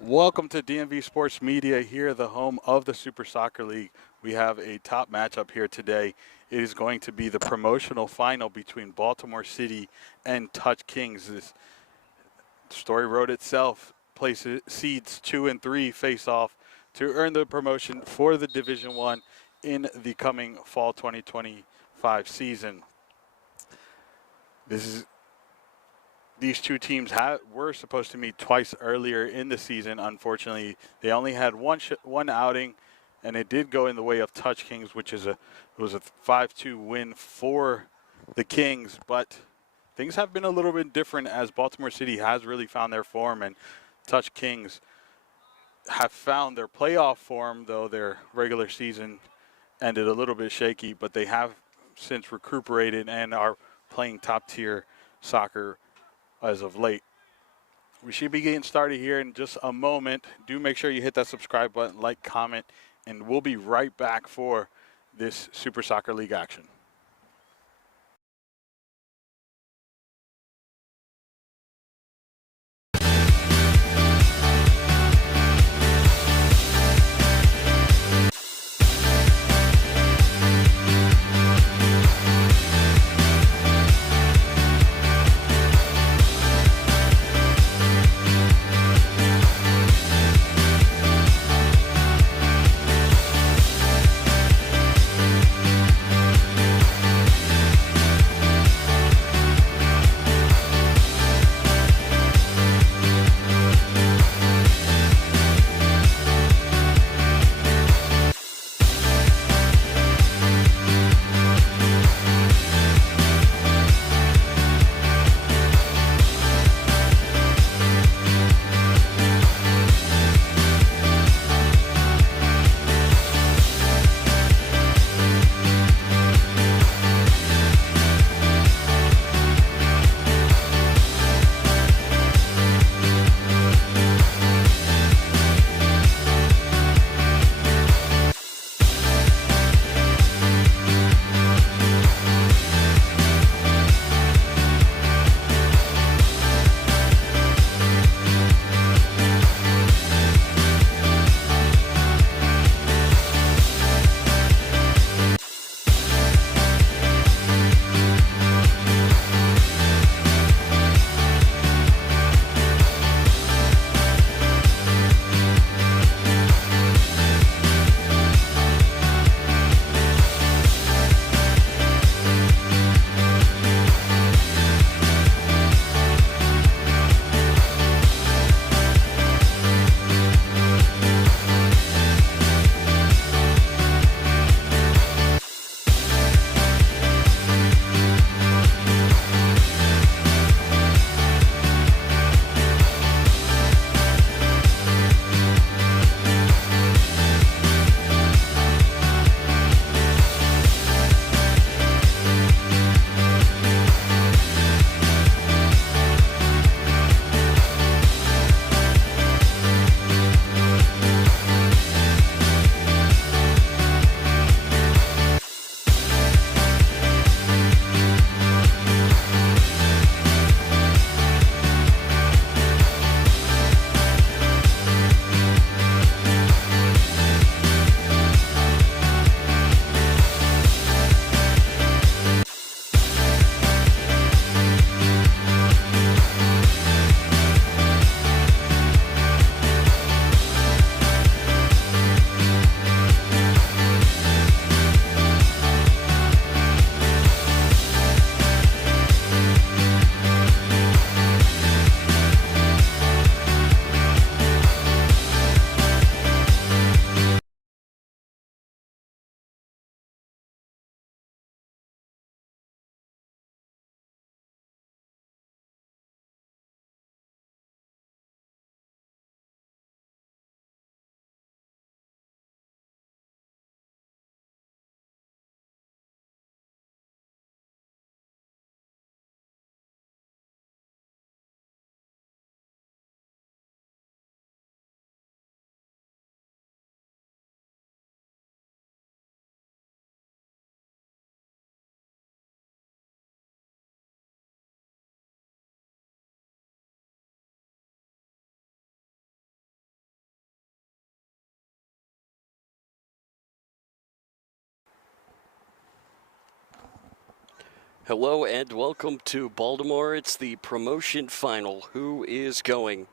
Welcome to DMV Sports Media here, the home of the Super Soccer League. We have a top matchup here today. It is going to be the promotional final between Baltimore City and Touch Kings. This story wrote itself. Places seeds 2 and 3 face off to earn the promotion for the Division 1 in the coming fall 2025 season. These two teams were supposed to meet twice earlier in the season. Unfortunately, they only had one outing, and it did go in the way of Touch Kings, which was a 5-2 win for the Kings. But things have been a little bit different as Baltimore City has really found their form, and Touch Kings have found their playoff form, though their regular season ended a little bit shaky. But they have since recuperated and are playing top-tier soccer as of late. We should be getting started here in just a moment. Do make sure you hit that subscribe button, like, comment, and we'll be right back for this Super Soccer League action. Hello and welcome to Baltimore. It's the promotion final. Who is going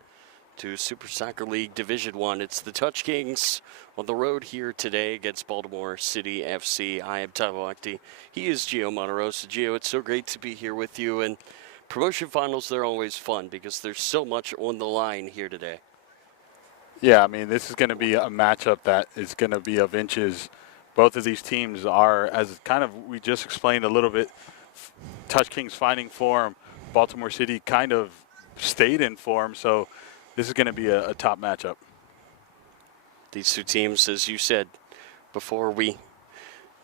to Super Soccer League Division 1? It's the Touch Kings on the road here today against Baltimore City FC. I am Tyler Lochte. He is Gio Monterosa. Gio, it's so great to be here with you. And promotion finals, they're always fun because there's so much on the line here today. Yeah, I mean, this is going to be a matchup that is going to be of inches. Both of these teams are, as kind of we just explained a little bit, Touch Kings finding form. Baltimore City kind of stayed in form, so this is going to be a top matchup. These two teams, as you said before we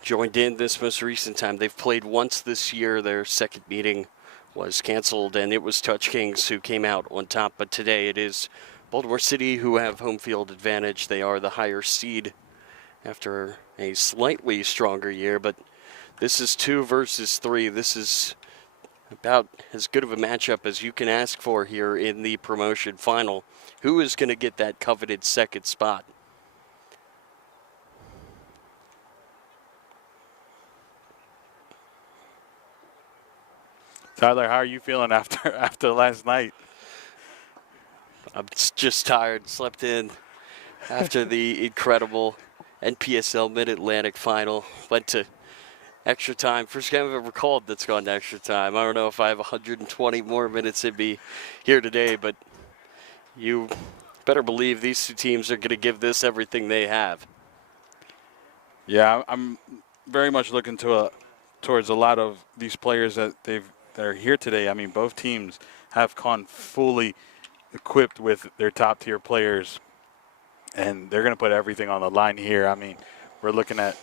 joined in this most recent time, they've played once this year. Their second meeting was canceled, and it was Touch Kings who came out on top. But today it is Baltimore City who have home field advantage. They are the higher seed after a slightly stronger year, but this is 2 versus 3. This is about as good of a matchup as you can ask for here in the promotion final. Who is going to get that coveted second spot? Tyler, how are you feeling after last night? I'm just tired, slept in after the incredible NPSL Mid-Atlantic final. Went to extra time. First game I've ever called that's gone to extra time. I don't know if I have 120 more minutes in me here today, but you better believe these two teams are going to give this everything they have. Yeah, I'm very much looking towards a lot of these players that are here today. I mean, both teams have gone fully equipped with their top tier players, and they're going to put everything on the line here. I mean, we're looking at,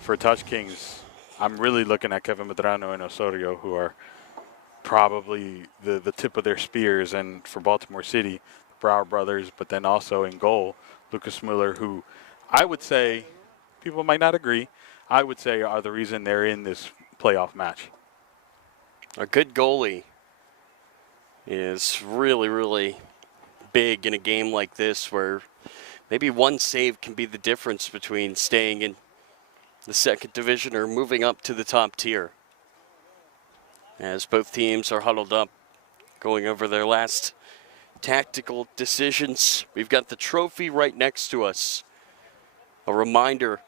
for Touch Kings, I'm really looking at Kevin Medrano and Osorio, who are probably the tip of their spears, and for Baltimore City, the Brower brothers, but then also in goal, Lucas Mueller, who I would say, people might not agree, I would say are the reason they're in this playoff match. A good goalie is really, really big in a game like this where maybe one save can be the difference between staying in the second division or moving up to the top tier. As both teams are huddled up, going over their last tactical decisions. We've got the trophy right next to us. A reminder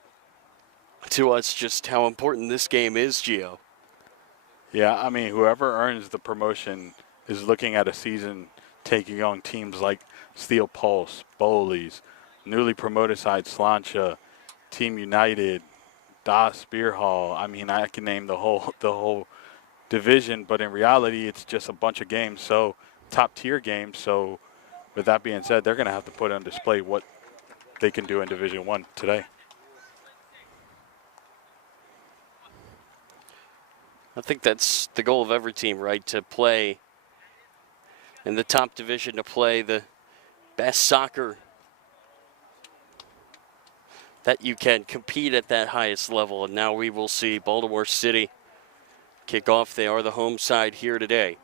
to us just how important this game is, Gio. Yeah, I mean, whoever earns the promotion is looking at a season taking on teams like Steel Pulse, Bowleys, newly promoted side Slancha, Team United, Das Beer Hall. I mean, I can name the whole division, but in reality, it's just a bunch of games. So top tier games. So with that being said, they're going to have to put on display what they can do in Division 1 today. I think that's the goal of every team, right? To play in the top division, to play the best soccer that you can, compete at that highest level. And now we will see Baltimore City kick off. They are the home side here today.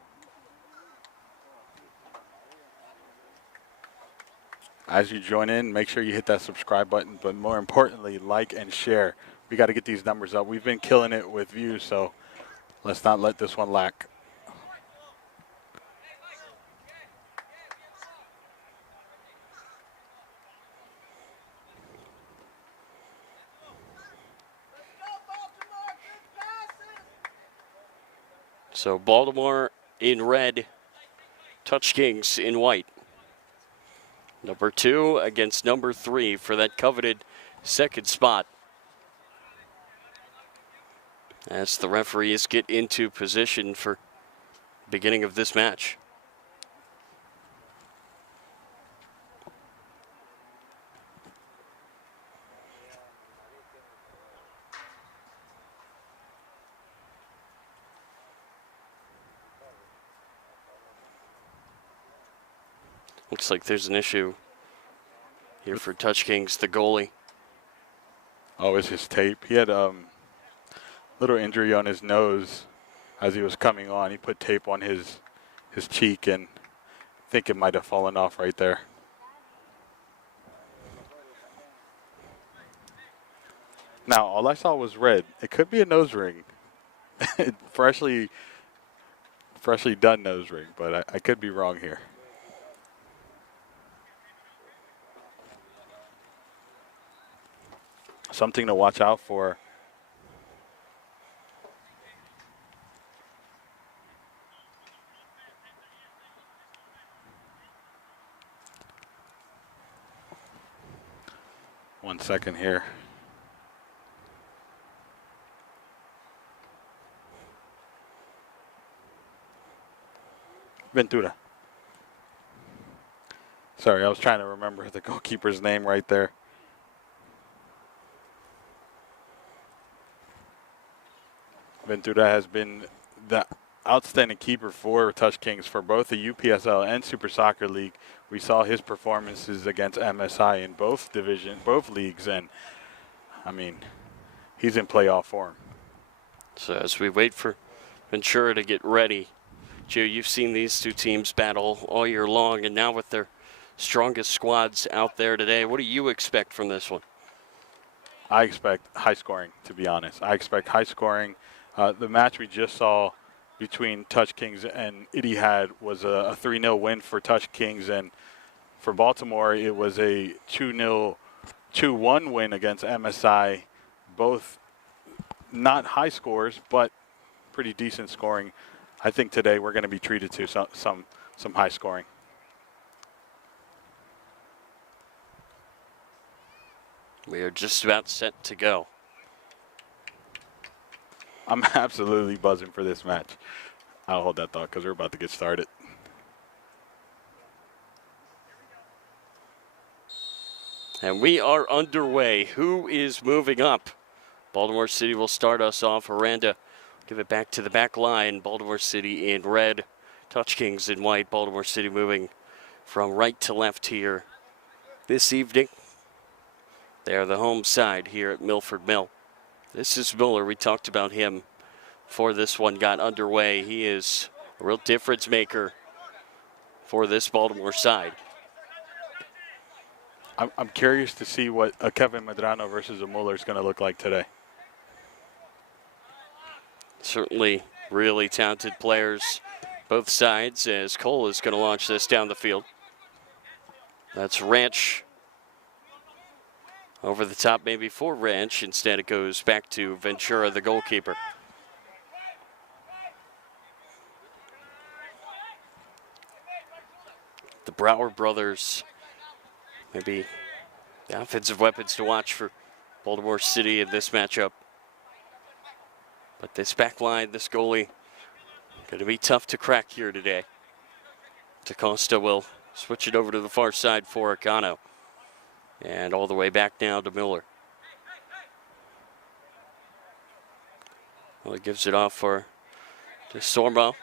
As you join in, make sure you hit that subscribe button, but more importantly, like and share. We got to get these numbers up. We've been killing it with views, so let's not let this one lack. So Baltimore in red, Touch Kings in white. Number 2 against number 3 for that coveted second spot. As the referees get into position for the beginning of this match. Looks like there's an issue here for Touch Kings, the goalie. Oh, it's his tape. He had little injury on his nose as he was coming on. He put tape on his cheek, and I think it might have fallen off right there. Now, all I saw was red. It could be a nose ring. freshly done nose ring, but I could be wrong here. Something to watch out for. One second here. Ventura. Sorry, I was trying to remember the goalkeeper's name right there. Ventura has been the outstanding keeper for Touch Kings for both the UPSL and Super Soccer League. We saw his performances against MSI in both leagues, and I mean, he's in playoff form. So as we wait for Ventura to get ready, Joe, you've seen these two teams battle all year long, and now with their strongest squads out there today, what do you expect from this one? I expect high scoring, to be honest. I expect high scoring. The match we just saw between Touch Kings and Etihad was a 3-0 win for Touch Kings, and for Baltimore it was a 2-0, 2-1 win against MSI. Both not high scores, but pretty decent scoring. I think today we're going to be treated to some high scoring. We are just about set to go. I'm absolutely buzzing for this match. I'll hold that thought because we're about to get started. And we are underway. Who is moving up? Baltimore City will start us off. Aranda, give it back to the back line. Baltimore City in red. Touch Kings in white. Baltimore City moving from right to left here this evening. They are the home side here at Milford Mill. This is Miller. We talked about him before this one got underway. He is a real difference maker for this Baltimore side. I'm curious to see what a Kevin Medrano versus a Muller is going to look like today. Certainly really talented players both sides, as Cole is going to launch this down the field. That's Ranch. Over the top maybe for Ranch. Instead it goes back to Ventura, the goalkeeper. The Brower brothers, maybe the offensive weapons to watch for Baltimore City in this matchup. But this back line, this goalie, going to be tough to crack here today. DaCosta will switch it over to the far side for Acano. And all the way back now to Miller. Well, he gives it off for Sormo.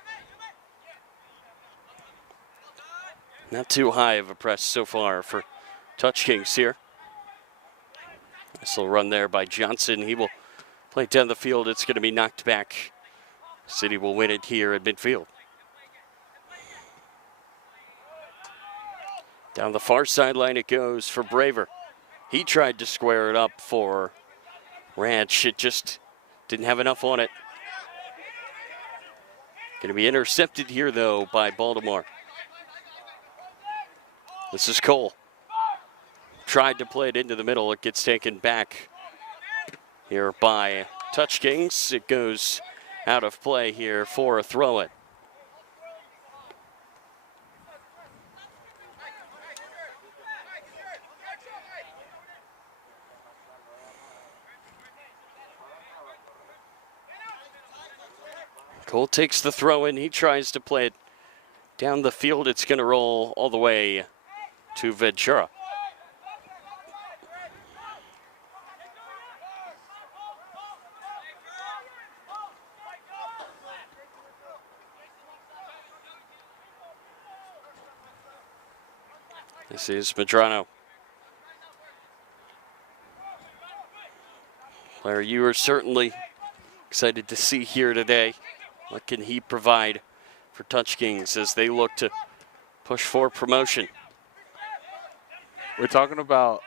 Not too high of a press so far for Touch Kings here. This will run there by Johnson. He will play down the field. It's going to be knocked back. City will win it here at midfield. Down the far sideline it goes for Braver. He tried to square it up for Ranch. It just didn't have enough on it. Going to be intercepted here, though, by Baltimore. This is Cole. Tried to play it into the middle. It gets taken back here by Touch Kings. It goes out of play here for a throw-in. Cole takes the throw in. He tries to play it down the field. It's going to roll all the way to Ventura. This is Medrano. Player you are certainly excited to see here today. What can he provide for Touch Kings as they look to push for promotion? We're talking about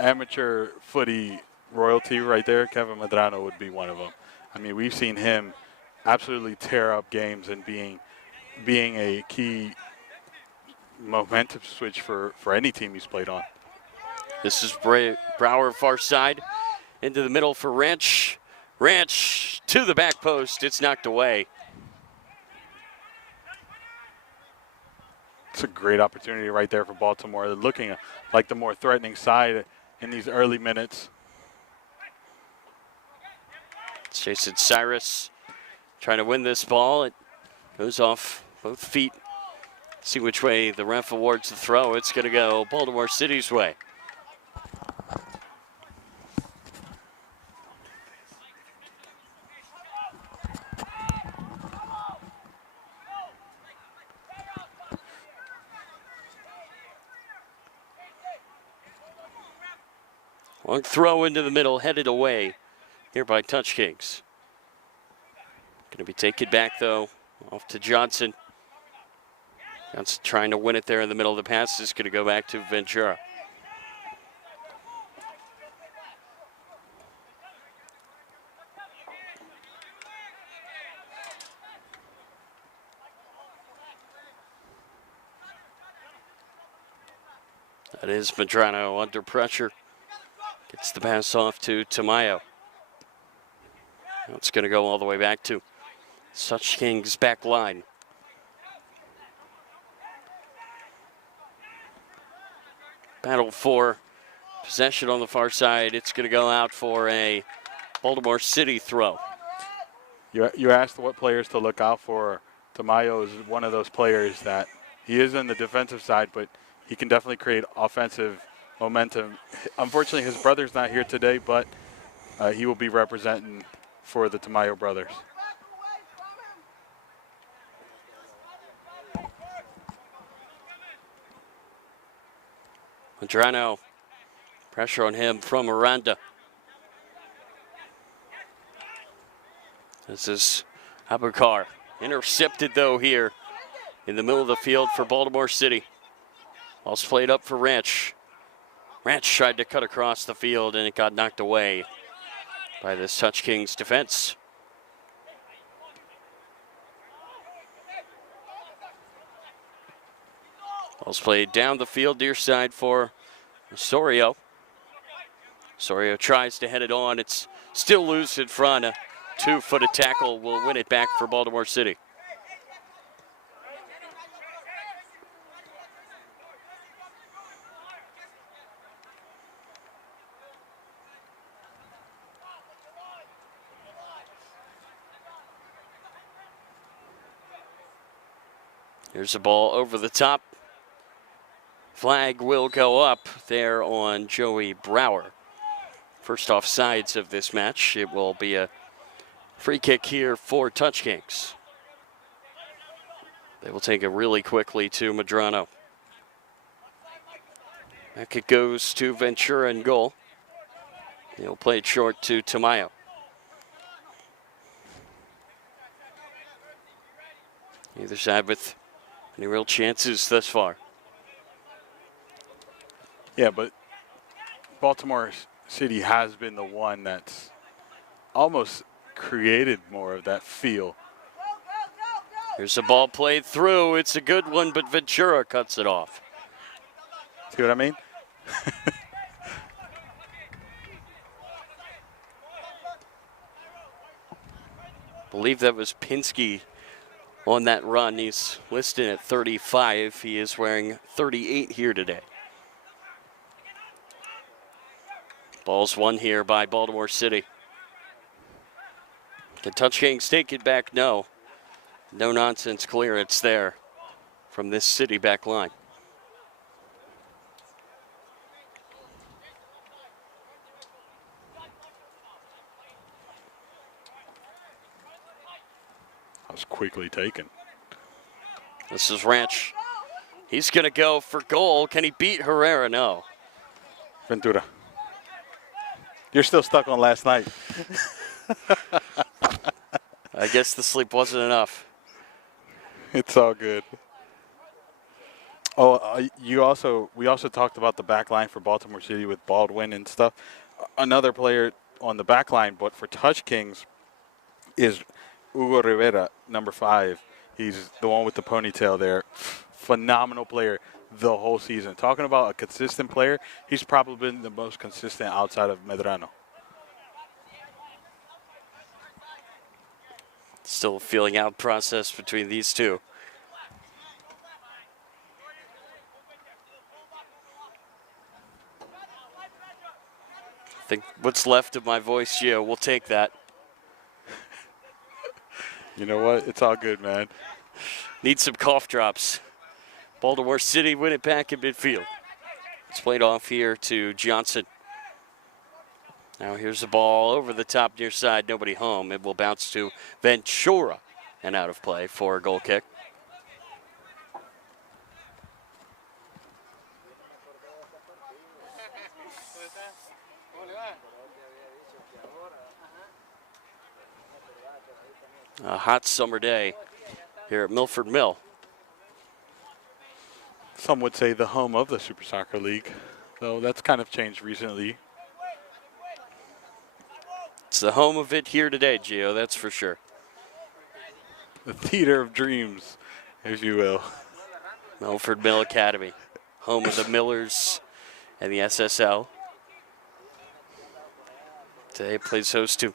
amateur footy royalty right there. Kevin Medrano would be one of them. I mean, we've seen him absolutely tear up games and being a key momentum switch for any team he's played on. This is Brower far side into the middle for Ranch. Ranch to the back post. It's knocked away. It's a great opportunity right there for Baltimore. They're looking like the more threatening side in these early minutes. It's Jason Cyrus trying to win this ball. It goes off both feet. See which way the ref awards the throw. It's going to go Baltimore City's way. Long throw into the middle, headed away here by Touch Kings. Going to be taken back, though, off to Johnson. Johnson trying to win it there in the middle of the pass. Is going to go back to Ventura. That is Medrano under pressure. Gets the pass off to Tamayo. Now it's going to go all the way back to Touch Kings back line. Battle for possession on the far side. It's going to go out for a Baltimore City throw. You asked what players to look out for. Tamayo is one of those players that he is on the defensive side, but he can definitely create offensive momentum. Unfortunately, his brother's not here today, but he will be representing for the Tamayo brothers. Medrano, pressure on him from Aranda. This is Abukar. Intercepted, though, here in the middle of the field for Baltimore City. Ball's played up for Ranch. Ranch tried to cut across the field, and it got knocked away by this Touch Kings defense. Ball's played down the field, near side for Osorio. Osorio tries to head it on. It's still loose in front. A two-footed tackle will win it back for Baltimore City. Here's the ball over the top. Flag will go up there on Joey Brower. First offsides of this match. It will be a free kick here for Touch Kings. They will take it really quickly to Medrano. That kick goes to Ventura in goal. He'll play it short to Tamayo. Either side with any real chances thus far. Yeah, but Baltimore City has been the one that's almost created more of that feel. Here's the ball played through. It's a good one, but Ventura cuts it off. See what I mean? Believe that was Pinsky on that run. He's listed at 35. He is wearing 38 here today. Ball's won here by Baltimore City. Can Touch Kings take it back? No. No nonsense clearance there from this City back line. That was quickly taken. This is Ranch. He's going to go for goal. Can he beat Herrera? No. Ventura. You're still stuck on last night. I guess the sleep wasn't enough. It's all good. Oh, we also talked about the back line for Baltimore City with Baldwin and stuff. Another player on the back line, but for Touch Kings, is Hugo Rivera, number 5. He's the one with the ponytail there. Phenomenal player the whole season. Talking about a consistent player, he's probably been the most consistent outside of Medrano. Still a feeling out process between these two. I think what's left of my voice, Gio, we'll take that. You know what? It's all good, man. Need some cough drops. Baltimore City win it back in midfield. It's played off here to Johnson. Now here's the ball over the top near side, nobody home. It will bounce to Ventura and out of play for a goal kick. A hot summer day here at Milford Mill. Some would say the home of the Super Soccer League, though that's kind of changed recently. It's the home of it here today, Gio, that's for sure. The theater of dreams, if you will. Milford Mill Academy, home of the Millers and the SSL. Today plays host to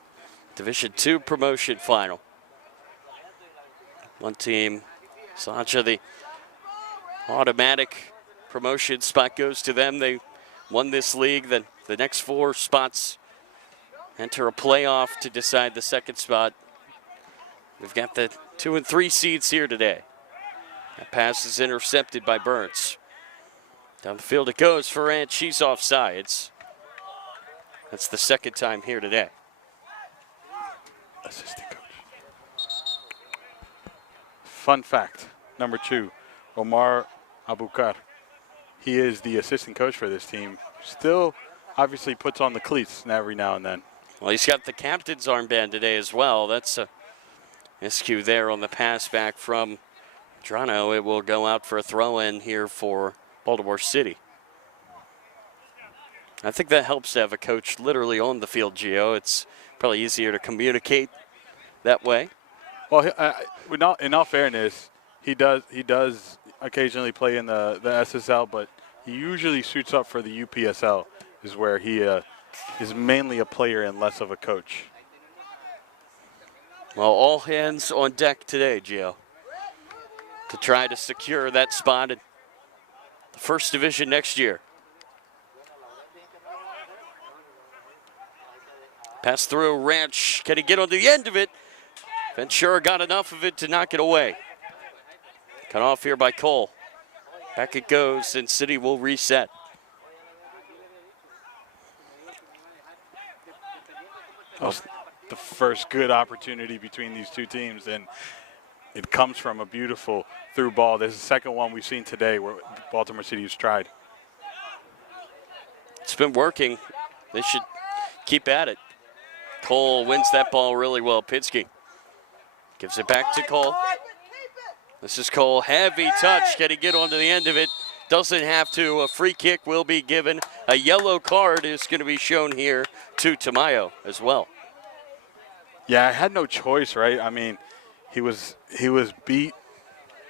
Division II promotion final. One team, Sancha, the automatic promotion spot goes to them. They won this league. Then the next 4 spots enter a playoff to decide the second spot. We've got the 2 and 3 seeds here today. That pass is intercepted by Burns. Down the field it goes for Ant. She's offsides. That's the second time here today. Assistant coach. Fun fact, number 2, Omar Abukar. He is the assistant coach for this team. Still obviously puts on the cleats every now and then. Well, he's got the captain's armband today as well. That's a miscue there on the pass back from Drano. It will go out for a throw-in here for Baltimore City. I think that helps to have a coach literally on the field, Gio. It's probably easier to communicate that way. Well, in all fairness, he does occasionally play in the SSL, but he usually suits up for the UPSL, is where he is mainly a player and less of a coach. Well, all hands on deck today, Gio, to try to secure that spot in the first division next year. Pass through Ranch. Can he get on the end of it? Ventura got enough of it to knock it away. Cut off here by Cole. Back it goes, and City will reset. That was the first good opportunity between these two teams, and it comes from a beautiful through ball. This is the second one we've seen today where Baltimore City has tried. It's been working. They should keep at it. Cole wins that ball really well. Pinsky gives it back to Cole. This is Cole, heavy touch. Can he get onto the end of it? Doesn't have to. A free kick will be given. A yellow card is going to be shown here to Tamayo as well. Yeah, I had no choice, right? I mean, he was beat.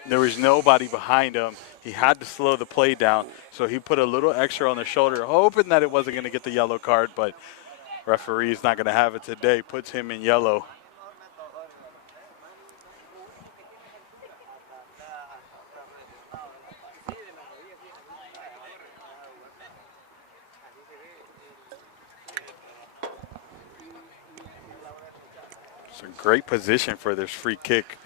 There was nobody behind him. He had to slow the play down, so he put a little extra on the shoulder, hoping that it wasn't going to get the yellow card, but referee's not going to have it today. Puts him in yellow. It's a great position for this free kick,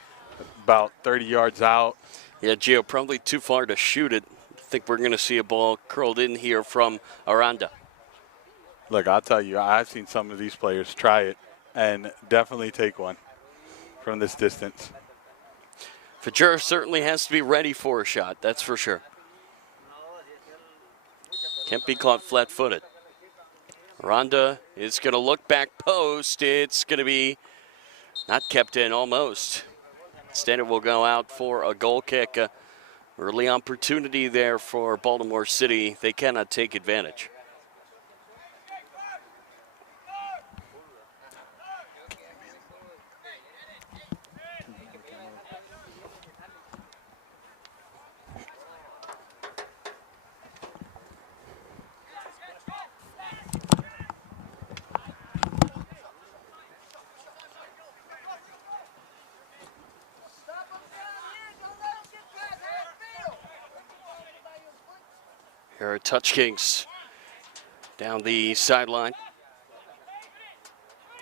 about 30 yards out. Yeah, Gio, probably too far to shoot it. I think we're going to see a ball curled in here from Aranda. Look, I'll tell you, I've seen some of these players try it and definitely take one from this distance. Ventura certainly has to be ready for a shot, that's for sure. Can't be caught flat-footed. Aranda is going to look back post. It's going to be not kept in, almost. Instead, it will go out for a goal kick. Early opportunity there for Baltimore City. They cannot take advantage. Here are Touch Kings down the sideline.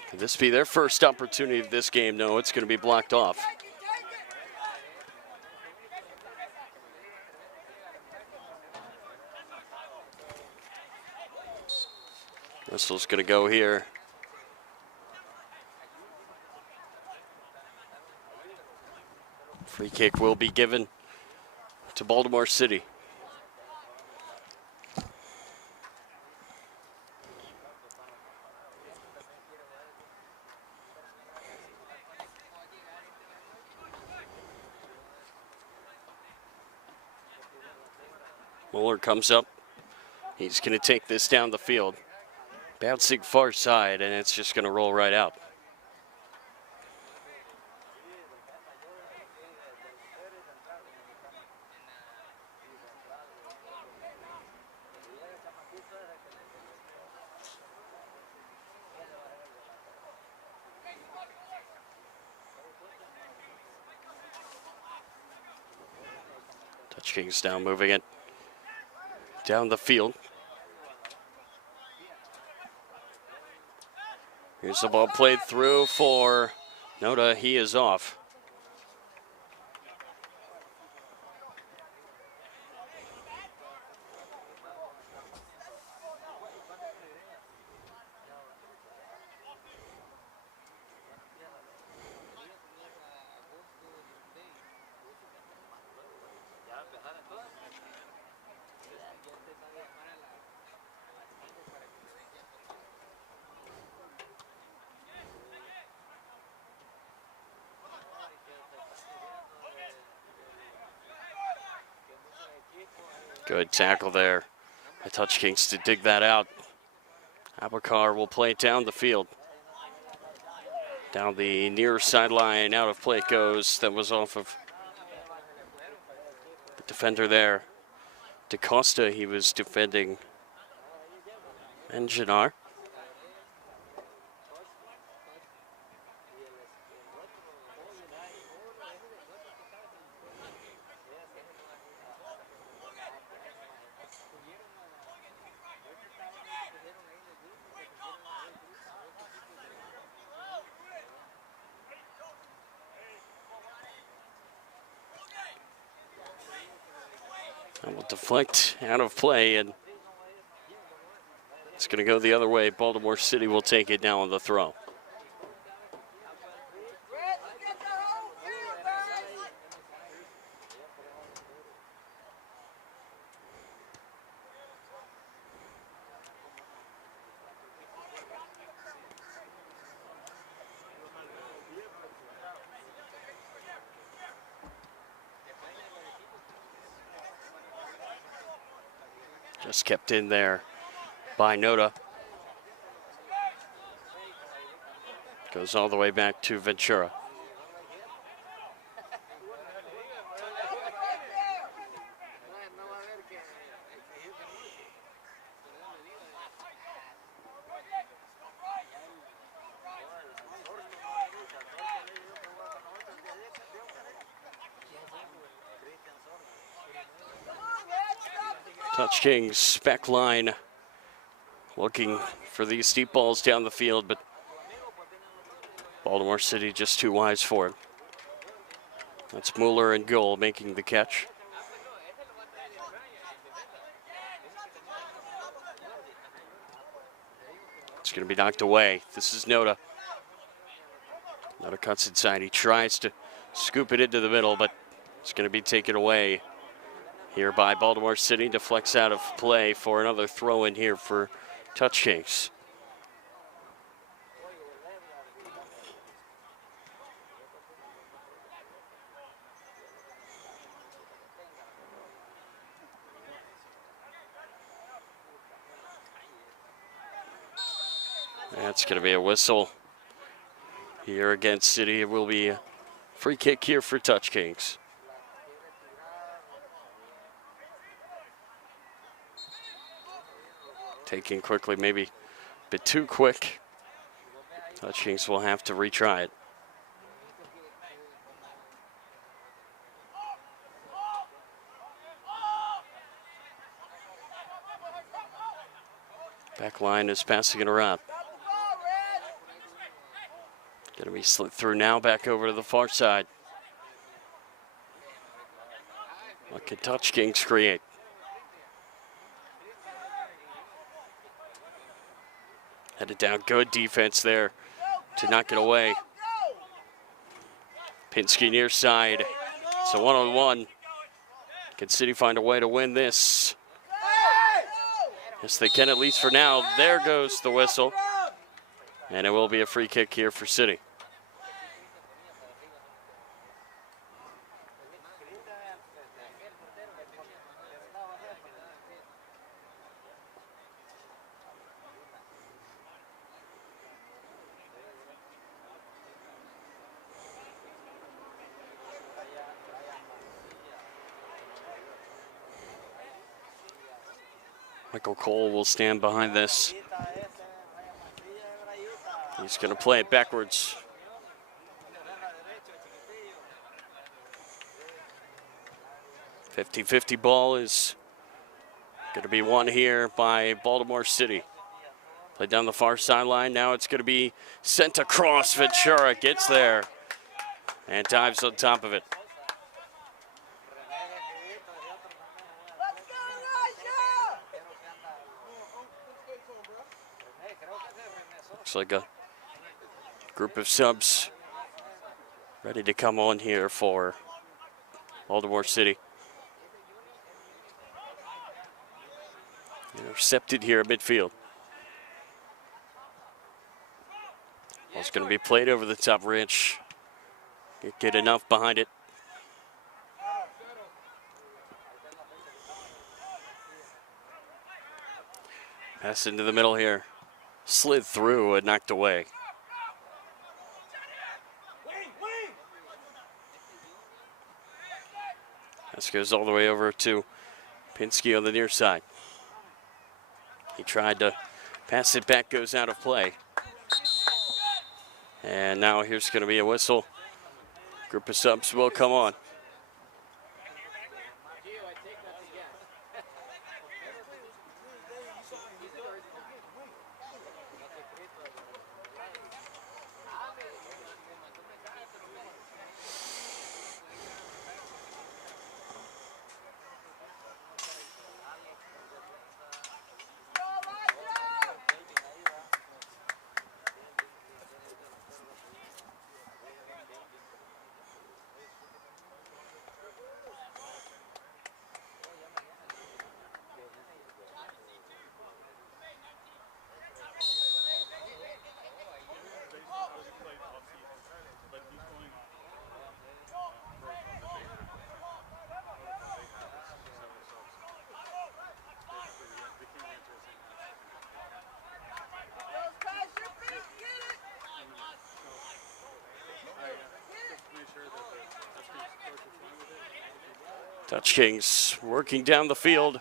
Could this be their first opportunity of this game? No, it's going to be blocked off. Whistle's going to go here. Free kick will be given to Baltimore City. Mueller comes up. He's going to take this down the field. Bouncing far side, and it's just going to roll right out. Touch Kings now moving it down the field. Here's the ball played through for Noda. He is off. Good tackle there by Touch Kings to dig that out. Abakar will play it down the field. Down the near sideline, out of play it goes. That was off of the defender there. DaCosta, he was defending Enginar. That will deflect out of play, and it's going to go the other way. Baltimore City will take it now on the throw. Just kept in there by Noda. Goes all the way back to Ventura. Touch Kings back line looking for these steep balls down the field, but Baltimore City just too wise for it. That's Mueller and goal making the catch. It's going to be knocked away. This is Noda. Noda cuts inside. He tries to scoop it into the middle, but it's going to be taken away here by Baltimore City. Deflects out of play for another throw in here for Touch Kings. That's going to be a whistle here against City. It will be a free kick here for Touch Kings. Taking quickly, maybe a bit too quick. Touch Kings will have to retry it. Back line is passing it around. Going to be slid through now, back over to the far side. What can Touch Kings create? Headed down, good defense there to knock it away. Pinsky near side. It's a one-on-one. Can City find a way to win this? Yes, they can, at least for now. There goes the whistle. And it will be a free kick here for City. Michael Cole will stand behind this. He's going to play it backwards. .50-50 ball is going to be won here by Baltimore City. Played down the far sideline. Now it's going to be sent across. Ventura gets there and dives on top of it. Looks like a group of subs ready to come on here for Baltimore City. Intercepted here at midfield. It's going to be played over the top range. Get enough behind it. Pass into the middle here. Slid through and knocked away. This goes all the way over to Pinsky on the near side. He tried to pass it back, goes out of play. And now here's going to be a whistle. Group of subs will come on. Touch Kings working down the field.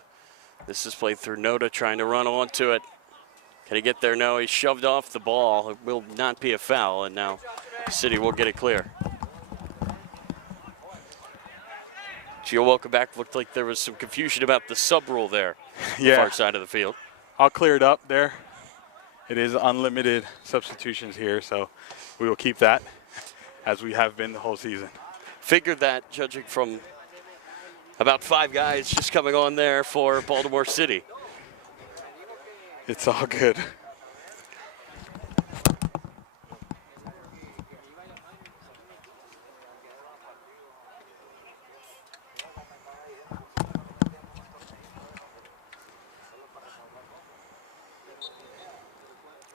This is played through Noda, trying to run onto it. Can he get there? No, he shoved off the ball. It will not be a foul, and now City will get it clear. Gio, welcome back. Looked like there was some confusion about the sub rule there. Yeah. The far side of the field. I'll clear it up there. It is unlimited substitutions here, so we will keep that as we have been the whole season. Figured that, judging from about 5 guys just coming on there for Baltimore City. It's all good.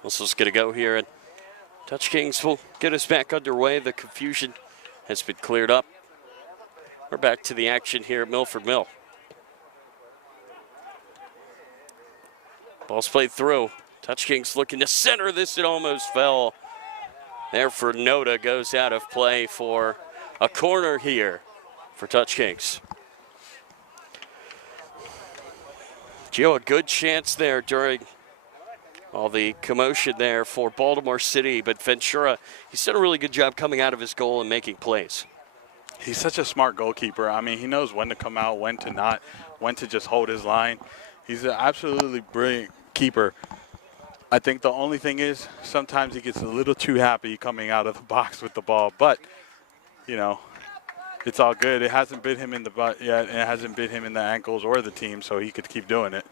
Whistle's going to go here, and Touch Kings will get us back underway. The confusion has been cleared up. We're back to the action here at Milford Mill. Ball's played through. Touch Kings looking to center this. It almost fell. There for Noda, goes out of play for a corner here for Touch Kings. Gio, a good chance there during all the commotion there for Baltimore City, but Ventura, he's done a really good job coming out of his goal and making plays. He's such a smart goalkeeper. I mean, he knows when to come out, when to not, when to just hold his line. He's an absolutely brilliant keeper. I think the only thing is sometimes he gets a little too happy coming out of the box with the ball, but, you know, it's all good. It hasn't bit him in the butt yet, and it hasn't bit him in the ankles or the team, so he could keep doing it.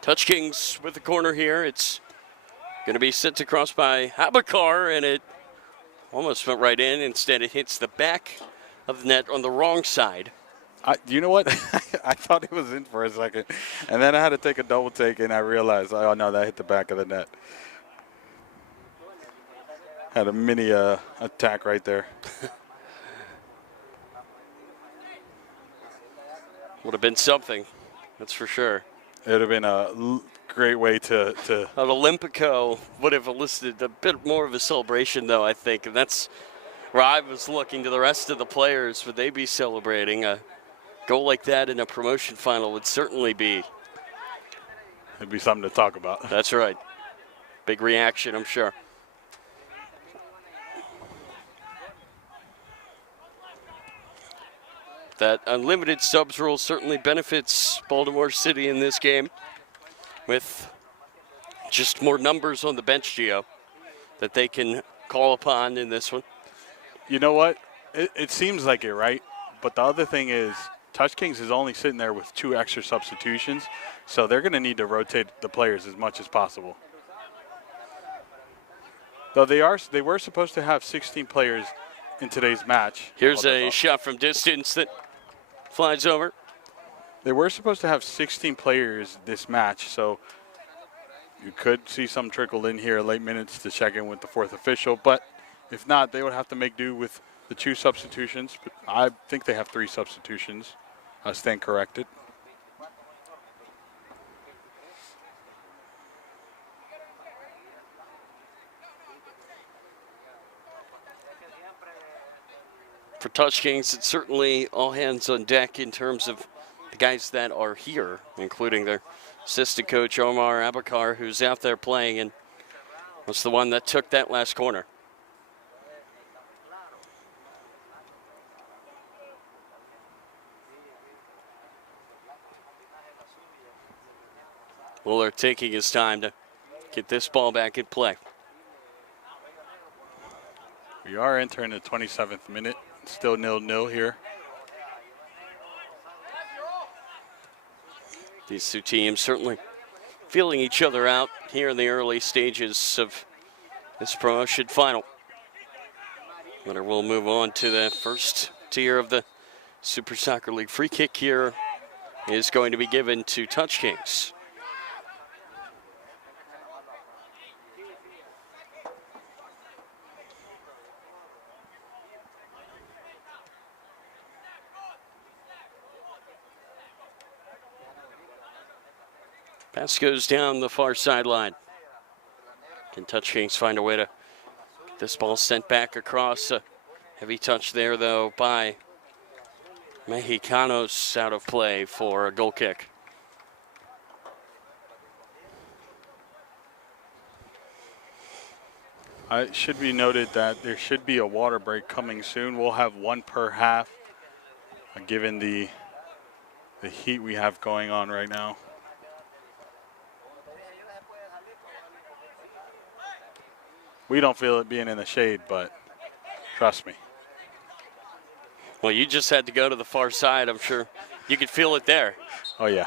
Touch Kings with the corner here. It's going to be sent across by Abakar, and it almost went right in. Instead, it hits the back of the net on the wrong side. You know what? I thought it was in for a second, and then I had to take a double take, and I realized, oh, no, that hit the back of the net. Had a mini attack right there. Would have been something, that's for sure. It would have been a great way to An Olympico would have elicited a bit more of a celebration, though, I think. And that's where I was looking to the rest of the players. Would they be celebrating? A goal like that in a promotion final would certainly be. It'd be something to talk about. That's right. Big reaction, I'm sure. That unlimited subs rule certainly benefits Baltimore City in this game with just more numbers on the bench, Gio, that they can call upon in this one. You know what? It seems like it, right? But the other thing is, Touch Kings is only sitting there with 2 extra substitutions, so they're going to need to rotate the players as much as possible. Though they were supposed to have 16 players in today's match. Here's a shot from distance that flies over. They were supposed to have 16 players this match, so you could see some trickle in here late minutes to check in with the 4th official, but if not, they would have to make do with the 2 substitutions. But I think they have 3 substitutions. I stand corrected. For Touch Kings, it's certainly all hands on deck in terms of the guys that are here, including their assistant coach, Omar Abakar, who's out there playing and was the one that took that last corner. Mueller taking his time to get this ball back in play. We are entering the 27th minute. Still 0-0 here. These two teams certainly feeling each other out here in the early stages of this promotion final. But we'll move on to the first tier of the Super Soccer League. Free kick here is going to be given to Touch Kings. Pass goes down the far sideline. Can Touch Kings find a way to get this ball sent back across? A heavy touch there, though, by Mexicanos out of play for a goal kick. It should be noted that there should be a water break coming soon. We'll have 1 per half, given the heat we have going on right now. We don't feel it being in the shade, but trust me. Well, you just had to go to the far side. I'm sure you could feel it there. Oh, yeah.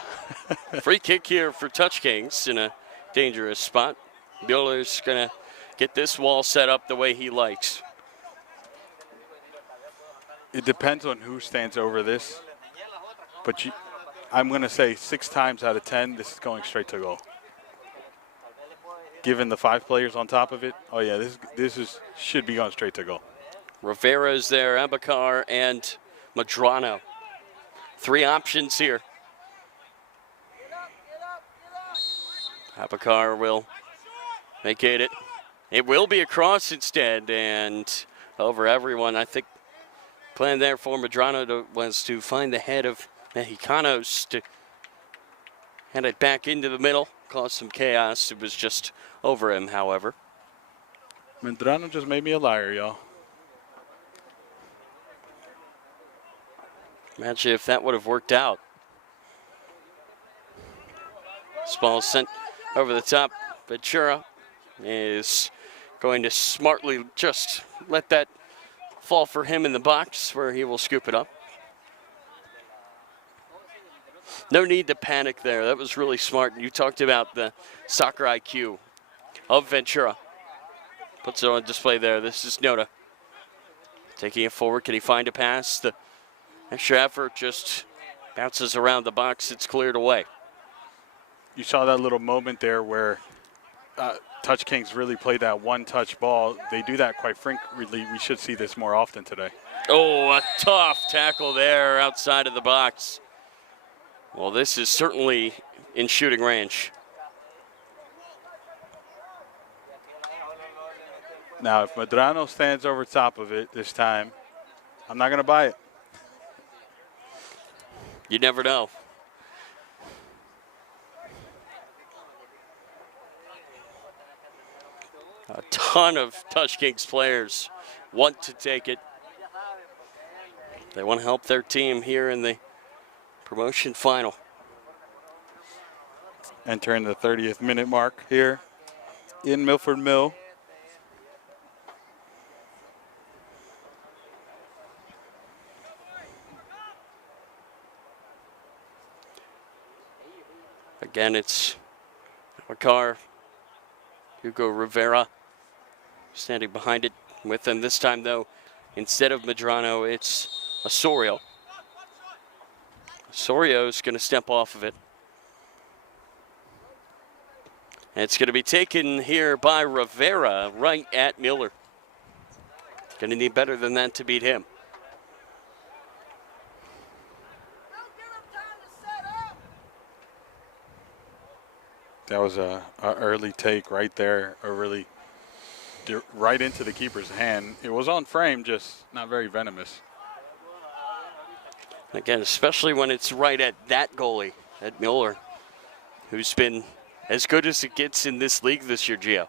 Free kick here for Touch Kings in a dangerous spot. Builder's going to get this wall set up the way he likes. It depends on who stands over this, but I'm going to say 6 times out of 10, this is going straight to goal. Given the 5 players on top of it, oh yeah, this should be going straight to goal. Rivera's there, Abakar, and Madrano. 3 options here. Abakar will vacate it. It will be a cross instead, and over everyone. I think plan there for Madrano was to find the head of Mexicanos to hand it back into the middle, cause some chaos. It was just over him, however. Medrano just made me a liar, y'all. Imagine if that would have worked out. This ball sent over the top. Ventura is going to smartly just let that fall for him in the box where he will scoop it up. No need to panic there. That was really smart. You talked about the soccer IQ of Ventura. Puts it on display there. This is Noda. Taking it forward. Can he find a pass? The extra effort just bounces around the box. It's cleared away. You saw that little moment there where Touch Kings really played that one-touch ball. They do that quite frequently. We should see this more often today. Oh, a tough tackle there outside of the box. Well, this is certainly in shooting range. Now, if Medrano stands over top of it this time, I'm not going to buy it. You never know. A ton of Touch Kings players want to take it. They want to help their team here in the promotion final. Entering the 30th minute mark here in Milford Mill. Again, it's Makar, Hugo Rivera standing behind it with them. This time, though, instead of Medrano, it's Osorio. Osorio's going to step off of it. And it's going to be taken here by Rivera right at Miller. Going to need better than that to beat him. That was a early take right there, right into the keeper's hand. It was on frame, just not very venomous. Again, especially when it's right at that goalie, at Miller, who's been as good as it gets in this league this year, Gio.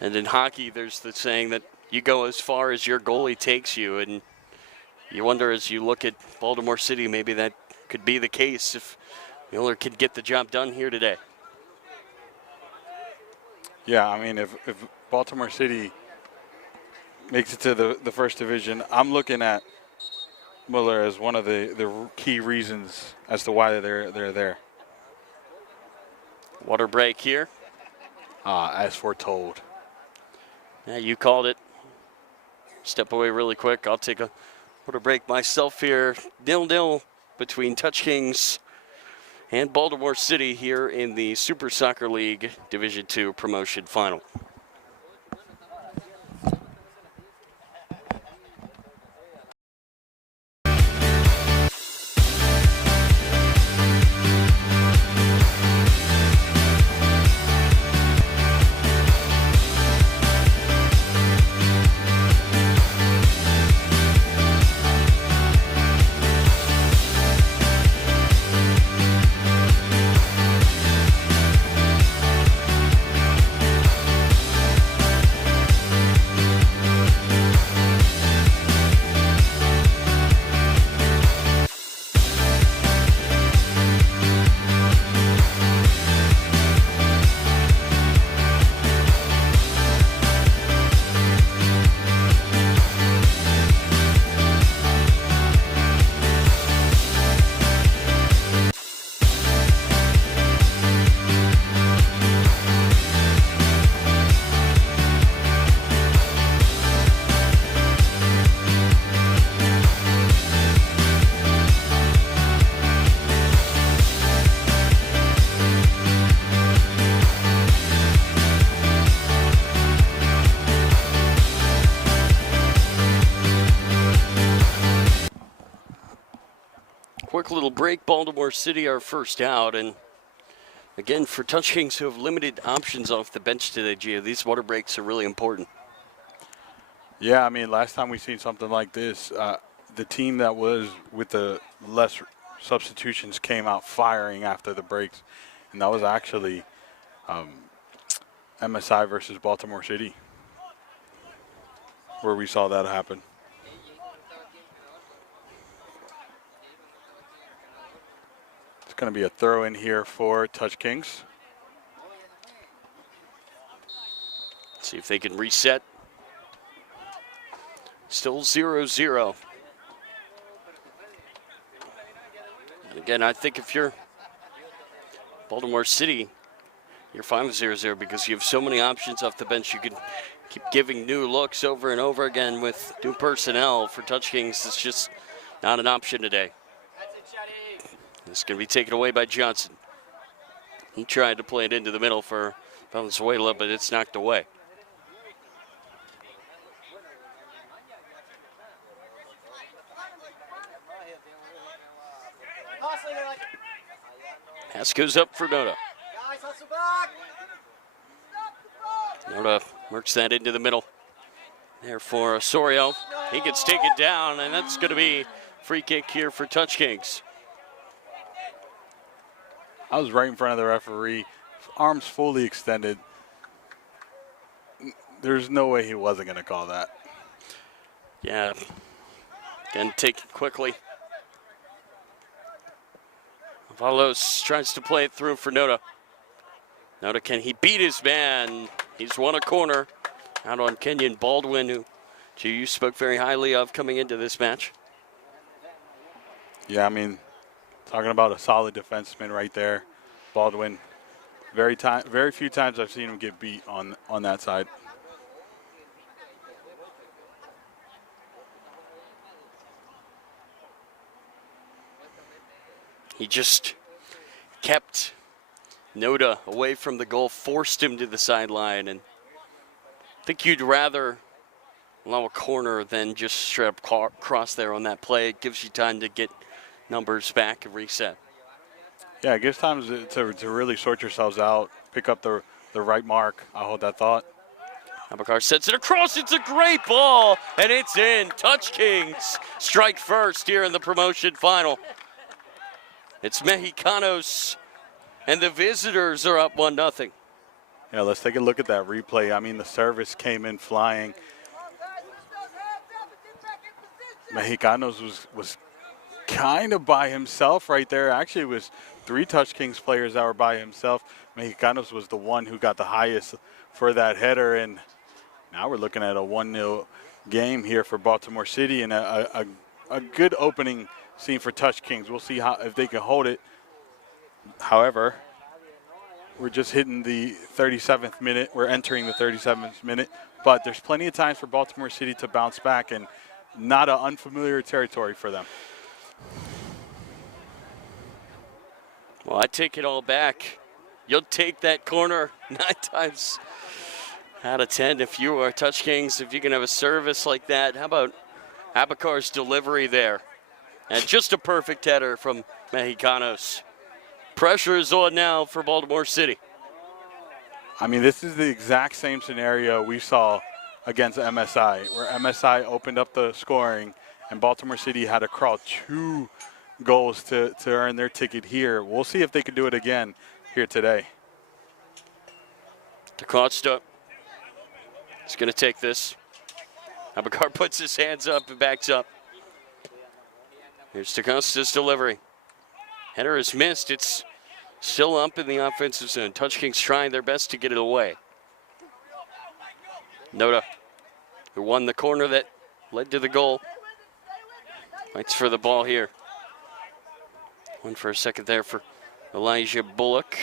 And in hockey, there's the saying that you go as far as your goalie takes you, and you wonder as you look at Baltimore City, maybe that could be the case if Miller could get the job done here today. Yeah, I mean, if Baltimore City makes it to the first division, I'm looking at Miller as one of the key reasons as to why they're there. Water break here. As foretold. Yeah, you called it. Step away really quick. I'll take a water break myself here. 0-0 between Touch Kings and Baltimore City here in the Super Soccer League Division II promotion final. Quick little break. Baltimore City are first out, and again for Touch Kings who have limited options off the bench today, Gio, these water breaks are really important. Yeah, I mean, last time we seen something like this, the team that was with the less substitutions came out firing after the breaks, and that was actually MSI versus Baltimore City, where we saw that happen. going to be a throw in here for Touch Kings. See if they can reset. Still 0-0. And again, I think if you're Baltimore City, you're fine with 0-0 because you have so many options off the bench. You can keep giving new looks over and over again with new personnel. For Touch Kings, it's just not an option today. It's going to be taken away by Johnson. He tried to play it into the middle for Valenzuela, but it's knocked away. Pass goes up for Noda. Noda works that into the middle. There for Osorio. He gets taken down, and that's going to be free kick here for Touch Kings. I was right in front of the referee, arms fully extended. There's no way he wasn't going to call that. Yeah, again, take it quickly. Valos tries to play it through for Noda. Noda, can he beat his man? He's won a corner out on Kenyon Baldwin, who you spoke very highly of coming into this match. Yeah, I mean, talking about a solid defenseman right there. Baldwin, very few times I've seen him get beat on that side. He just kept Noda away from the goal, forced him to the sideline, and I think you'd rather allow a corner than just straight up cross there on that play. It gives you time to get numbers back and reset. Yeah, it gives time to really sort yourselves out, pick up the right mark. I'll hold that thought. Abakar sets it across. It's a great ball, and it's in. Touch Kings strike first here in the promotion final. It's Mexicanos, and the visitors are up 1-0. Yeah, let's take a look at that replay. I mean, the service came in flying. Mexicanos was kind of by himself right there. Actually, it was 3 Touch Kings players that were by himself. Mexicanos was the one who got the highest for that header, and now we're looking at a 1-0 game here for Baltimore City and a good opening scene for Touch Kings. We'll see if they can hold it. However, we're just hitting the 37th minute. We're entering the 37th minute, but there's plenty of times for Baltimore City to bounce back, and not an unfamiliar territory for them. Well, I take it all back. You'll take that corner 9 times out of 10 if you are Touch Kings. If you can have a service like that, how about Abakar's delivery there? And just a perfect header from Mexicanos. Pressure is on now for Baltimore City. I mean, this is the exact same scenario we saw against MSI, where MSI opened up the scoring and Baltimore City had to crawl 2 goals to earn their ticket here. We'll see if they can do it again here today. DaCosta is going to take this. Abakar puts his hands up and backs up. Here's DaCosta's delivery. Header is missed. It's still up in the offensive zone. Touch Kings trying their best to get it away. Noda, who won the corner that led to the goal, fights for the ball here. One for a second there for Elijah Bullock.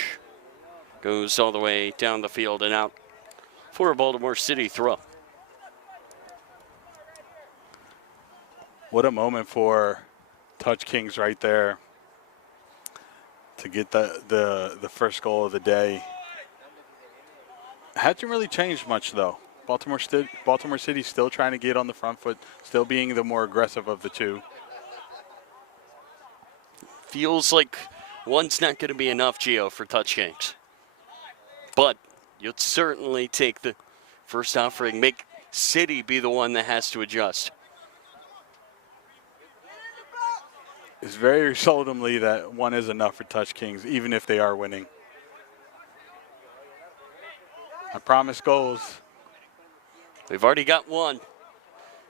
Goes all the way down the field and out for a Baltimore City throw. What a moment for Touch Kings right there to get the first goal of the day. Hasn't really changed much though. Baltimore City still trying to get on the front foot, still being the more aggressive of the two. Feels like one's not going to be enough, Gio, for Touch Kings. But you'd certainly take the first offering, make City be the one that has to adjust. It's very seldomly that one is enough for Touch Kings, even if they are winning. I promise goals. We've already got one.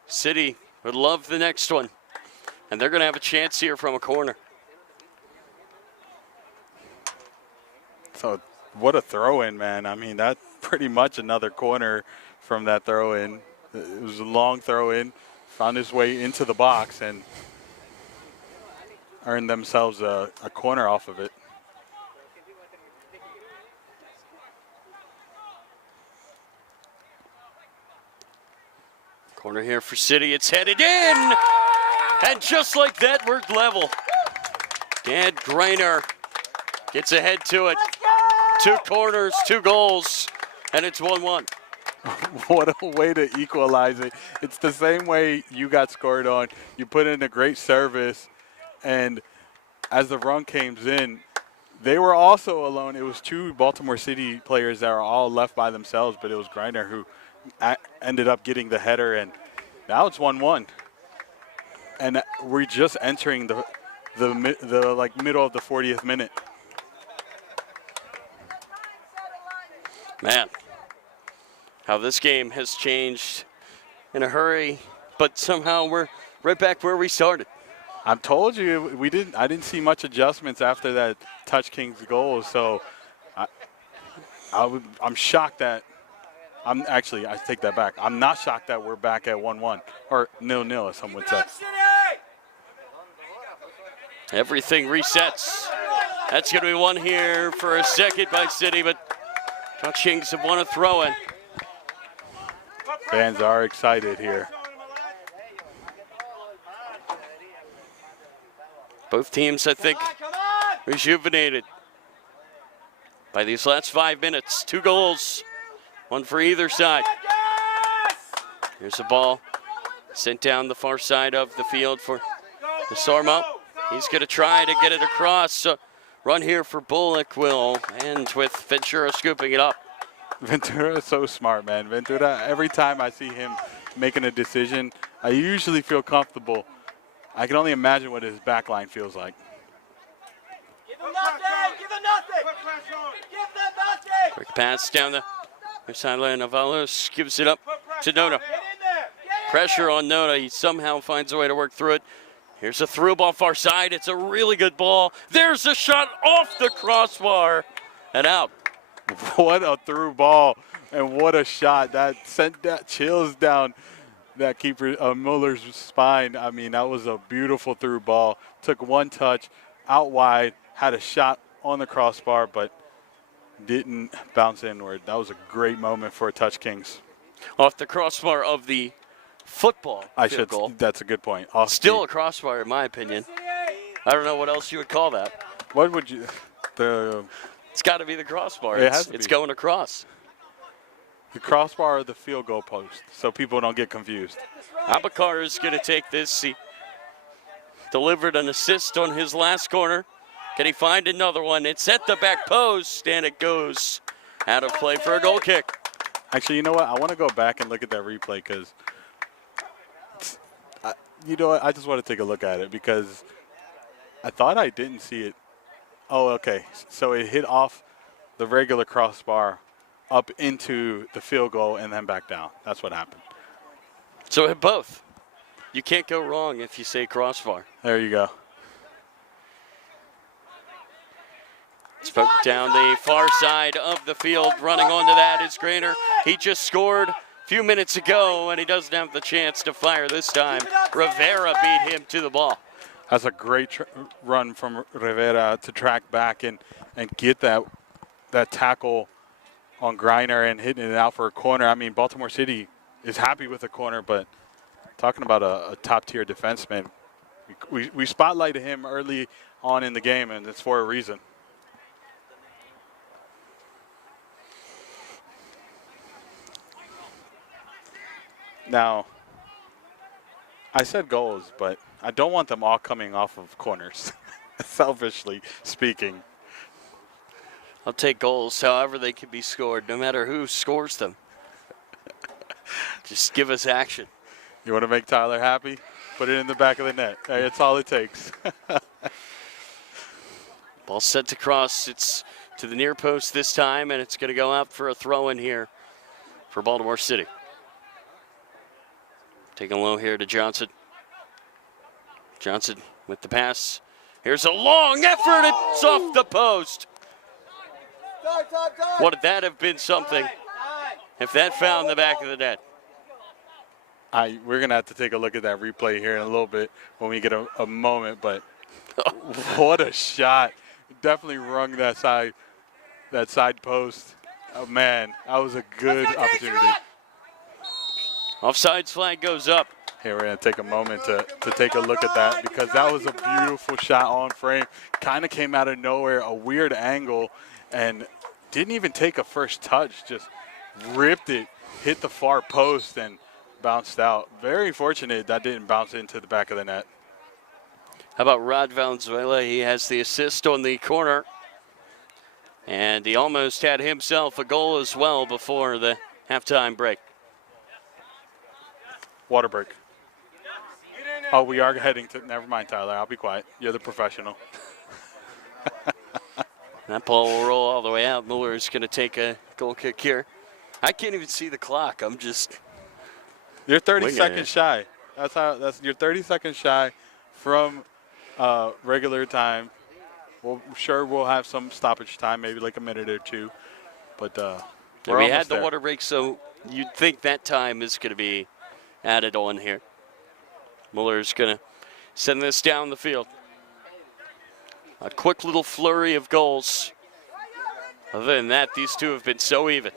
City would love the next one. And they're going to have a chance here from a corner. So what a throw-in, man. I mean, that's pretty much another corner from that throw-in. It was a long throw-in, found his way into the box and earned themselves a corner off of it. Corner here for City. It's headed in. And just like that, we're level. Dan Greiner gets ahead to it. 2 corners, 2 goals, and it's 1-1. What a way to equalize it. It's the same way you got scored on. You put in a great service, and as the run came in, they were also alone. It was 2 Baltimore City players that were all left by themselves, but it was Greiner who ended up getting the header, and now it's 1-1. And we're just entering the like middle of the 40th minute. Man, how this game has changed in a hurry, but somehow we're right back where we started. I told you I didn't see much adjustments after that Touch Kings goal, so I'm shocked that I take that back. I'm not shocked that we're back at 1-1 or 0-0, as some would say. Everything resets. That's going to be one here for a second by City, but Touch Kings have won a throw-in. Fans are excited here. Both teams, I think, rejuvenated by these last 5 minutes. 2 goals, 1 for either side. Here's a ball sent down the far side of the field for the Sormo. He's going to try to get it across. Run here for Bullock will end with Ventura scooping it up. Ventura is so smart, man. Ventura, every time I see him making a decision, I usually feel comfortable. I can only imagine what his back line feels like. Give him nothing! Give him nothing! Give them nothing! Quick pass down the sideline. Avalos gives it up to Noda. Pressure on Noda. He somehow finds a way to work through it. Here's a through ball far side. It's a really good ball. There's a shot off the crossbar and out. What a through ball and what a shot. That sent that chills down that keeper Muller's spine. I mean, that was a beautiful through ball. Took one touch out wide, had a shot on the crossbar, but didn't bounce inward. That was a great moment for Touch Kings. Off the crossbar of the football field goal. That's a good point. Still a crossbar, in my opinion. I don't know what else you would call that. What would you? It's got to be the crossbar. It's going across. The crossbar or the field goal post, so people don't get confused. Abakar is going to take this. He delivered an assist on his last corner. Can he find another one? It's at the back post, and it goes out of play for a goal kick. Actually, you know what? I want to go back and look at that replay because, you know what? I just want to take a look at it because I thought I didn't see it. Oh, okay. So it hit off the regular crossbar up into the field goal and then back down. That's what happened. So it hit both. You can't go wrong if you say crossbar. There you go. Spoke down the far side of the field. Running onto that is Greiner. He just scored a few minutes ago, and he doesn't have the chance to fire this time. Rivera beat him to the ball. That's a great run from Rivera to track back and get that tackle on Greiner and hitting it out for a corner. I mean, Baltimore City is happy with the corner, but talking about a top-tier defenseman, we spotlighted him early on in the game, and it's for a reason. Now, I said goals, but I don't want them all coming off of corners, selfishly speaking. I'll take goals however they can be scored, no matter who scores them. Just give us action. You want to make Tyler happy? Put it in the back of the net. Hey, that's all it takes. Ball set to cross. It's to the near post this time, and it's going to go out for a throw-in here for Baltimore City. Taking low here to Johnson. Johnson with the pass. Here's a long effort. It's off the post. Would that have been something if that found the back of the net? We're going to have to take a look at that replay here in a little bit when we get a moment, but what a shot. Definitely rung that side post. Oh, man, that was a good opportunity. Offsides flag goes up. Hey, we're going to take a moment to take a look at that because that was a beautiful shot on frame. Kind of came out of nowhere, a weird angle, and didn't even take a first touch. Just ripped it, hit the far post, and bounced out. Very fortunate that didn't bounce into the back of the net. How about Rod Valenzuela? He has the assist on the corner. And he almost had himself a goal as well before the halftime break. Water break. Oh, we are heading to, never mind, Tyler. I'll be quiet. You're the professional. That ball will roll all the way out. Mueller is going to take a goal kick here. I can't even see the clock. I'm just. You're 30 seconds shy. You're 30 seconds shy from regular time. We'll have some stoppage time, maybe like a minute or two. But we had the water break, so you'd think that time is going to be added on here. Muller's going to send this down the field. A quick little flurry of goals. Other than that, these two have been so even.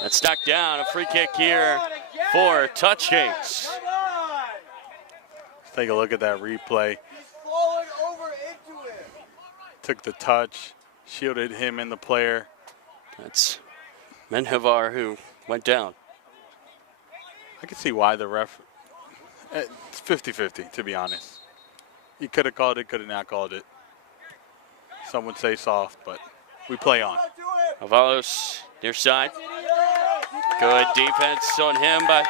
That's knocked down. A free kick here for Touch Kings. Let's take a look at that replay. Took the touch, shielded him and the player. That's Menjivar who went down. I can see why the ref. It's 50-50, to be honest. He could have called it, could have not called it. Some would say soft, but we play on. Avalos near side. Good defense on him by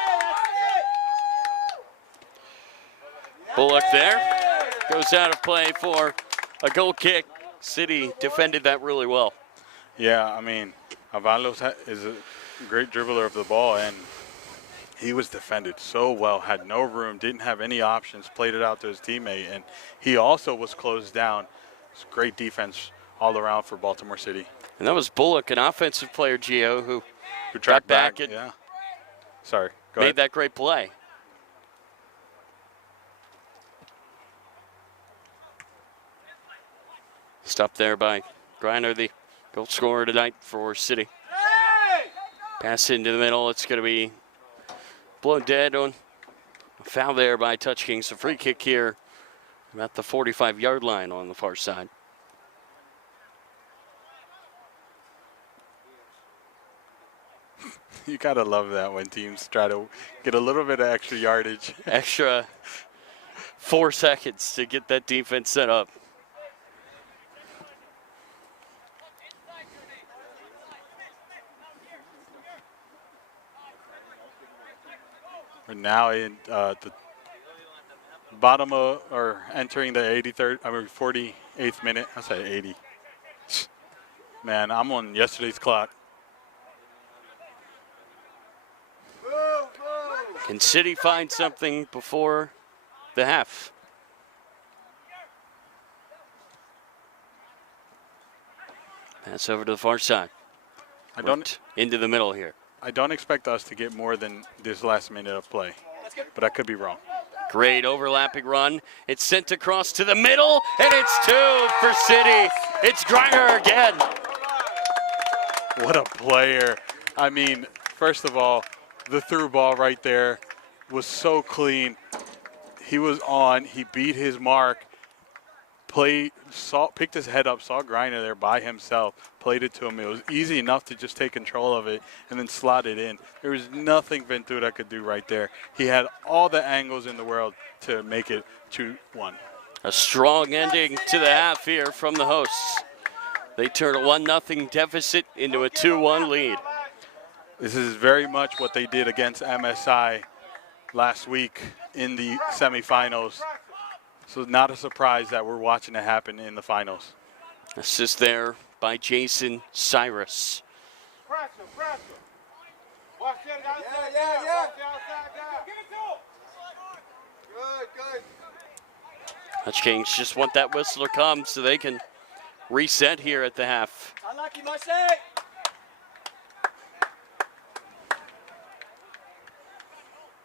Bullock there. Goes out of play for a goal kick. City defended that really well. Yeah, I mean, Avalos is a great dribbler of the ball, and he was defended so well, had no room, didn't have any options, played it out to his teammate, and he also was closed down. It's great defense all around for Baltimore City. And that was Bullock, an offensive player, Gio, who tracked back and yeah. Sorry, go made ahead. that great play. Stopped there by Griner, the goal scorer tonight for City. Pass into the middle. It's going to be blown dead on a foul there by Touch Kings. A free kick here about the 45-yard line on the far side. You got to love that when teams try to get a little bit of extra yardage. Extra 4 seconds to get that defense set up. We're now in the bottom of, or entering the 48th minute. I said 80. Man, I'm on yesterday's clock. Can City find something before the half? Pass over to the far side. Into the middle here. I don't expect us to get more than this last minute of play, but I could be wrong. Great overlapping run. It's sent across to the middle, and it's 2 for City. It's Griner again. What a player. I mean, first of all, the through ball right there was so clean. He was on. He beat his mark. Picked his head up, saw Griner there by himself, played it to him. It was easy enough to just take control of it and then slot it in. There was nothing Ventura could do right there. He had all the angles in the world to make it 2-1. A strong ending to the half here from the hosts. They turn a 1-0 deficit into a 2-1 lead. This is very much what they did against MSI last week in the semifinals. So not a surprise that we're watching it happen in the finals. Assist there by Jason Cyrus. Pressure. Watch the outside. Yeah. Give it to him. Good. Touch Kings just want that whistle to come so they can reset here at the half. Unlucky, my say.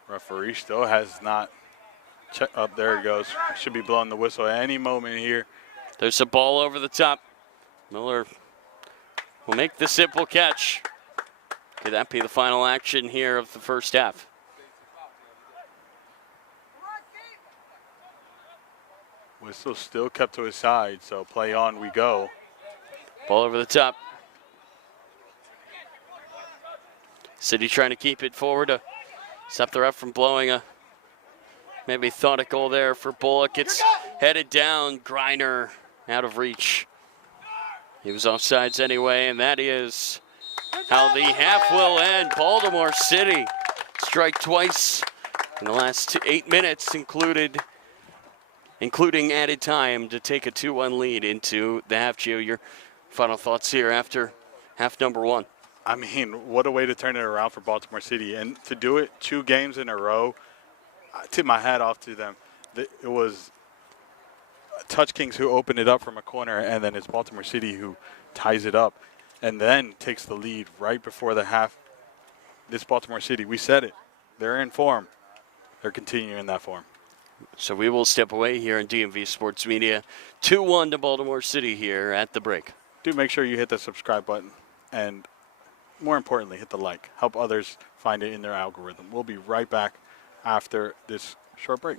Referee still has not checked. Up, there it goes. Should be blowing the whistle at any moment here. There's a ball over the top. Miller will make the simple catch. Could that be the final action here of the first half? Whistle still kept to his side, so play on we go. Ball over the top. City trying to keep it forward to stop the ref from blowing a maybe thought a goal there for Bullock. It's headed down. Griner out of reach. He was offsides anyway, and that is how the half will end. Baltimore City strike twice in the last 8 minutes, including added time to take a 2-1 lead into the half. Gio, your final thoughts here after half number one? I mean, what a way to turn it around for Baltimore City. And to do it 2 games in a row, I tip my hat off to them. It was Touch Kings who opened it up from a corner, and then it's Baltimore City who ties it up and then takes the lead right before the half. This Baltimore City, we said it, they're in form. They're continuing that form. So we will step away here in DMV Sports Media. 2-1 to Baltimore City here at the break. Do make sure you hit the subscribe button and, more importantly, hit the like. Help others find it in their algorithm. We'll be right back after this short break.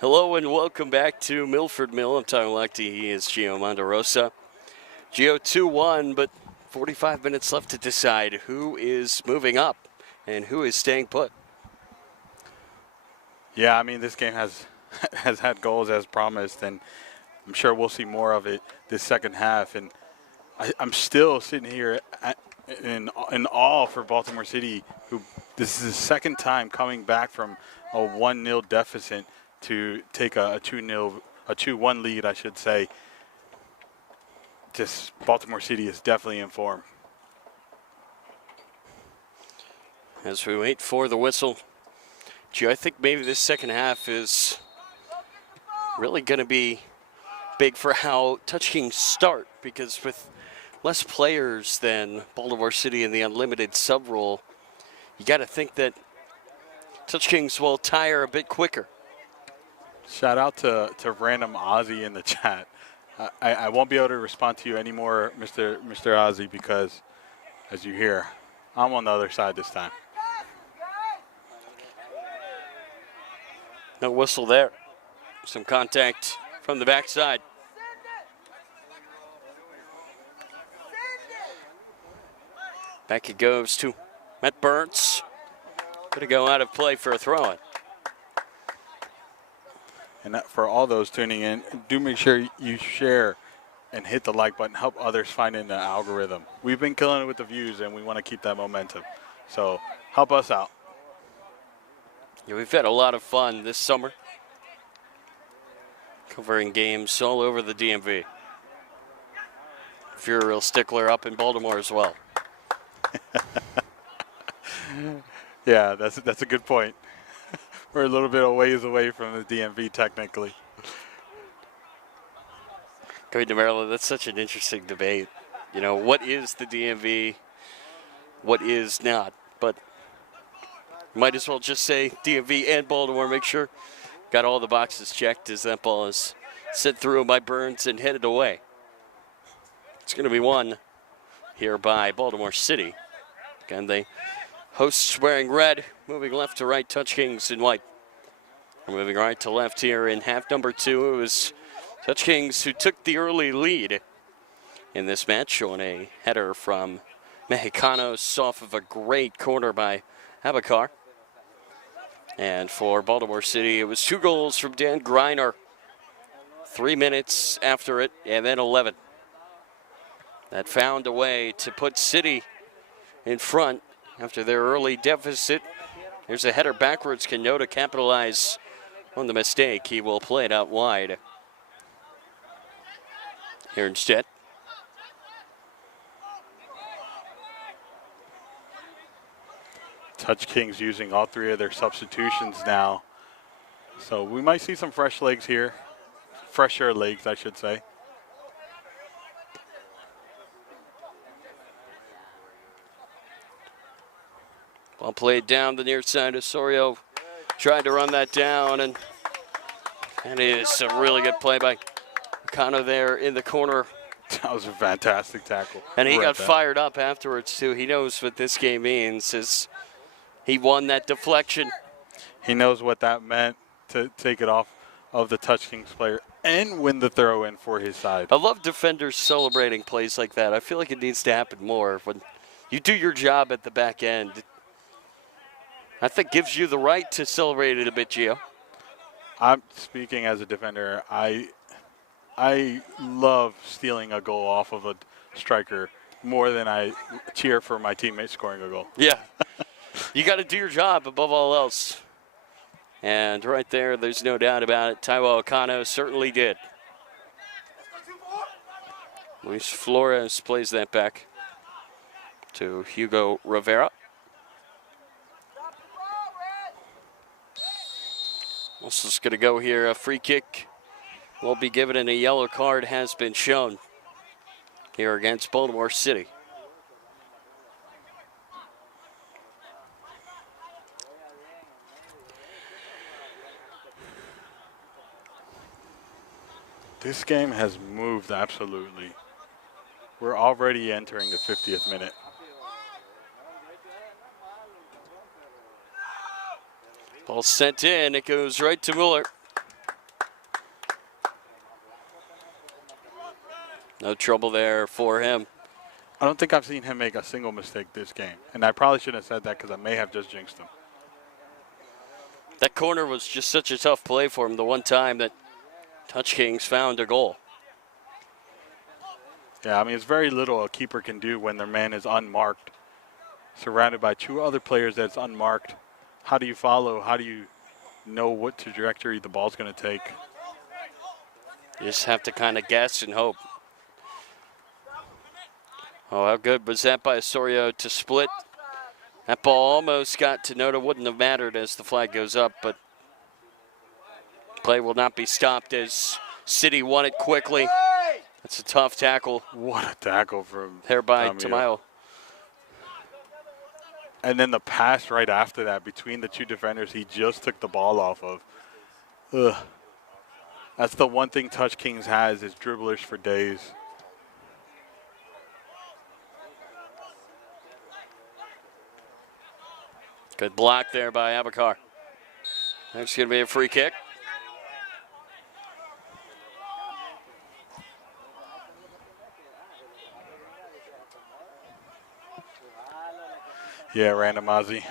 Hello and welcome back to Milford Mill. I'm Tyler Lecty. He is Gio Monderosa. Gio 2-1, but 45 minutes left to decide who is moving up and who is staying put. Yeah, I mean, this game has has had goals as promised, and I'm sure we'll see more of it this second half. And I'm still sitting here in awe for Baltimore City, who this is the second time coming back from a 1-0 deficit to take a 2-1 lead, I should say. Just Baltimore City is definitely in form. As we wait for the whistle, Gio, I think maybe this second half is really going to be big for how Touch Kings start, because with less players than Baltimore City in the unlimited sub rule, you got to think that Touch Kings will tire a bit quicker. Shout out to random Ozzy in the chat. I won't be able to respond to you anymore, Mr. Ozzy, because as you hear, I'm on the other side this time. No whistle there. Some contact from the backside. Back it goes to Matt Burns. Going to go out of play for a throw-in. And that, for all those tuning in, do make sure you share and hit the like button. Help others find in the algorithm. We've been killing it with the views, and we want to keep that momentum. So help us out. Yeah, we've had a lot of fun this summer covering games all over the DMV. If you're a real stickler up in Baltimore as well. Yeah, that's a good point. We're a little bit a ways away from the DMV technically. Going to Maryland, that's such an interesting debate. You know, what is the DMV? What is not? But might as well just say DMV and Baltimore. Make sure got all the boxes checked as that ball is sent through by Burns and headed away. It's going to be won here by Baltimore City. Again, they hosts wearing red, moving left to right, Touch Kings in white. We're moving right to left here in half number 2. It was Touch Kings who took the early lead in this match on a header from Mexicanos off of a great corner by Abakar. And for Baltimore City, it was 2 goals from Dan Greiner. 3 minutes after it, and then 11. That found a way to put City in front after their early deficit. There's a header backwards. Can Noda capitalize on the mistake? He will play it out wide. Here instead. Touch Kings using all 3 of their substitutions now. So we might see some fresh legs here. Fresher legs, I should say. Ball played down the near side. Osorio tried to run that down, and that is a really good play by Kano there in the corner. That was a fantastic tackle. And he got fired up afterwards, too. He knows what this game means, as he won that deflection. He knows what that meant to take it off of the Touch Kings player and win the throw-in for his side. I love defenders celebrating plays like that. I feel like it needs to happen more. When you do your job at the back end, I think gives you the right to celebrate it a bit, Gio. I'm speaking as a defender. I love stealing a goal off of a striker more than I cheer for my teammate scoring a goal. Yeah. You got to do your job above all else. And right there, there's no doubt about it. Taiwo Okano certainly did. Luis Flores plays that back to Hugo Rivera. Also is going to go here. A free kick will be given, and a yellow card has been shown here against Baltimore City. This game has moved absolutely. We're already entering the 50th minute. Ball sent in. It goes right to Mueller. No trouble there for him. I don't think I've seen him make a single mistake this game. And I probably shouldn't have said that because I may have just jinxed him. That corner was just such a tough play for him the one time that Touch Kings found a goal. Yeah, I mean, it's very little a keeper can do when their man is unmarked, surrounded by 2 other players that's unmarked. How do you follow? How do you know what trajectory the ball's going to take? You just have to kind of guess and hope. Oh, how good was that by Osorio to split? That ball almost got to Noda. Wouldn't have mattered as the flag goes up, but play will not be stopped as City won it quickly. That's a tough tackle. What a tackle from there by Tamayo. Tamayo. And then the pass right after that between the 2 defenders he just took the ball off of. Ugh. That's the one thing Touch Kings has is dribblers for days. Good block there by Abakar. That's going to be a free kick. Yeah, Random Ozzy.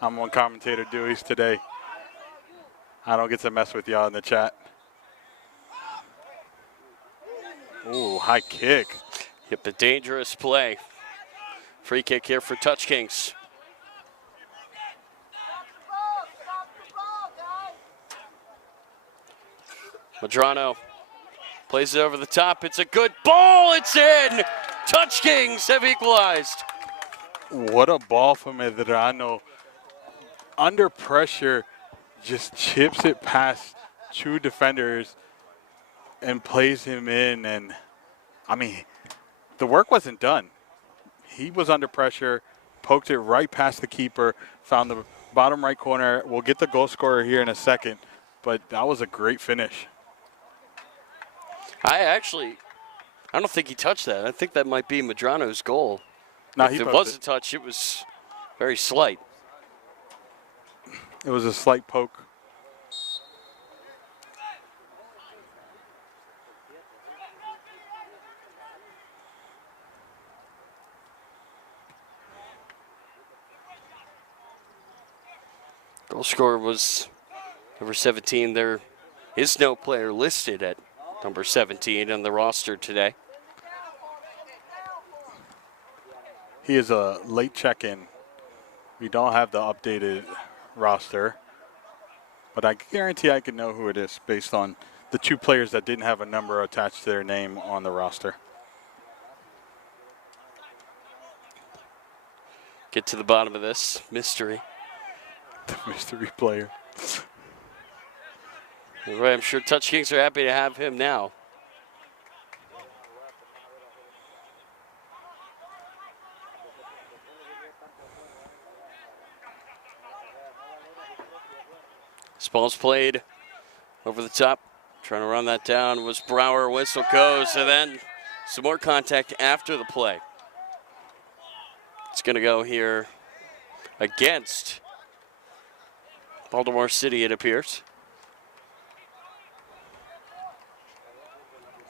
I'm on commentator duties today. I don't get to mess with y'all in the chat. Ooh, high kick. Yep, a dangerous play. Free kick here for Touch Kings. Madrano plays it over the top. It's a good ball. It's in. Touch Kings have equalized. What a ball from Medrano. Under pressure, just chips it past 2 defenders and plays him in. And, I mean, the work wasn't done. He was under pressure, poked it right past the keeper, found the bottom right corner. We'll get the goal scorer here in a second, but that was a great finish. I don't think he touched that. I think that might be Madrano's goal. No, if it was a touch, it was very slight. It was a slight poke. Goal scorer was number 17. There is no player listed at number 17 on the roster today. He is a late check-in. We don't have the updated roster, but I guarantee I can know who it is based on the 2 players that didn't have a number attached to their name on the roster. Get to the bottom of this mystery. The mystery player. Right, I'm sure Touch Kings are happy to have him now. This ball's played over the top. Trying to run that down was Brower. Whistle goes, and then some more contact after the play. It's going to go here against Baltimore City, it appears.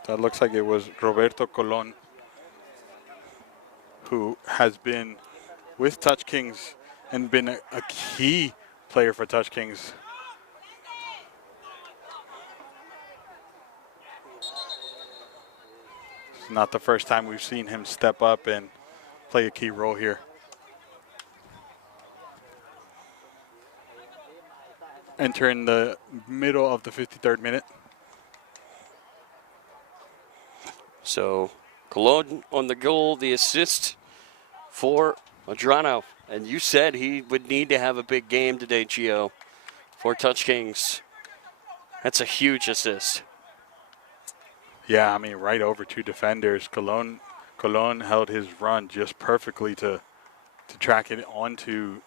That looks like it was Roberto Colon, who has been with Touch Kings and been a key player for Touch Kings. It's not the first time we've seen him step up and play a key role here. Entering the middle of the 53rd minute. So Colon on the goal, the assist for Madrano. And you said he would need to have a big game today, Gio, for Touch Kings. That's a huge assist. Yeah, I mean, right over 2 defenders. Colon held his run just perfectly to track it on to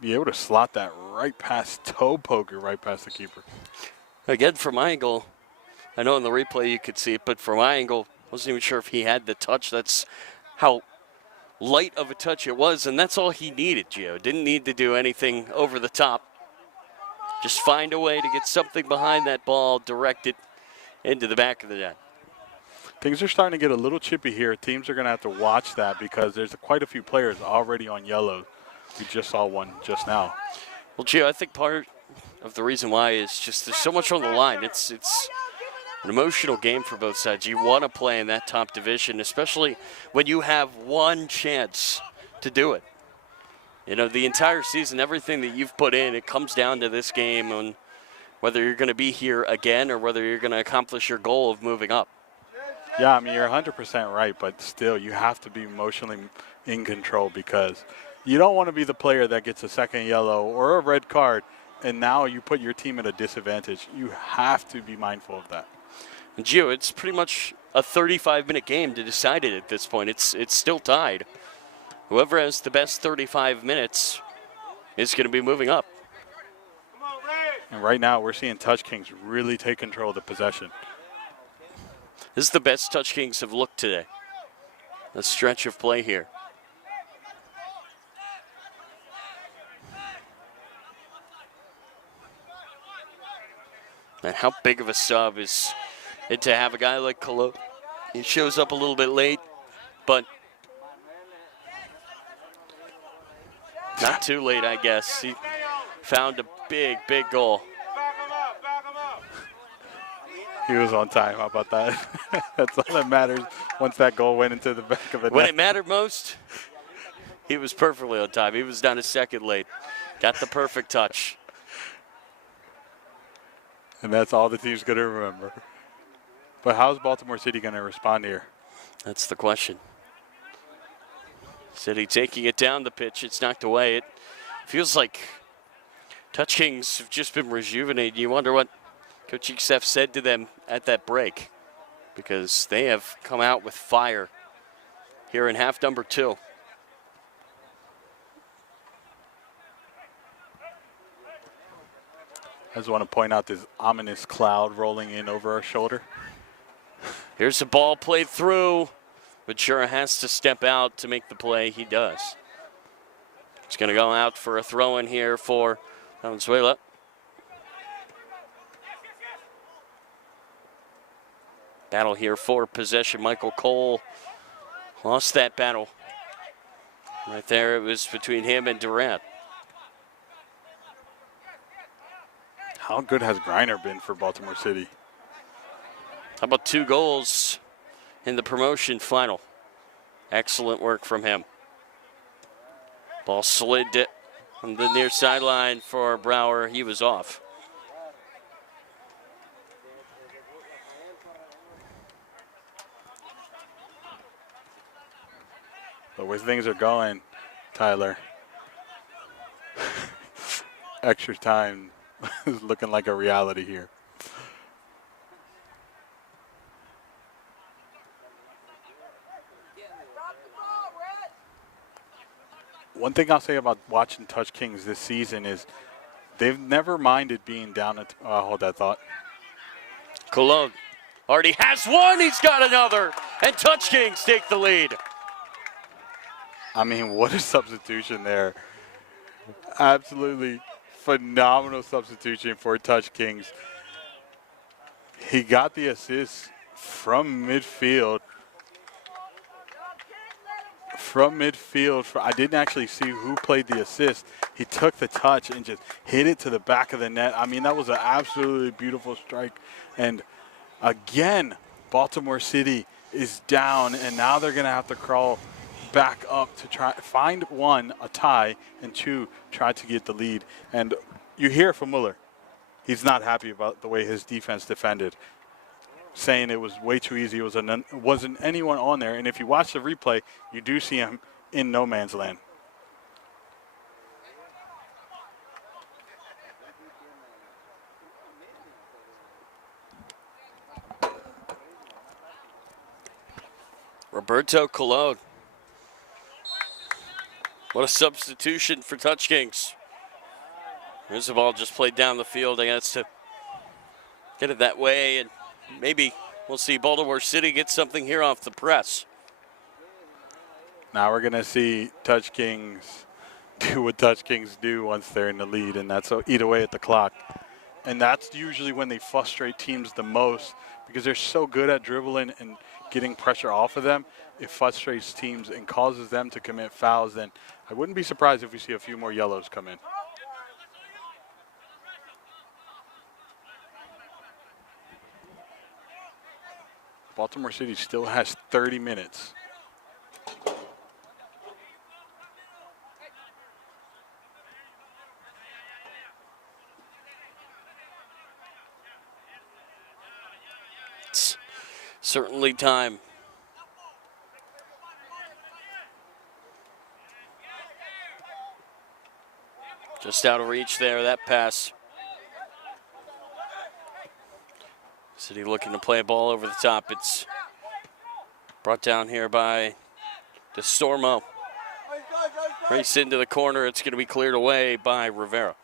be able to slot that right past toe poker, right past the keeper. Again, from my angle, I know in the replay you could see it, but from my angle, wasn't even sure if he had the touch. That's how light of a touch it was, and that's all he needed, Gio. Didn't need to do anything over the top. Just find a way to get something behind that ball, direct it into the back of the net. Things are starting to get a little chippy here. Teams are going to have to watch that because there's quite a few players already on yellow. We just saw one just now. Well, Gio, I think part of the reason why is just there's so much on the line. It's an emotional game for both sides. You want to play in that top division, especially when you have one chance to do it. You know, the entire season, everything that you've put in, it comes down to this game and whether you're going to be here again or whether you're going to accomplish your goal of moving up. Yeah, I mean, you're 100% right, but still, you have to be emotionally in control because you don't want to be the player that gets a second yellow or a red card, and now you put your team at a disadvantage. You have to be mindful of that. And Gio, it's pretty much a 35-minute game to decide it at this point. It's still tied. Whoever has the best 35 minutes is going to be moving up. And right now, we're seeing Touch Kings really take control of the possession. This is the best Touch Kings have looked today. A stretch of play here. And how big of a sub is it to have a guy like Colo? He shows up a little bit late, but not too late, I guess. He found a big, big goal. He was on time. How about that? That's all that matters once that goal went into the back of the net. When it mattered most, he was perfectly on time. He was down a second late. Got the perfect touch. And that's all the team's going to remember. But how's Baltimore City going to respond here? That's the question. City taking it down the pitch. It's knocked away. It feels like Touch Kings have just been rejuvenated. You wonder what Coach Iksef said to them at that break, because they have come out with fire here in half number 2. I just want to point out this ominous cloud rolling in over our shoulder. Here's the ball played through. Ventura has to step out to make the play. He does. It's going to go out for a throw-in here for Valenzuela. Battle here for possession. Michael Cole lost that battle. Right there, it was between him and Durant. How good has Griner been for Baltimore City? How about 2 goals in the promotion final? Excellent work from him. Ball slid on the near sideline for Brower. He was off. The way things are going, Tyler, extra time is looking like a reality here. One thing I'll say about watching Touch Kings this season is they've never minded being down at, hold that thought. Cologne already has one. He's got another. And Touch Kings take the lead. I mean, what a substitution there. Absolutely phenomenal substitution for Touch Kings. He got the assist from midfield. I didn't actually see who played the assist. He took the touch and just hit it to the back of the net. I mean, that was an absolutely beautiful strike. And again, Baltimore City is down, and now they're going to have to crawl back up to try find 1, a tie, and 2, try to get the lead. And you hear from Muller. He's not happy about the way his defense defended, saying it was way too easy. It wasn't anyone on there. And if you watch the replay, you do see him in no man's land. Roberto Cologne. What a substitution for Touch Kings. Here's the ball just played down the field. He has to get it that way, and maybe we'll see Baltimore City get something here off the press. Now we're going to see Touch Kings do what Touch Kings do once they're in the lead, and that's eat away at the clock. And that's usually when they frustrate teams the most, because they're so good at dribbling and getting pressure off of them. It frustrates teams and causes them to commit fouls. Then I wouldn't be surprised if we see a few more yellows come in. Baltimore City still has 30 minutes. It's certainly time. Just out of reach there, that pass. City looking to play a ball over the top. It's brought down here by DeStormo. Race into the corner. It's going to be cleared away by Rivera.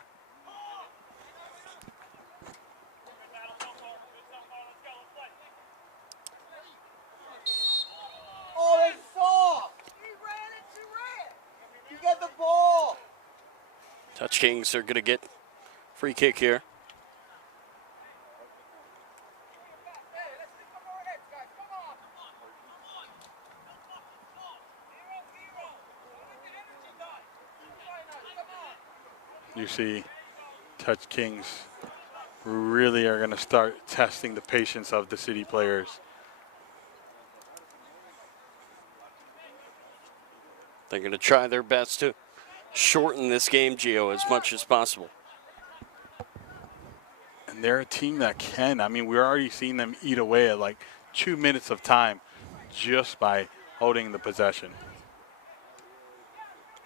Oh, it's soft. He ran it, she ran. You get the ball. Touch Kings are going to get free kick here. You see Touch Kings really are going to start testing the patience of the City players. They're going to try their best to shorten this game, Gio, as much as possible. And they're a team that can. I mean, we're already seeing them eat away at like 2 minutes of time just by holding the possession.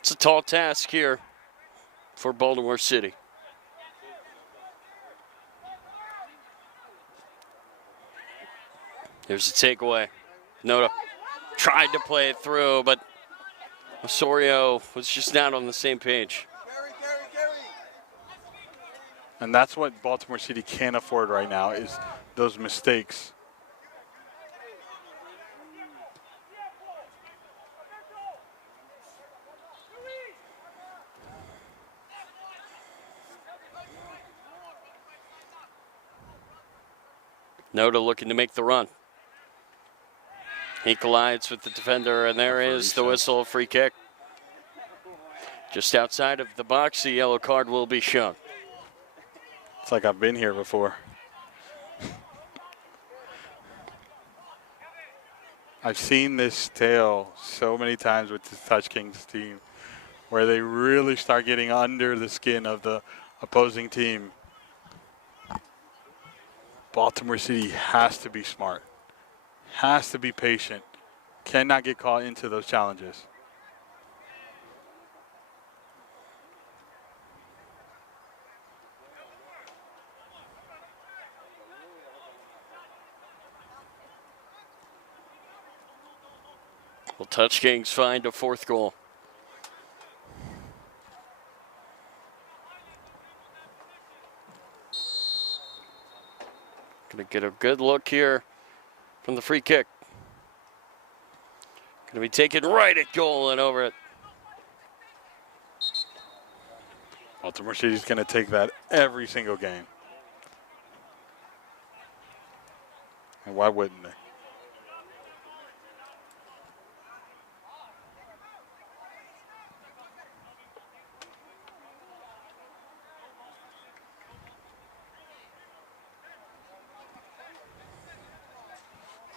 It's a tall task here for Baltimore City. Here's the takeaway. Noda tried to play it through, but Osorio was just not on the same page. And that's what Baltimore City can't afford right now, is those mistakes. Noda looking to make the run. He collides with the defender, and there is the whistle, free kick. Just outside of the box, the yellow card will be shown. It's like I've been here before. I've seen this tale so many times with the Touch Kings team, where they really start getting under the skin of the opposing team. Baltimore City has to be smart, has to be patient, cannot get caught into those challenges. Will Touch Kings find a fourth goal? Gonna get a good look here from the free kick. Gonna be taken right at goal and over it. Baltimore City's going to take that every single game. And why wouldn't they?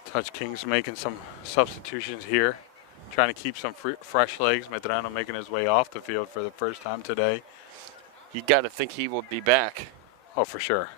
Touch Kings making some substitutions here, trying to keep some fresh legs. Medrano making his way off the field for the first time today. You got to think he will be back. Oh, for sure.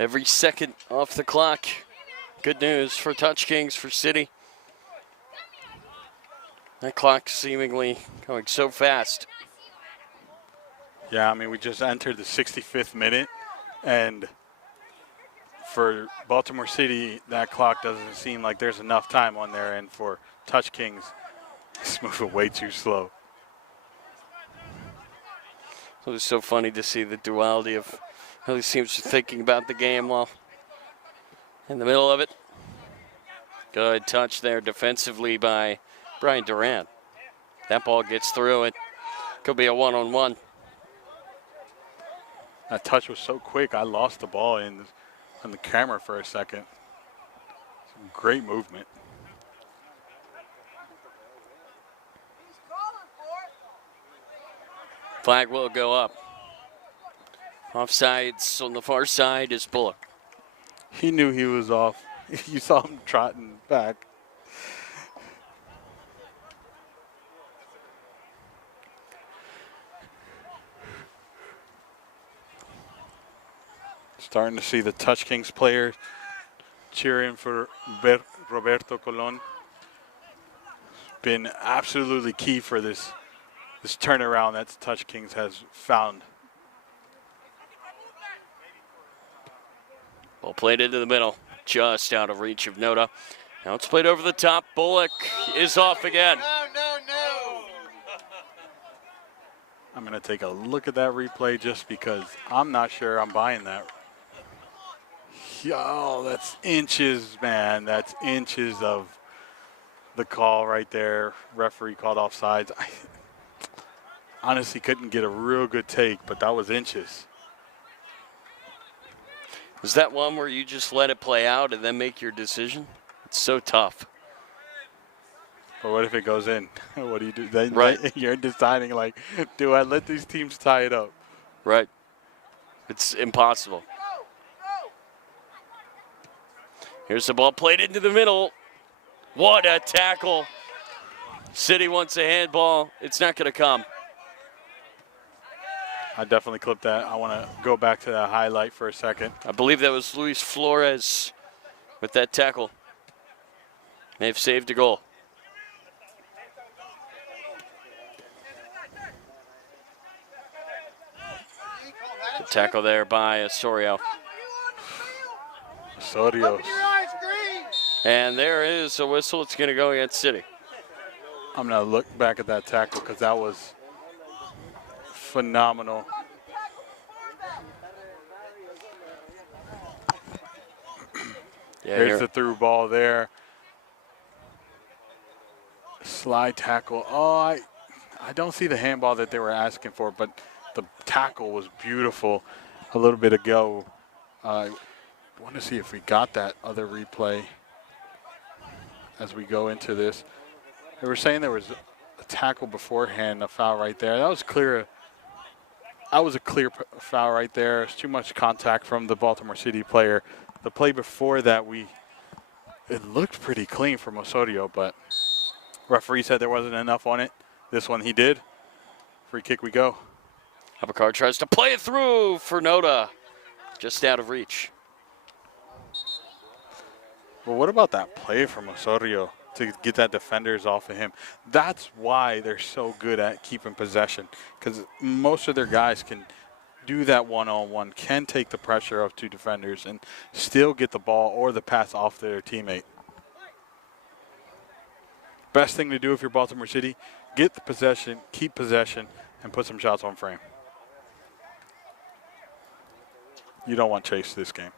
Every second off the clock. Good news for Touch Kings, for City. That clock seemingly going so fast. Yeah, I mean, we just entered the 65th minute, and for Baltimore City, that clock doesn't seem like there's enough time on there, and for Touch Kings, it's moving way too slow. It was so funny to see the duality of how these teams are thinking about the game while in the middle of it. Good touch there defensively by Brian Durant. That ball gets through it. Could be a one-on-one. That touch was so quick, I lost the ball on the camera for a second. Some great movement. Flag will go up. Offsides on the far side is Bullock. He knew he was off. You saw him trotting back. Starting to see the Touch Kings players cheering for Roberto Colon. Been absolutely key for this turnaround that Touch Kings has found. Ball played into the middle, just out of reach of Noda. Now it's played over the top. Bullock is off again. No. I'm going to take a look at that replay just because I'm not sure I'm buying that. Yo, that's inches, man. That's inches of the call right there. Referee called offsides. I honestly couldn't get a real good take, but that was inches. Is that one where you just let it play out and then make your decision? It's so tough. But what if it goes in? What do you do? Then Right. You're deciding, like, do I let these teams tie it up? Right. It's impossible. Here's the ball played into the middle. What a tackle. City wants a handball. It's not going to come. I definitely clipped that. I want to go back to that highlight for a second. I believe that was Luis Flores with that tackle. May have saved a goal. The tackle there by Osorio. Osorio. And there is a whistle. It's going to go against City. I'm going to look back at that tackle because that was phenomenal. Yeah, Here's the through ball there. Slide tackle. Oh, I don't see the handball that they were asking for, but the tackle was beautiful a little bit ago. I want to see if we got that other replay as we go into this. They were saying there was a tackle beforehand, a foul right there. That was clear. That was a clear foul right there. It's too much contact from the Baltimore City player. The play before that, it looked pretty clean from Osorio, but referee said there wasn't enough on it. This one he did. Free kick we go. Abakar tries to play it through for Noda. Just out of reach. Well, what about that play from Osorio to get that defenders off of him? That's why they're so good at keeping possession, because most of their guys can do that one-on-one, can take the pressure of two defenders and still get the ball or the pass off their teammate. Best thing to do if you're Baltimore City, get the possession, keep possession, and put some shots on frame. You don't want chase this game.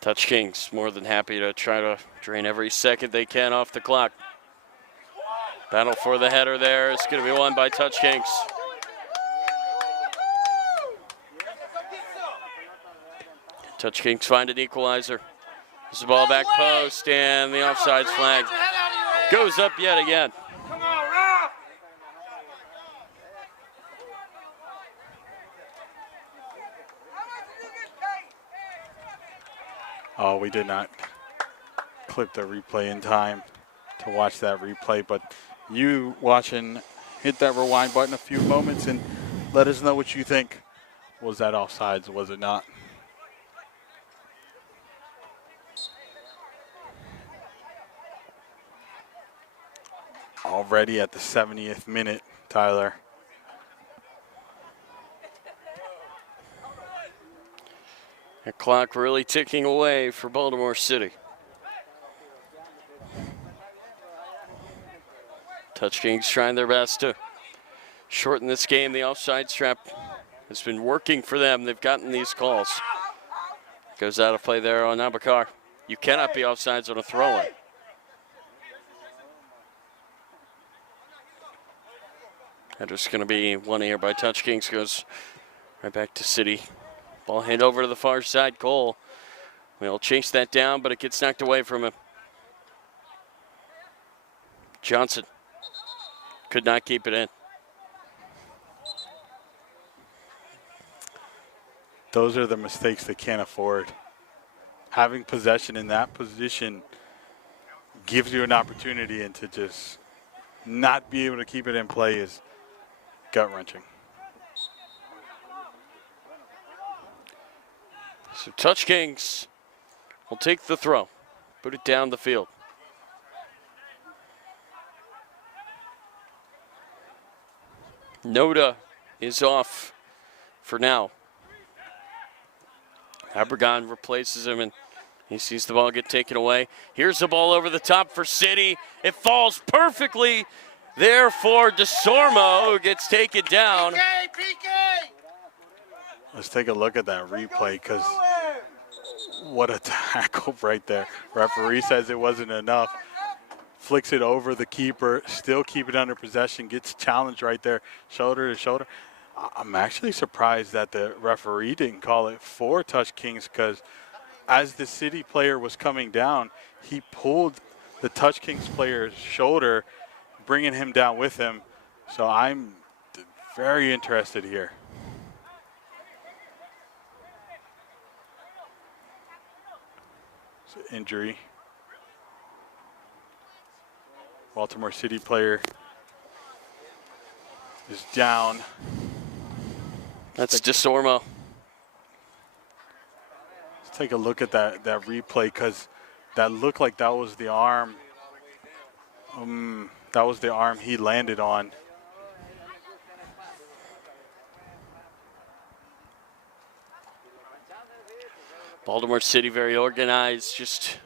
Touch Kings more than happy to try to drain every second they can off the clock. Battle for the header there. It's going to be won by Touch Kings. Touch Kings find an equalizer. This is the ball back post, and the offsides flag goes up yet again. Oh, we did not clip the replay in time to watch that replay, but you watching, hit that rewind button a few moments and let us know what you think. Was that offsides? Was it not? Already at the 70th minute, Tyler. The clock really ticking away for Baltimore City. Touch Kings trying their best to shorten this game. The offside trap has been working for them. They've gotten these calls. Goes out of play there on Abakar. You cannot be offsides on a throw-in. Header's going to be one here by Touch Kings. Goes right back to City. Ball hand over to the far side. Cole will chase that down, but it gets knocked away from him. Johnson could not keep it in. Those are the mistakes they can't afford. Having possession in that position gives you an opportunity, and to just not be able to keep it in play is gut-wrenching. So Touch Kings will take the throw, put it down the field. Noda is off for now. Abregon replaces him, and he sees the ball get taken away. Here's the ball over the top for City. It falls perfectly there for DeSormo, who gets taken down. Let's take a look at that replay, because what a tackle right there. Referee says it wasn't enough. Flicks it over the keeper, still keep it under possession, gets challenged right there, shoulder to shoulder. I'm actually surprised that the referee didn't call it for Touch Kings, because as the City player was coming down, he pulled the Touch Kings player's shoulder, bringing him down with him. So I'm very interested here. It's an injury. Baltimore City player is down. That's DeSormo. Let's take a look at that replay, because that looked like that was the arm. That was the arm he landed on. Baltimore City very organized, just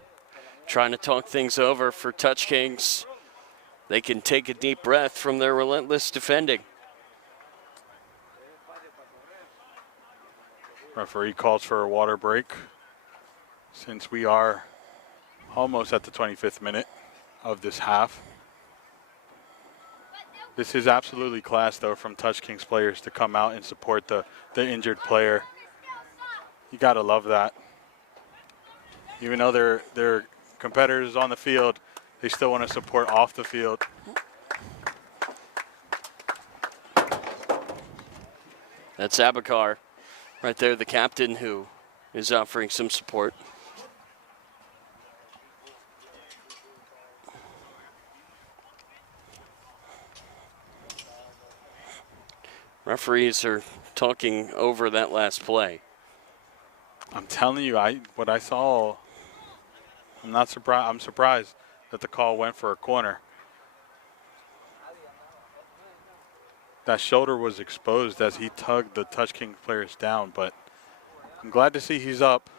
trying to talk things over for Touch Kings. They can take a deep breath from their relentless defending. Referee calls for a water break, since we are almost at the 25th minute of this half. This is absolutely class, though, from Touch Kings players to come out and support the injured player. You gotta love that. Even though they're competitors on the field, they still want to support off the field. That's Abakar right there, the captain, who is offering some support. Referees are talking over that last play. I'm telling you, what I saw, I'm not surprised. I'm surprised that the call went for a corner. That shoulder was exposed as he tugged the Touch King players down, but I'm glad to see he's up.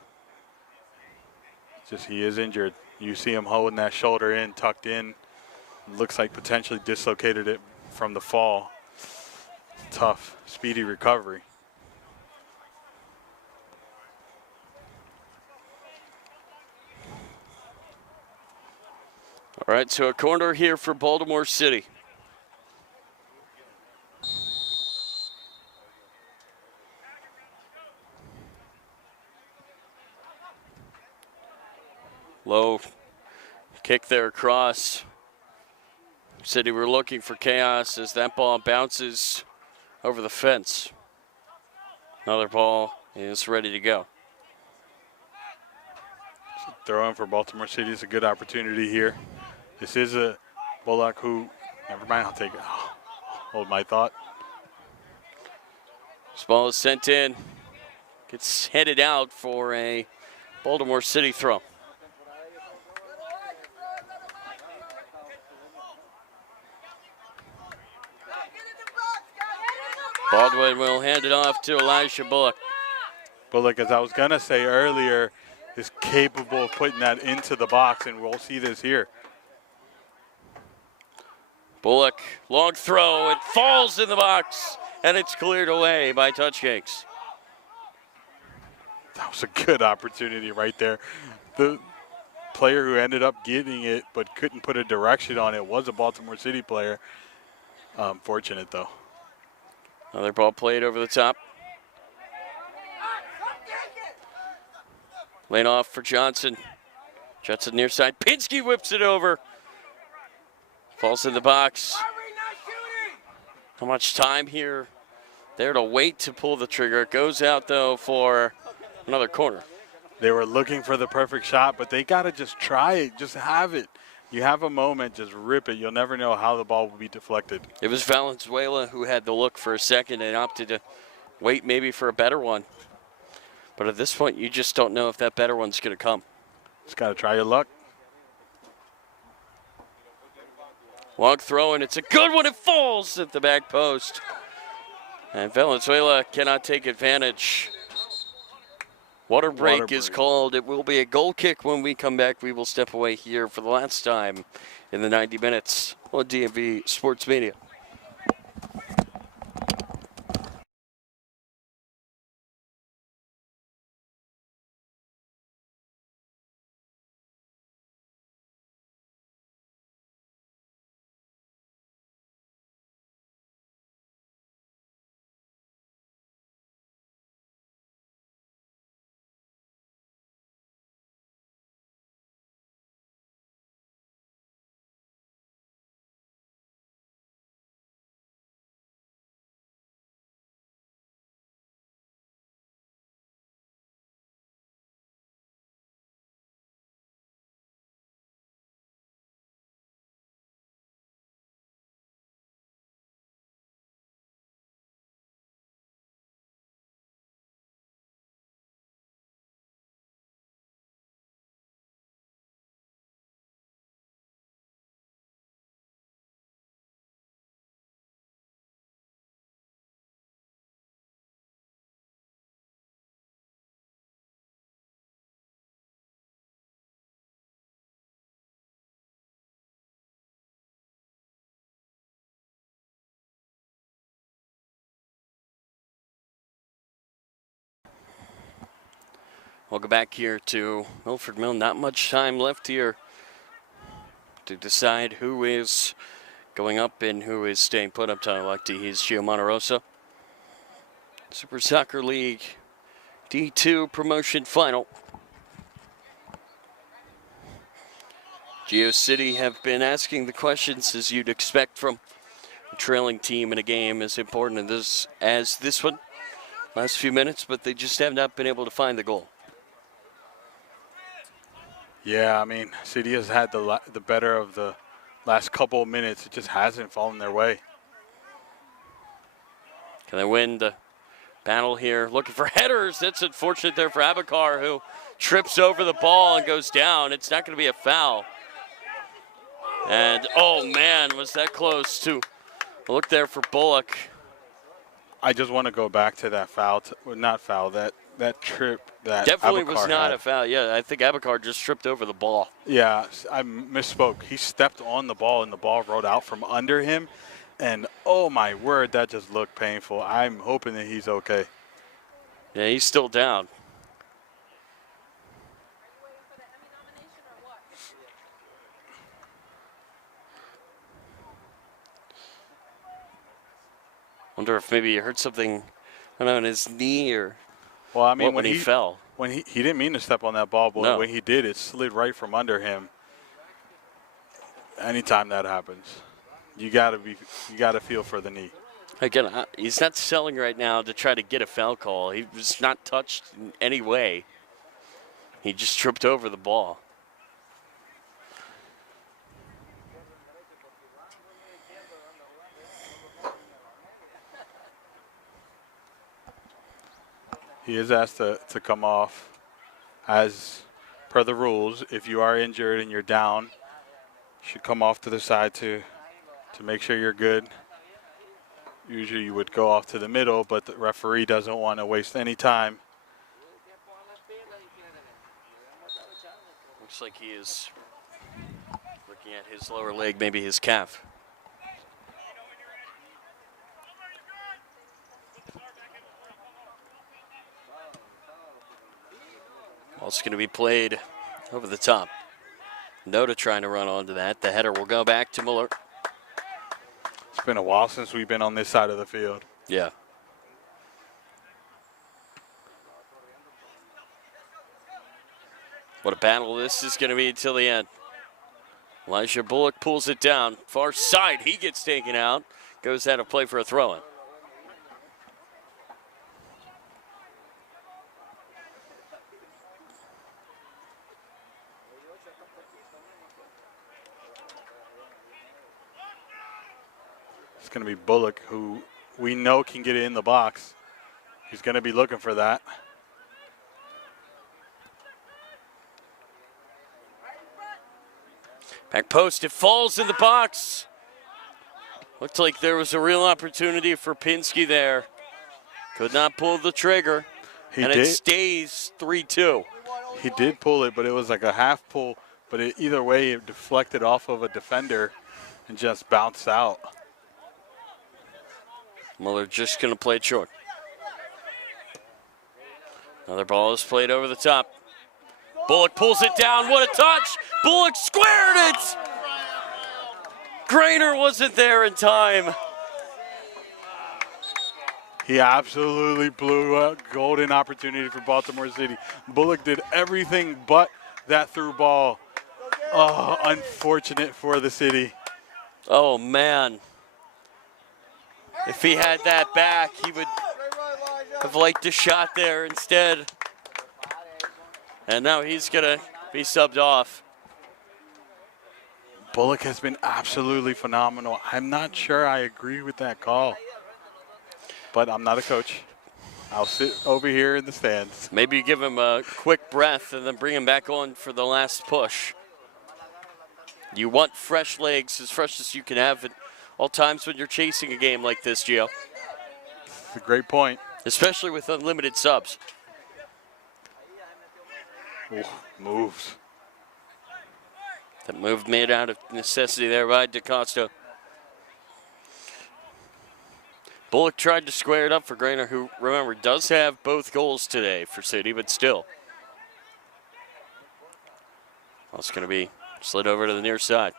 Just he is injured. You see him holding that shoulder in, tucked in. Looks like potentially dislocated it from the fall. Tough, speedy recovery. All right, so a corner here for Baltimore City. Low kick there across. City were looking for chaos as that ball bounces over the fence. Another ball is ready to go. Throw in for Baltimore City is a good opportunity here. This is a Bullock who, never mind, I'll take it. Hold my thought. This ball is sent in. Gets headed out for a Baltimore City throw. Baldwin will hand it off to Elijah Bullock. Bullock, as I was going to say earlier, is capable of putting that into the box, and we'll see this here. Bullock, long throw, it falls in the box, and it's cleared away by Touch Cakes. That was a good opportunity right there. The player who ended up getting it but couldn't put a direction on it was a Baltimore City player. Fortunate, though. Another ball played over the top. Lane off for Johnson. Johnson near side. Pinsky whips it over. Falls in the box. How much time here? There to wait to pull the trigger. It goes out, though, for another corner. They were looking for the perfect shot, but they got to just try it. Just have it. You have a moment, just rip it. You'll never know how the ball will be deflected. It was Valenzuela who had the look for a second and opted to wait maybe for a better one. But at this point, you just don't know if that better one's going to come. Just got to try your luck. Long throw, and it's a good one. It falls at the back post. And Valenzuela cannot take advantage. Water break is called. It will be a goal kick when we come back. We will step away here for the last time in the 90 minutes on DMV Sports Media. Welcome back here to Milford Mill. Not much time left here to decide who is going up and who is staying put up to elect. He's Gio Monterosa. Super Soccer League D2 promotion final. Geo City have been asking the questions as you'd expect from a trailing team in a game as important as this one. Last few minutes, but they just have not been able to find the goal. Yeah, I mean, City has had the better of the last couple of minutes. It just hasn't fallen their way. Can they win the battle here? Looking for headers. That's unfortunate there for Abakar, who trips over the ball and goes down. It's not going to be a foul. And, oh, man, was that close to a look there for Bullock. I just want to go back to that foul, not foul, that trip that definitely Abakar was not had. a foul. Yeah, I think Abakar just tripped over the ball. Yeah, I misspoke. He stepped on the ball, and the ball rolled out from under him. And, oh, my word, that just looked painful. I'm hoping that he's okay. Yeah, he's still down. Wonder if maybe he hurt something, I don't know, in his knee or well, I mean, when he fell. When he didn't mean to step on that ball, but No. when he did, it slid right from under him. Anytime that happens, you gotta feel for the knee. Again, he's not selling right now to try to get a foul call. He was not touched in any way. He just tripped over the ball. He is asked to come off. As per the rules, if you are injured and you're down, you should come off to the side to make sure you're good. Usually you would go off to the middle, but the referee doesn't want to waste any time. Looks like he is looking at his lower leg, maybe his calf. Ball's going to be played over the top. Noda trying to run onto that. The header will go back to Muller. It's been a while since we've been on this side of the field. Yeah. What a battle this is going to be until the end. Elijah Bullock pulls it down. Far side, he gets taken out. Goes out of play for a throw-in. It's going to be Bullock, who we know can get it in the box. He's going to be looking for that. Back post, it falls in the box. Looked like there was a real opportunity for Pinsky there. Could not pull the trigger. It stays 3-2. He did pull it, but it was like a half pull. But either way, it deflected off of a defender and just bounced out. Muller just going to play it short. Another ball is played over the top. Bullock pulls it down. What a touch! Bullock squared it! Grainer wasn't there in time. He absolutely blew a golden opportunity for Baltimore City. Bullock did everything but that through ball. Oh, unfortunate for the city. Oh, man. If he had that back, he would have liked a shot there instead. And now he's going to be subbed off. Bullock has been absolutely phenomenal. I'm not sure I agree with that call, but I'm not a coach. I'll sit over here in the stands. Maybe you give him a quick breath and then bring him back on for the last push. You want fresh legs, as fresh as you can have at all times when you're chasing a game like this, Gio. That's a great point. Especially with unlimited subs. Ooh, moves. That move made out of necessity there by DaCosta. Bullock tried to square it up for Grainer, who, remember, does have both goals today for City, but still. Well, it's going to be slid over to the near side.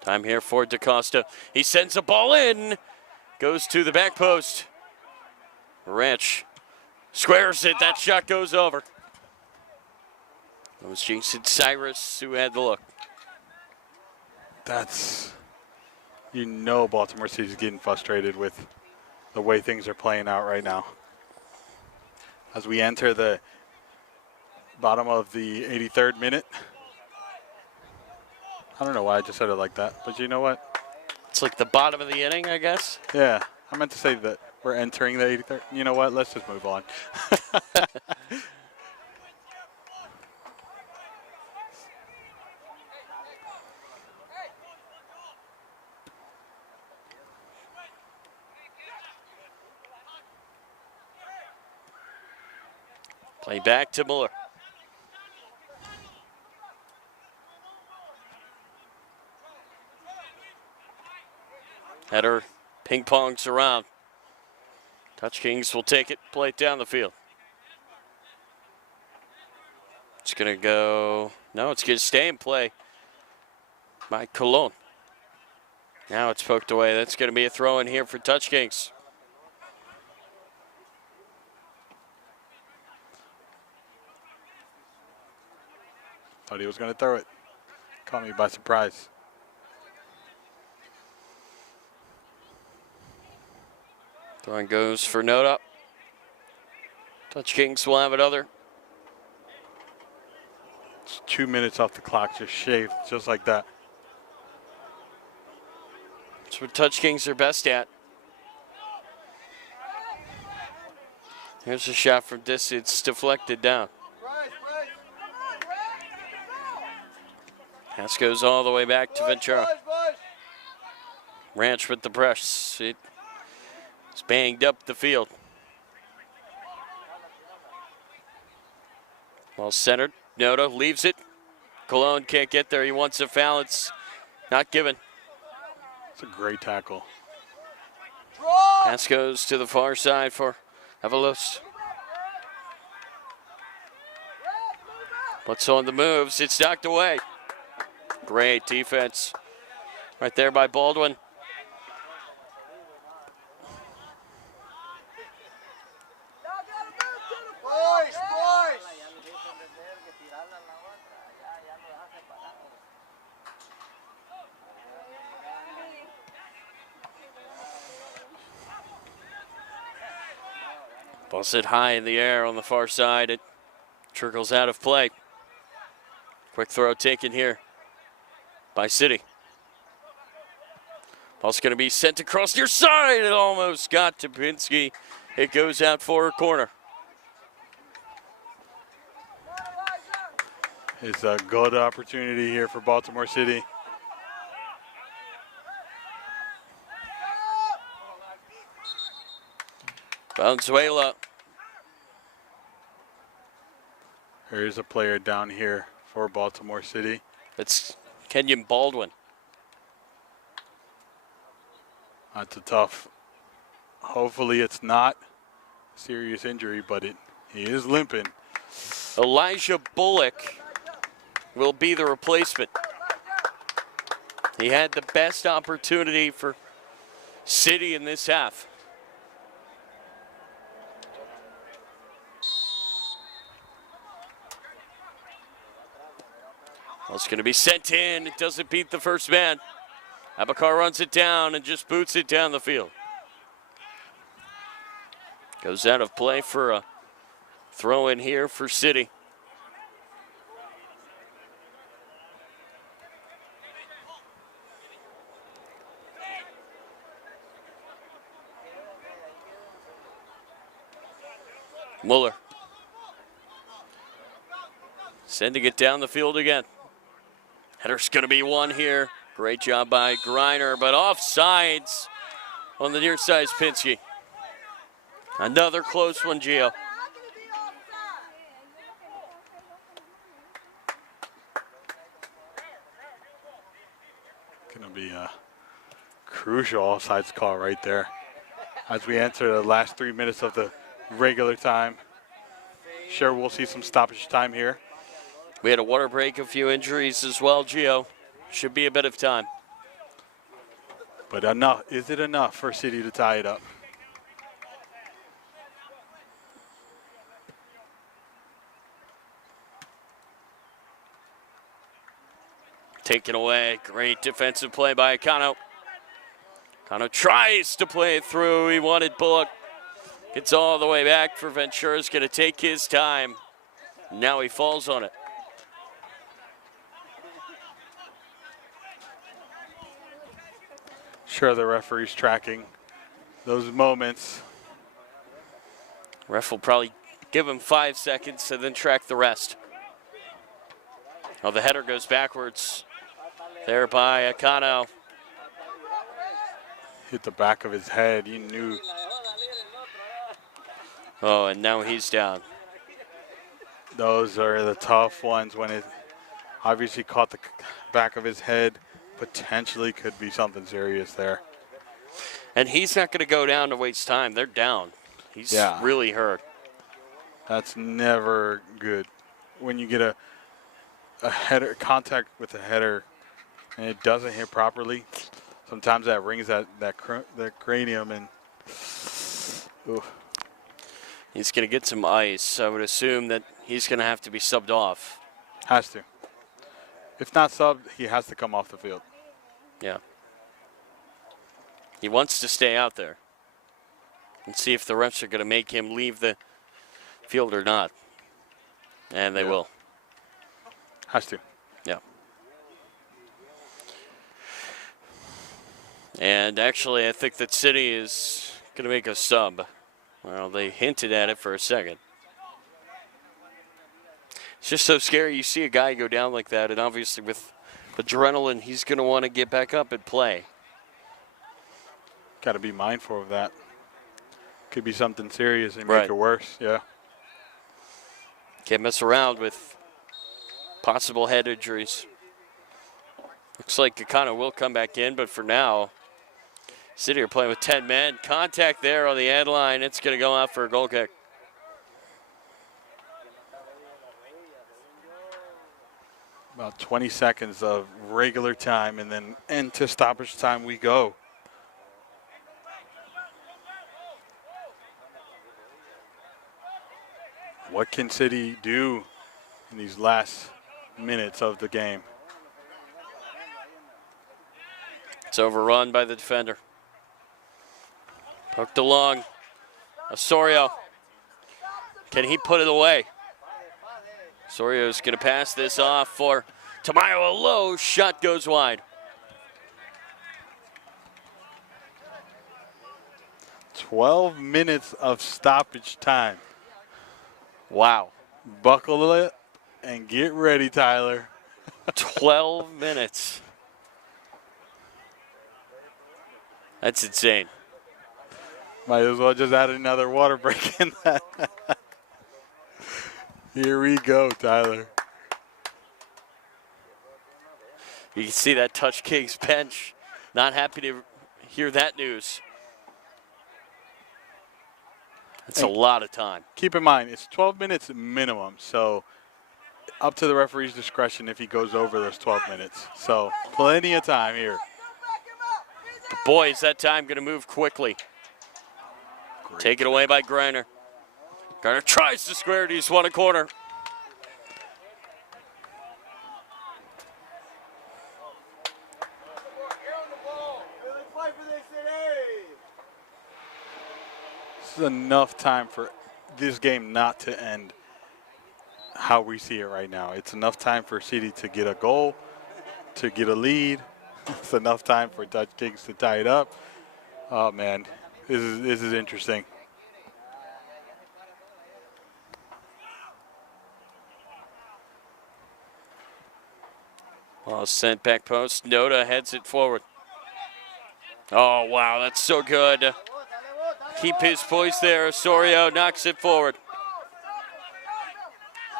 Time here for DaCosta. He sends a ball in. Goes to the back post. Ranch squares it. That shot goes over. It was Jason Cyrus who had the look. That's, you know, Baltimore City's getting frustrated with the way things are playing out right now. As we enter the bottom of the 83rd minute. I don't know why I just said it like that, but you know what? It's like the bottom of the inning, I guess. Yeah, I meant to say that we're entering the 83rd. You know what? Let's just move on. Play back to Muller. Header ping-pongs around. Touch Kings will take it, play it down the field. It's going to go, no, it's going to stay in play by Cologne. Now it's poked away. That's going to be a throw in here for Touch Kings. Thought he was going to throw it. Caught me by surprise. Throwing goes for Noda. Touch Kings will have another. It's 2 minutes off the clock, just shaved, just like that. That's what Touch Kings are best at. Here's a shot from distance, deflected down. Pass goes all the way back to Ventura. Ranch with the press. It's banged up the field. Well centered. Noda leaves it. Cologne can't get there. He wants a foul. It's not given. It's a great tackle. Pass goes to the far side for Avalos. What's on the moves? It's knocked away. Great defense right there by Baldwin. Boys, boys. Ball's hit high in the air on the far side. It trickles out of play. Quick throw taken here by City. Ball's going to be sent across your side. It almost got to Pinsky. It goes out for a corner. It's a good opportunity here for Baltimore City. Valenzuela. Here's a player down here for Baltimore City. It's Kenyon Baldwin. That's a tough. Hopefully it's not a serious injury, but he is limping. Elijah Bullock will be the replacement. He had the best opportunity for City in this half. Well, it's going to be sent in. It doesn't beat the first man. Abakar runs it down and just boots it down the field. Goes out of play for a throw in here for City. Muller. Sending it down the field again. Header's going to be one here. Great job by Greiner, but offsides on the near side is Pinsky. Another close one, Gio. Going to be a crucial offsides call right there. As we enter the last 3 minutes of the regular time. Sure, we'll see some stoppage time here. We had a water break, a few injuries as well, Gio. Should be a bit of time. But enough, is it enough for City to tie it up? Taken away. Great defensive play by Akano. Akano tries to play it through. He wanted Bullock. Gets all the way back for Ventura's going to take his time. Now he falls on it. Sure, the referee's tracking those moments. Ref will probably give him 5 seconds and then track the rest. Oh, the header goes backwards there by Akano. Hit the back of his head. You knew. Oh, and now he's down. Those are the tough ones when it obviously caught the back of his head. Potentially could be something serious there. And he's not going to go down to waste time. They're down. He's really hurt. That's never good. When you get a header contact with the header and it doesn't hit properly, sometimes that rings that cranium and ooh. He's going to get some ice. I would assume that he's going to have to be subbed off. Has to. If not subbed, he has to come off the field. Yeah. He wants to stay out there and see if the refs are going to make him leave the field or not. And they will. Has to. Yeah. And actually, I think that City is going to make a sub. Well, they hinted at it for a second. It's just so scary. You see a guy go down like that, and obviously with adrenaline, he's going to want to get back up and play. Got to be mindful of that. Could be something serious and Right. make it worse. Yeah. Can't mess around with possible head injuries. Looks like Kakano will come back in, but for now, City are playing with 10 men. Contact there on the end line. It's going to go out for a goal kick. About 20 seconds of regular time, and then into stoppage time we go. What can City do in these last minutes of the game? It's overrun by the defender. Poked along. Osorio. Can he put it away? Osorio's going to pass this off for Tamayo. A low shot goes wide. 12 minutes of stoppage time. Wow. Buckle it and get ready, Tyler. 12 minutes. That's insane. Might as well just add another water break in that. Here we go, Tyler. You can see that Touch Kings bench. Not happy to hear that news. That's a lot of time. Keep in mind, it's 12 minutes minimum, so up to the referee's discretion if he goes over those 12 minutes. So plenty of time here. But boy, is that time going to move quickly. Great. Taken away by Greiner. Greiner tries to square it. He's won a corner. This is enough time for this game not to end how we see it right now. It's enough time for City to get a goal, to get a lead. It's enough time for Touch Kings to tie it up. Oh, man, this is interesting. Well, sent back post. Noda heads it forward. Oh, wow, that's so good. Keep his poise there. Osorio knocks it forward.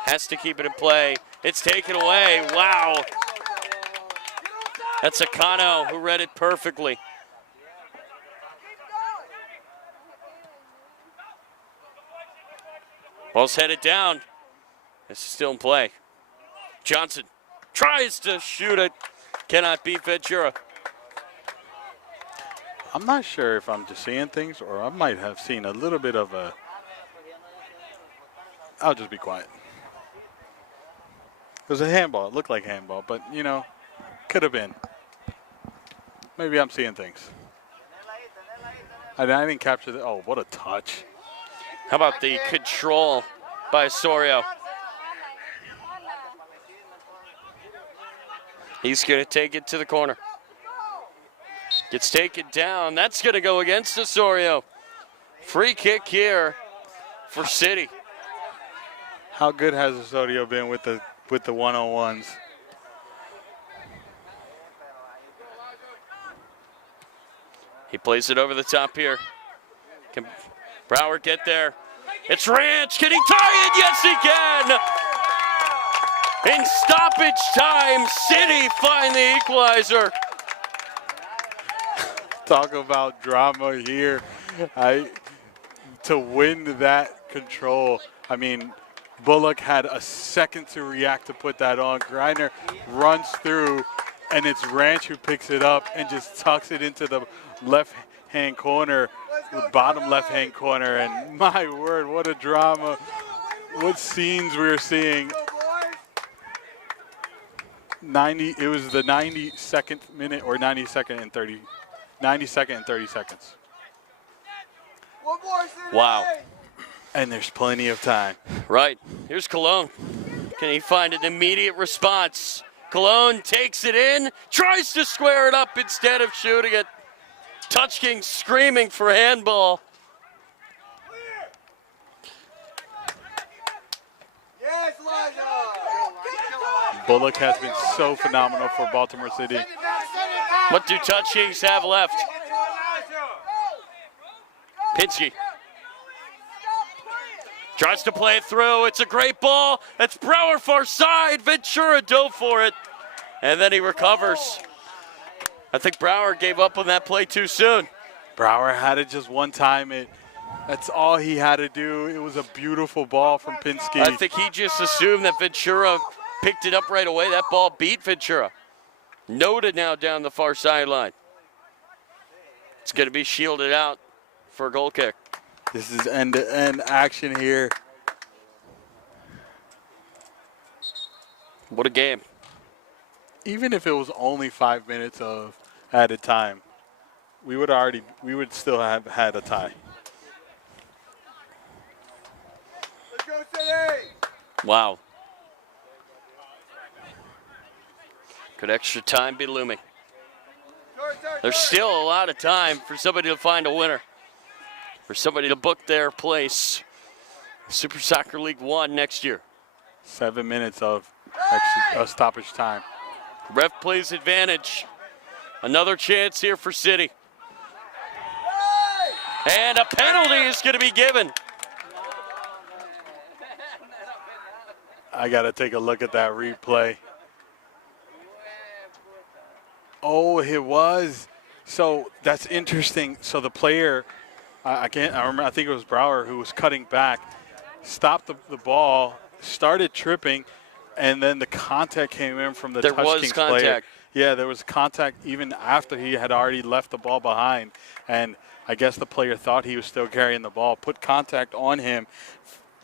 Has to keep it in play. It's taken away. Wow. That's Akano who read it perfectly. Ball's headed down. This is still in play. Johnson tries to shoot it. Cannot beat Ventura. I'm not sure if I'm just seeing things or I might have seen a little bit of a. I'll just be quiet. It was a handball. It looked like handball, but, you know, could have been. Maybe I'm seeing things. I didn't capture the. Oh, what a touch. How about the control by Osorio? He's going to take it to the corner. Gets taken down. That's going to go against Osorio. Free kick here for City. How good has Osorio been with the one-on-ones? He plays it over the top here. Can Brower get there? It's Ranch. Can he tie it? Yes, he can. In stoppage time, City find the equalizer. Talk about drama here. To win that control, I mean, Bullock had a second to react to put that on. Greiner runs through, and it's Ranch who picks it up and just tucks it into the left-hand corner, the bottom left-hand corner. And my word, what a drama. What scenes we're seeing. It was the 92nd minute or 92nd and 30 seconds. Wow. And there's plenty of time. Right. Here's Cologne. Can he find an immediate response? Cologne takes it in, tries to square it up instead of shooting it. Touch King screaming for handball. Bullock has been so phenomenal for Baltimore City. What do Touch Kings have left? Pinsky tries to play it through. It's a great ball. That's Brower far side. Ventura dove for it, and then he recovers. I think Brower gave up on that play too soon. Brower had it just one time. That's all he had to do. It was a beautiful ball from Pinsky. I think he just assumed that Ventura picked it up right away. That ball beat Ventura. Noda now down the far sideline. It's going to be shielded out for a goal kick. This is end-to-end action here. What a game. Even if it was only 5 minutes of added time, we would still have had a tie. Let's go, City! Wow. Could extra time be looming? There's still a lot of time for somebody to find a winner, for somebody to book their place. Super Soccer League 1 next year. 7 minutes of stoppage time. Ref plays advantage. Another chance here for City. And a penalty is going to be given. I got to take a look at that replay. Oh, it was. So that's interesting. So the player, I think it was Brower who was cutting back, stopped the ball, started tripping, and then the contact came in from the Touch Kings player. Yeah, there was contact even after he had already left the ball behind. And I guess the player thought he was still carrying the ball, put contact on him,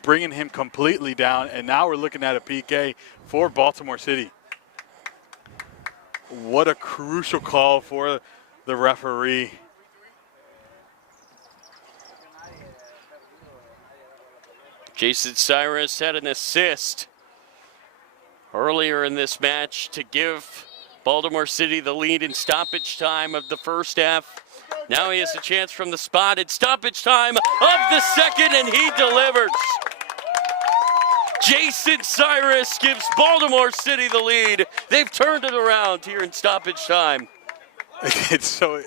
bringing him completely down. And now we're looking at a PK for Baltimore City. What a crucial call for the referee. Jason Cyrus had an assist earlier in this match to give Baltimore City the lead in stoppage time of the first half. Now he has a chance from the spot in stoppage time of the second, and he delivers. Jason Cyrus gives Baltimore City the lead. They've turned it around here in stoppage time. It's so,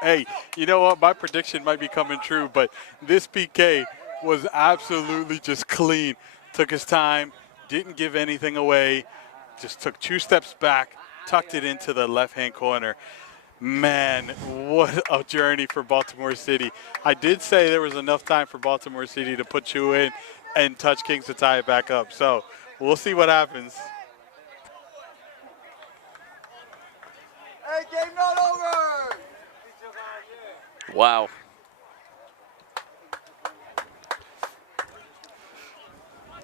hey, you know what? My prediction might be coming true, but this PK was absolutely just clean. Took his time, didn't give anything away, just took 2 steps back, tucked it into the left-hand corner. Man, what a journey for Baltimore City. I did say there was enough time for Baltimore City to put you in and Touch Kings to tie it back up. So we'll see what happens. Hey, game not over! Wow.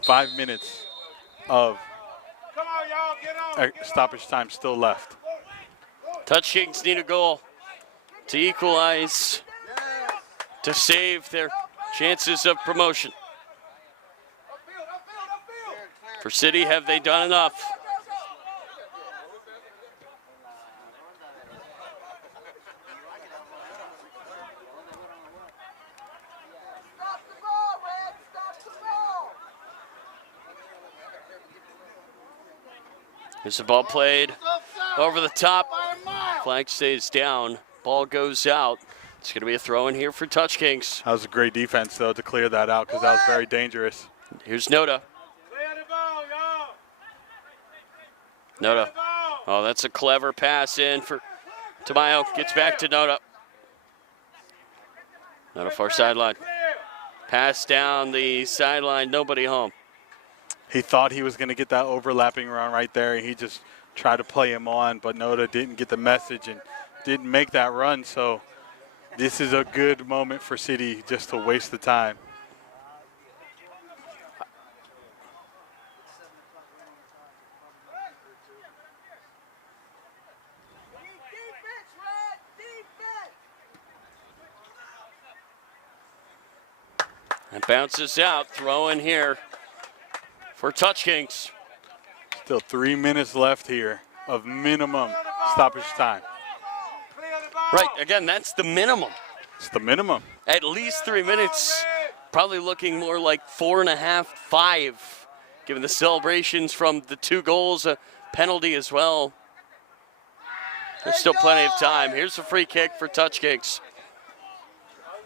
Five minutes of stoppage time still left. Touch Kings need a goal to equalize, to save their chances of promotion. For City, have they done enough? Stop the ball, Red! Stop the ball! Here's the ball played over the top. Flag stays down. Ball goes out. It's going to be a throw in here for Touch Kings. That was a great defense, though, to clear that out because that was very dangerous. Here's Noda. Noda. Oh, that's a clever pass in for Tamayo. Gets back to Noda. Noda far sideline. Pass down the sideline. Nobody home. He thought he was going to get that overlapping run right there, and he just tried to play him on, but Noda didn't get the message and didn't make that run. So this is a good moment for City just to waste the time. Defense, Red! Defense! And bounces out. Throw in here for Touch Kings. Still 3 minutes left here of minimum stoppage time. Right, again, that's the minimum. It's the minimum. At least 3 minutes. Probably looking more like 4.5, 5, given the celebrations from the 2 goals, a penalty as well. There's still plenty of time. Here's a free kick for Touch Kings.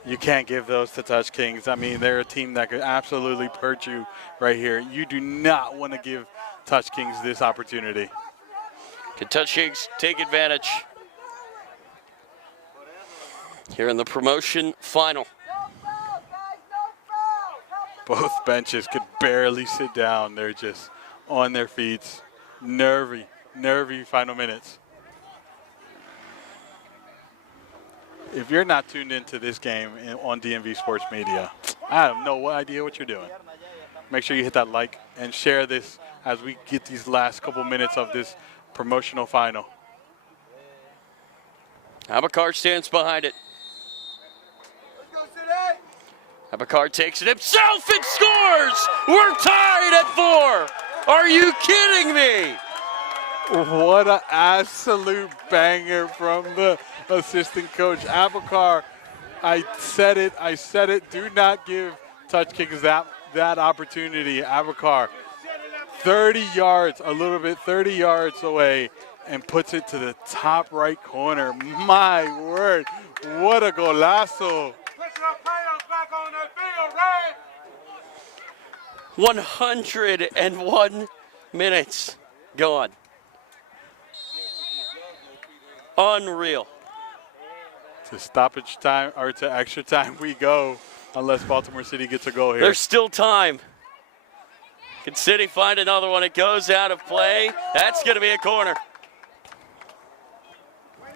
You can't give those to Touch Kings. I mean, they're a team that could absolutely perch you right here. You do not want to give Touch Kings this opportunity. Can Touch Kings take advantage here in the promotion final? Both benches could barely sit down. They're just on their feet. Nervy final minutes. If you're not tuned into this game on DMV Sports Media, I have no idea what you're doing. Make sure you hit that like and share this as we get these last couple minutes of this promotional final. Abakar stands behind it. Abakar takes it himself and scores! We're tied at 4! Are you kidding me? What an absolute banger from the assistant coach. Abakar, I said it. Do not give Touch Kings that opportunity. Abakar, 30 yards, a little bit, 30 yards away, and puts it to the top right corner. My word, what a golazo. 101 minutes gone. Unreal. To stoppage time, or to extra time we go, unless Baltimore City gets a goal here. There's still time. Can City find another one? It goes out of play. That's going to be a corner. Win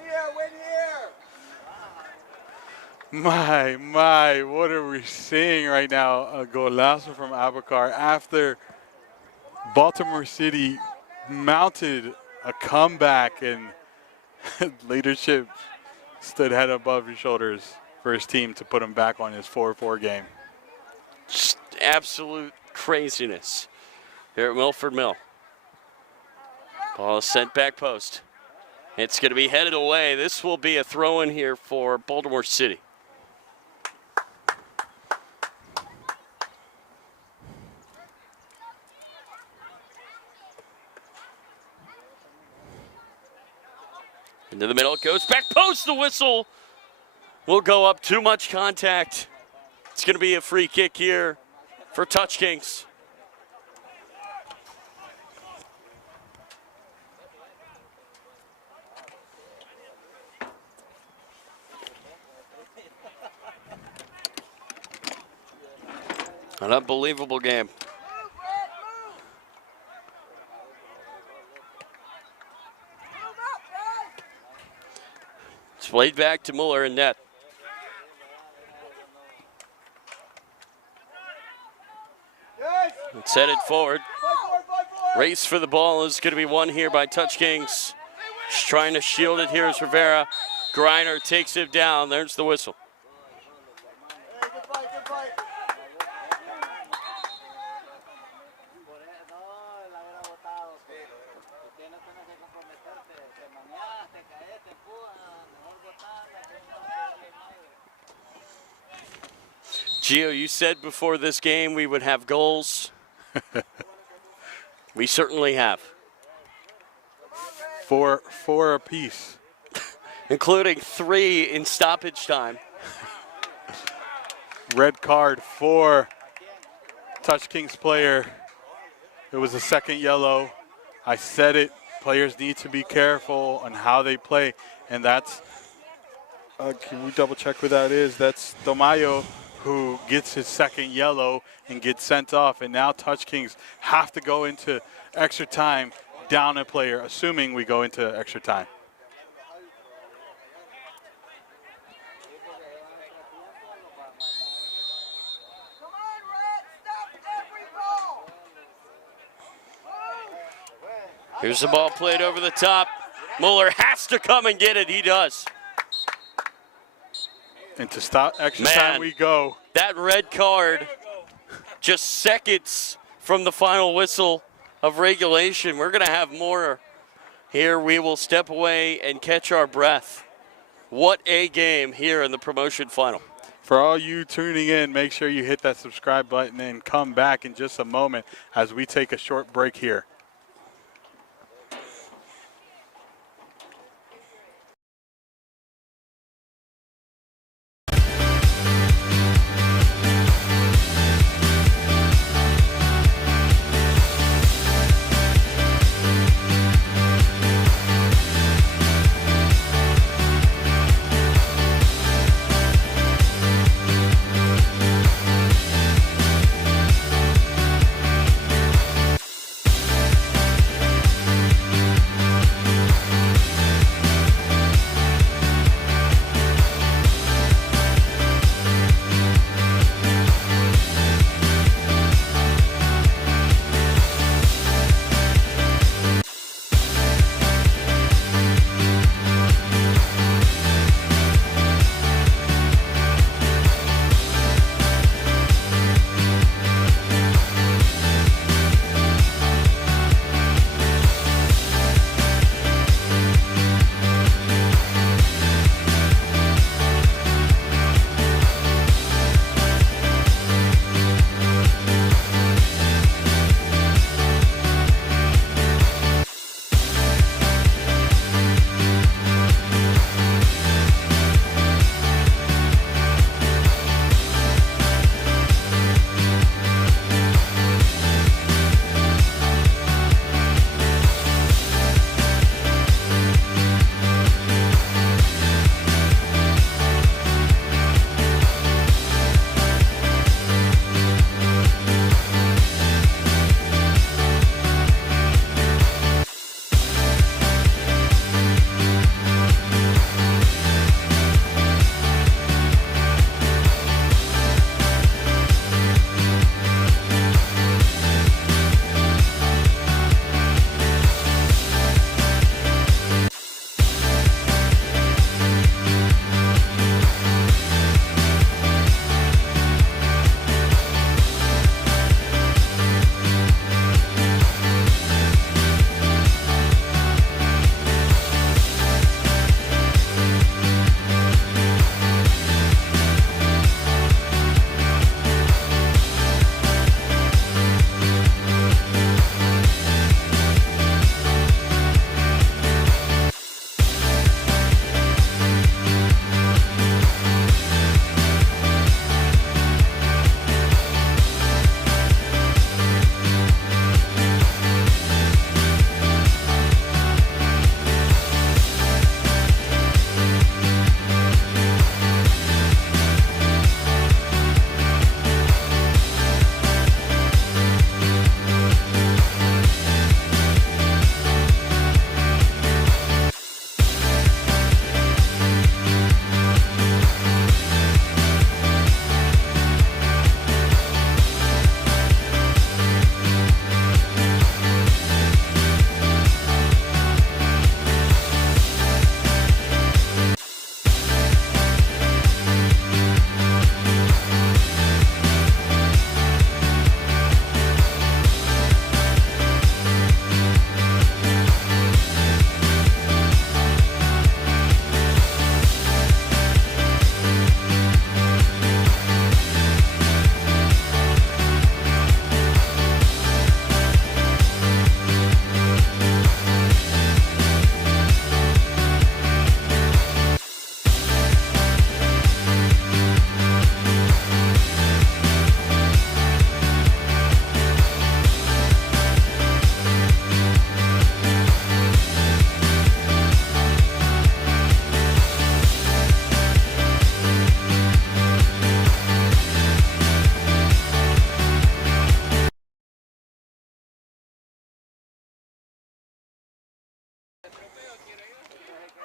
here. My, what are we seeing right now? A golazo from Abakar after Baltimore City mounted a comeback and leadership stood head above his shoulders for his team to put him back on his 4-4 game. Just absolute craziness here at Milford Mill. Ball is sent back post. It's going to be headed away. This will be a throw-in here for Baltimore City. Into the middle, it goes back post, the whistle will go up, too much contact. It's going to be a free kick here for Touch Kings. An unbelievable game. It's played back to Mueller in net. It's headed forward. Race for the ball is going to be won here by Touch Kings. Just trying to shield it here is Rivera. Griner takes him down. There's the whistle. Gio, you said before this game we would have goals. We certainly have. Four apiece. Including 3 in stoppage time. Red card for Touch Kings player. It was a second yellow. I said it. Players need to be careful on how they play. And that's, can we double check who that is? That's Domayo, who gets his second yellow and gets sent off. And now Touch Kings have to go into extra time down a player, assuming we go into extra time. Here's the ball played over the top. Mueller has to come and get it. He does. And to stop extra time we go. That red card, just seconds from the final whistle of regulation. We're going to have more here. We will step away and catch our breath. What a game here in the promotion final. For all you tuning in, make sure you hit that subscribe button and come back in just a moment as we take a short break here.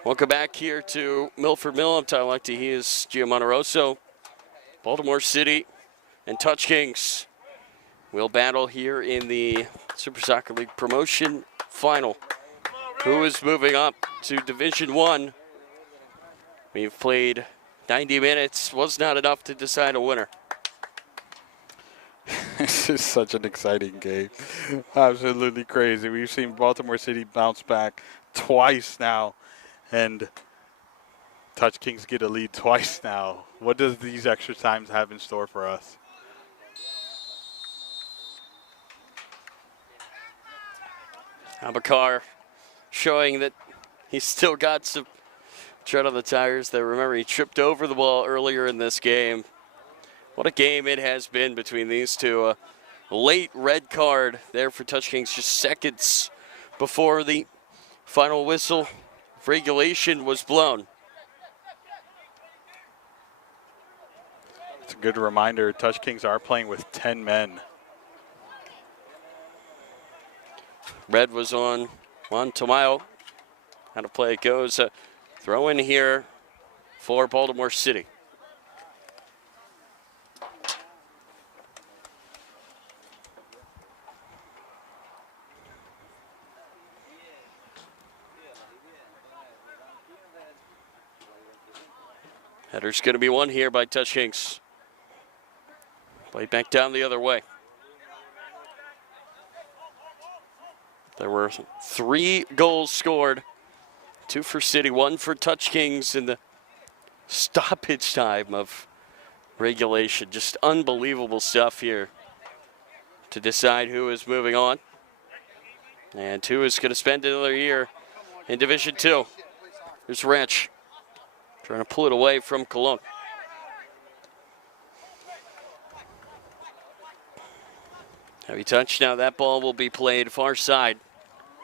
Welcome back here to Milford Mill. I'm Tyler Lecter. He is Gio Monterosso. Baltimore City and Touch Kings will battle here in the Super Soccer League promotion final. Who is moving up to Division I? We've played 90 minutes. Was not enough to decide a winner. This is such an exciting game. Absolutely crazy. We've seen Baltimore City bounce back twice now, and Touch Kings get a lead twice now. What does these extra times have in store for us? Abakar showing that he's still got some tread on the tires there. Remember, he tripped over the ball earlier in this game. What a game it has been between these two. A late red card there for Touch Kings just seconds before the final whistle of regulation was blown. It's a good reminder, Touch Kings are playing with 10 men. Red was on Juan Tamayo. How to play it goes. Throw in here for Baltimore City. Header's going to be won here by Touch Kings. Played back down the other way. There were 3 goals scored. 2 for City, 1 for Touch Kings in the stoppage time of regulation. Just unbelievable stuff here to decide who is moving on. And who is going to spend another year in Division II. Here's Ranch trying to pull it away from Cologne. Heavy touch. Now that ball will be played far side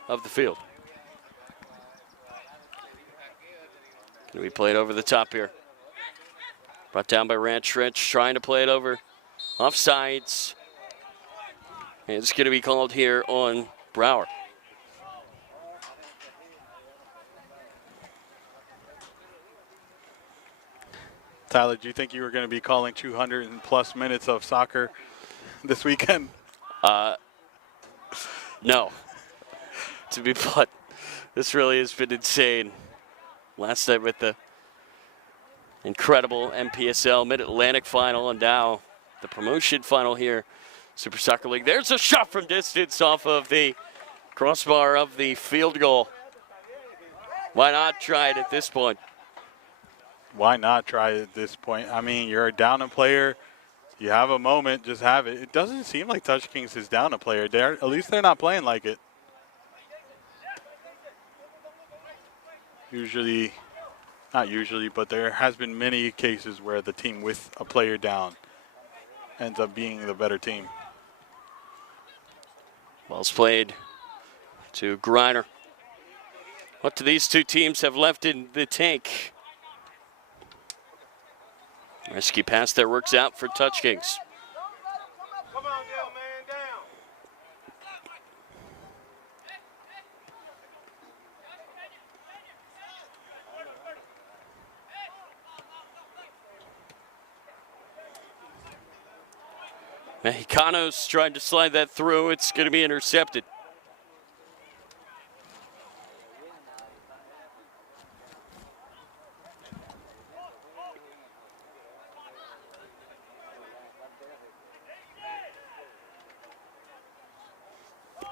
of the field. Going to be played over the top here. Brought down by Ranch. Ranch trying to play it over. Offsides. And it's going to be called here on Brower. Tyler, do you think you were going to be calling 200 and plus minutes of soccer this weekend? No. To be blunt, this really has been insane. Last night with the incredible MPSL Mid-Atlantic final, and now the promotion final here, Super Soccer League. There's a shot from distance off of the crossbar of the field goal. Why not try it at this point? Why not try it at this point? I mean, you're down a player. You have a moment, just have it. It doesn't seem like Touch Kings is down a player. At least they're not playing like it. Usually, not usually, but there has been many cases where the team with a player down ends up being the better team. Ball's played to Griner. What do these two teams have left in the tank? Rescue pass there works out for Touch Kings. Come on, down, man, down. Mexicanos trying to slide that through. It's going to be intercepted.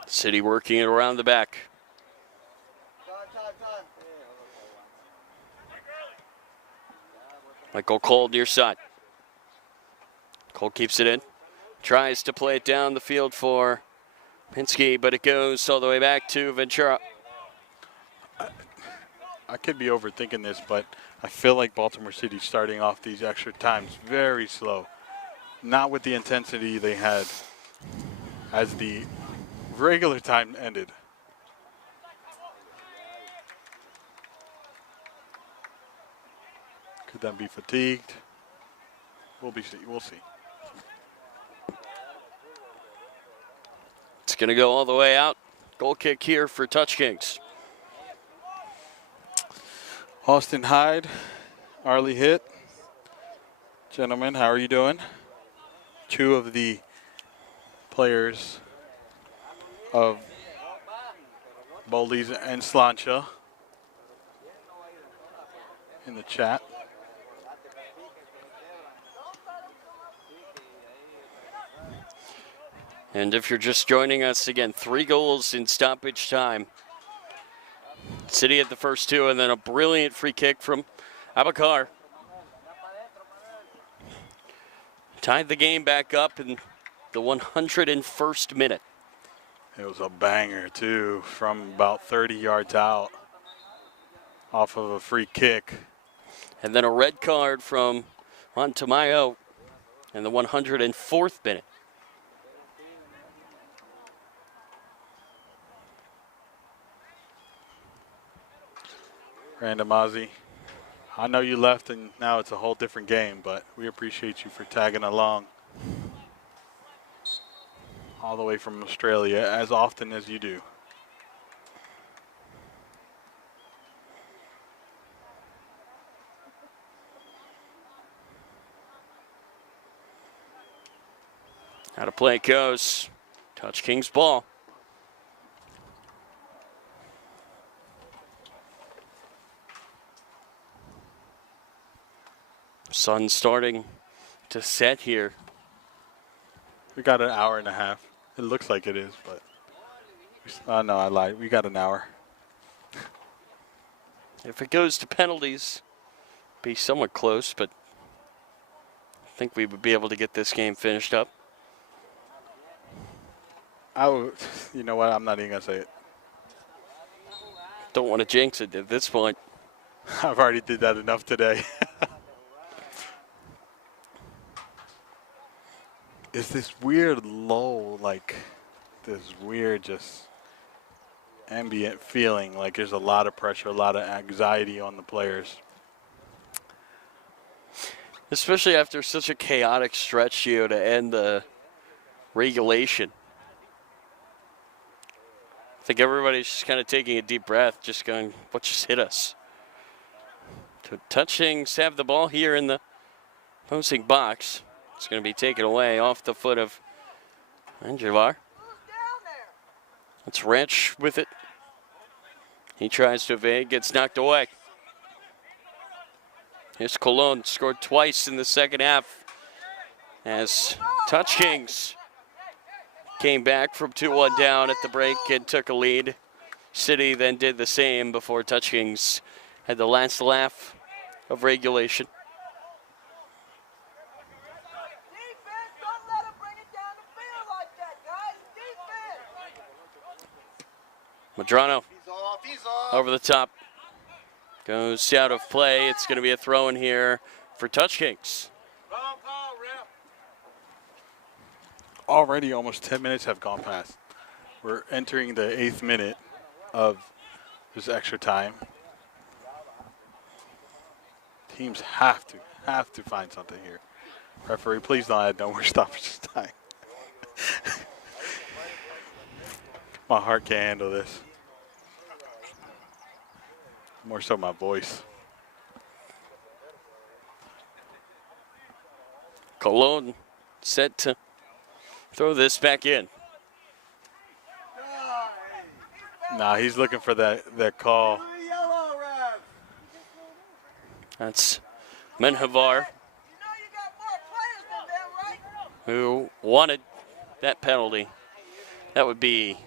City working it around the back. Time. Michael Cole near side. Cole keeps it in. Tries to play it down the field for Pinsky, but it goes all the way back to Ventura. I could be overthinking this, but I feel like Baltimore City starting off these extra times very slow. Not with the intensity they had as the regular time ended. Could that be fatigued? We'll see. It's going to go all the way out. Goal kick here for Touch Kings. Austin Hyde, Arlie Hitt. Gentlemen, how are you doing? Two of the players of Boldy's and Slancha in the chat. And if you're just joining us, again, 3 goals in stoppage time. City had the first 2, and then a brilliant free kick from Abakar. Tied the game back up in the 101st minute. It was a banger, too, from about 30 yards out off of a free kick. And then a red card from Montemayo in the 104th minute. Random Ozzy, I know you left and now it's a whole different game, but we appreciate you for tagging along all the way from Australia as often as you do. How to play it goes. Touch King's ball. Sun starting to set here. We got an hour and a half. It looks like it is, but no, I lied. We got an hour. If it goes to penalties, be somewhat close, but I think we would be able to get this game finished up. You know what? I'm not even going to say it. Don't want to jinx it at this point. I've already did that enough today. It's this weird lull, like this weird just ambient feeling, like there's a lot of pressure, a lot of anxiety on the players. Especially after such a chaotic stretch, Gio, to end the regulation. I think everybody's just kind of taking a deep breath, just going, what just hit us? Touching, have the ball here in the opposing box. It's going to be taken away off the foot of Angevar. It's Ranch with it. He tries to evade, gets knocked away. Here's Cologne, scored twice in the second half as Touch Kings came back from 2-1 down at the break and took a lead. City then did the same before Touch Kings had the last laugh of regulation. Madrano over the top. Goes out of play. It's going to be a throw in here for Touch Kings. Already almost 10 minutes have gone past. We're entering the 8th minute of this extra time. Teams have to find something here. Referee, please don't add no more stoppage time. My heart can't handle this. More so my voice. Cologne set to throw this back in. Nah, he's looking for that call. That's Menhavar, who wanted that penalty. That would be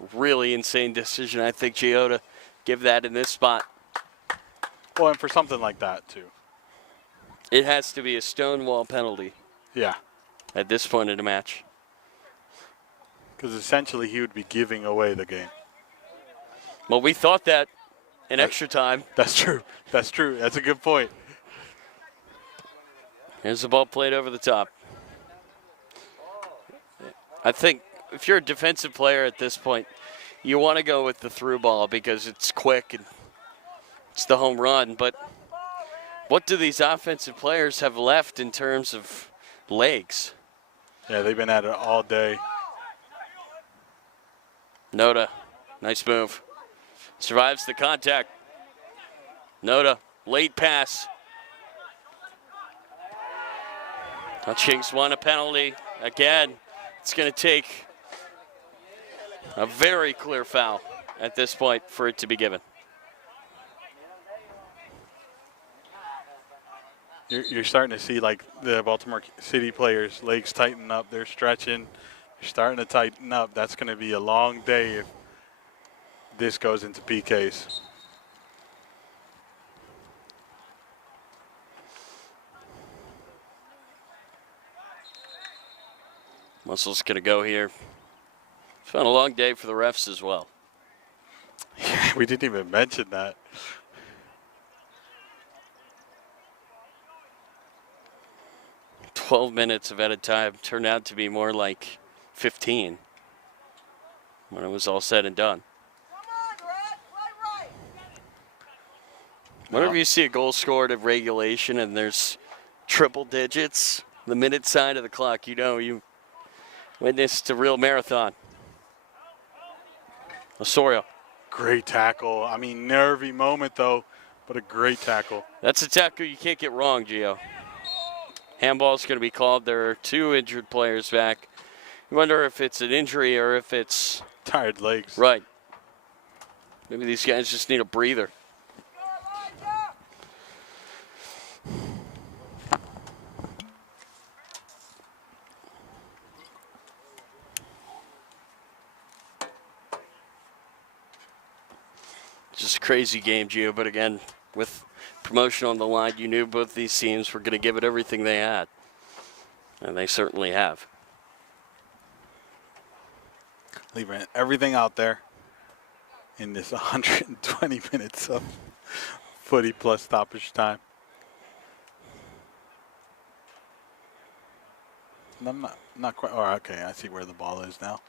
a really insane decision, I think, Gio, to give that in this spot. Well, and for something like that, too. It has to be a stonewall penalty. Yeah. At this point in the match. Because essentially he would be giving away the game. Well, we thought that in extra time. That's true. That's true. That's a good point. Here's the ball played over the top. I think if you're a defensive player at this point, you want to go with the through ball because it's quick and it's the home run. But what do these offensive players have left in terms of legs? Yeah, they've been at it all day. Noda, nice move. Survives the contact. Noda, late pass. Touch Kings won a penalty. Again, it's going to take a very clear foul at this point for it to be given. You're starting to see like the Baltimore City players' legs tighten up. They're stretching. They're starting to tighten up. That's going to be a long day if this goes into PKs. Muscle's going to go here. It's been a long day for the refs as well. Yeah, we didn't even mention that. "12 minutes of added time turned out to be more like 15 when it was all said and done. Whenever you see a goal scored at regulation and there's triple digits, the minute side of the clock, you know you witnessed a real marathon. Osorio. Great tackle. I mean, nervy moment though, but a great tackle. That's a tackle you can't get wrong, Gio. Handball's going to be called. There are 2 injured players back. You wonder if it's an injury or if it's tired legs. Right. Maybe these guys just need a breather. Just a crazy game, Gio, but again, with promotion on the line, you knew both these teams were going to give it everything they had. And they certainly have. Leaving everything out there in this 120 minutes of footy plus stoppage time. And I'm not quite. Oh, okay. I see where the ball is now.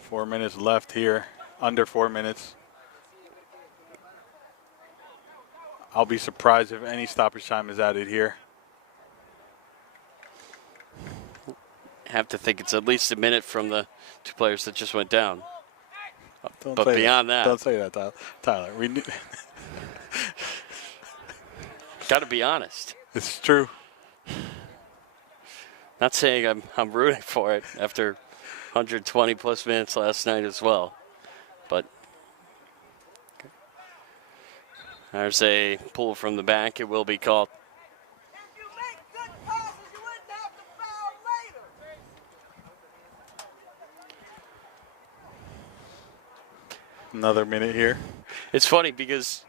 Four minutes left here. Under 4 minutes. I'll be surprised if any stoppage time is added here. Have to think it's at least a minute from the 2 players that just went down. Don't But say beyond that. Don't say that, Tyler. We need Got to be honest. It's true. Not saying I'm rooting for it after 120 plus minutes last night as well. But there's a pull from the back. It will be called. If you make good passes, you wouldn't have to foul later. Another minute here. It's funny because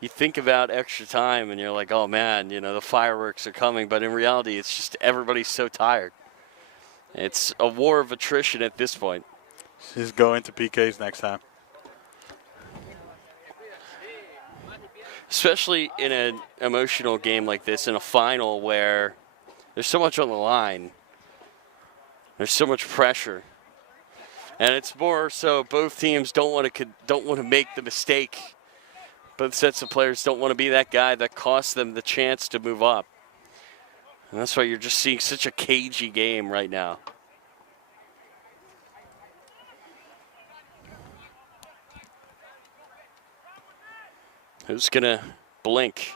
you think about extra time and you're like, oh man, you know, the fireworks are coming. But in reality, it's just everybody's so tired. It's a war of attrition at this point. Just go into PKs next time. Especially in an emotional game like this, in a final where there's so much on the line. There's so much pressure. And it's more so both teams don't want to make the mistake. Both sets of players don't want to be that guy that costs them the chance to move up. And that's why you're just seeing such a cagey game right now. Who's going to blink?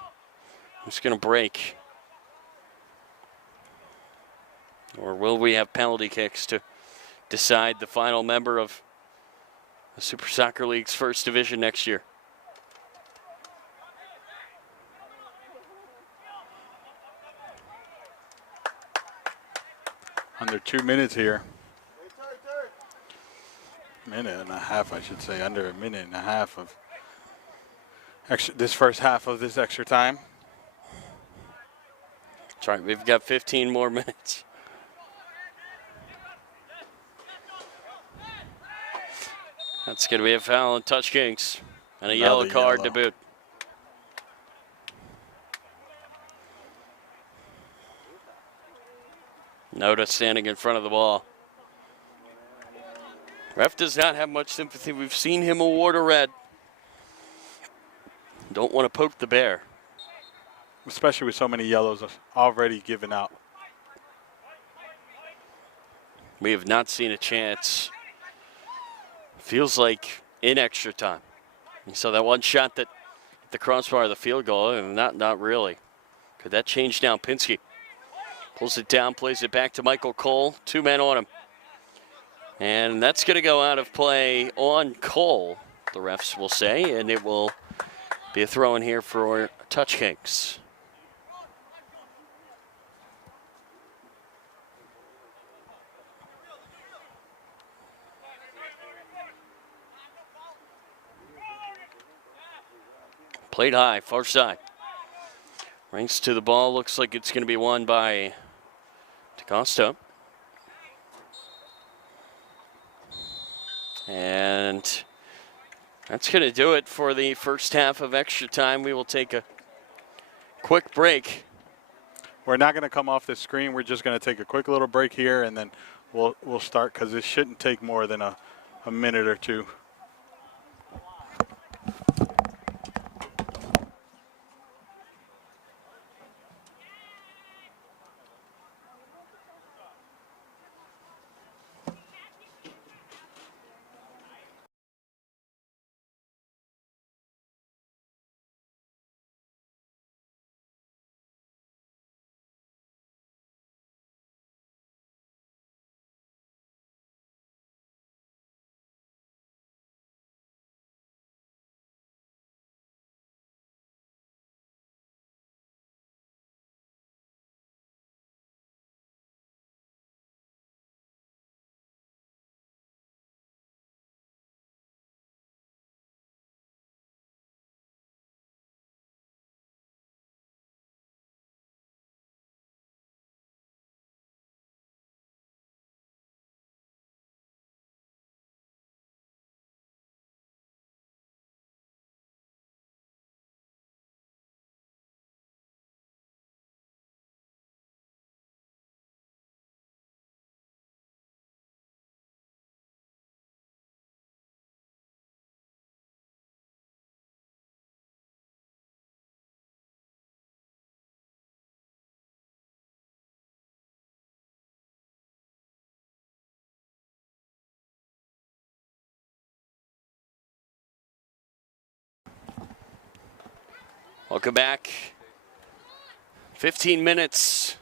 Who's going to break? Or will we have penalty kicks to decide the final member of the Super Soccer League's first division next year? Under 2 minutes here. Minute and a half, I should say. Under a minute and a half of this first half of this extra time. That's right, we've got 15 more minutes. That's going to be a foul on Touch Kings and a yellow card to boot. Noda standing in front of the ball. Ref does not have much sympathy. We've seen him award a red. Don't want to poke the bear. Especially with so many yellows already given out. We have not seen a chance. Feels like in extra time. You saw that one shot that hit the crossbar of the field goal, and not really. Could that change now? Pinsky pulls it down, plays it back to Michael Cole. 2 men on him. And that's going to go out of play on Cole, the refs will say, and it will be a throw in here for Touch Kings. Played high, far side. Ranks to the ball, looks like it's going to be won by DaCosta. And that's going to do it for the first half of extra time. We will take a quick break. We're not going to come off the screen. We're just going to take a quick little break here, and then we'll start because it shouldn't take more than a minute or two. Welcome back. 15 minutes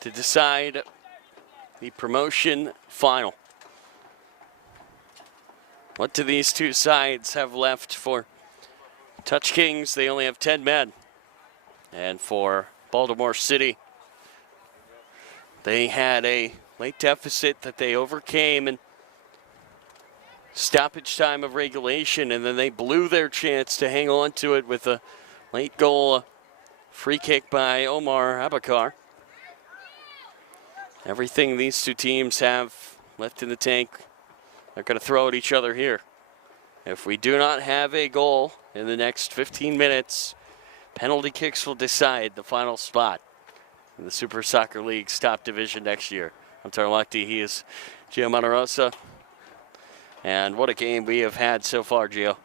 to decide the promotion final. What do these two sides have left for Touch Kings? They only have 10 men. And for Baltimore City, they had a late deficit that they overcame in stoppage time of regulation, and then they blew their chance to hang on to it with a late goal, free kick by Omar Abakar. Everything these two teams have left in the tank, they're going to throw at each other here. If we do not have a goal in the next 15 minutes, penalty kicks will decide the final spot in the Super Soccer League's top division next year. I'm Tarlakti, he is Gio Monterosa. And what a game we have had so far, Gio.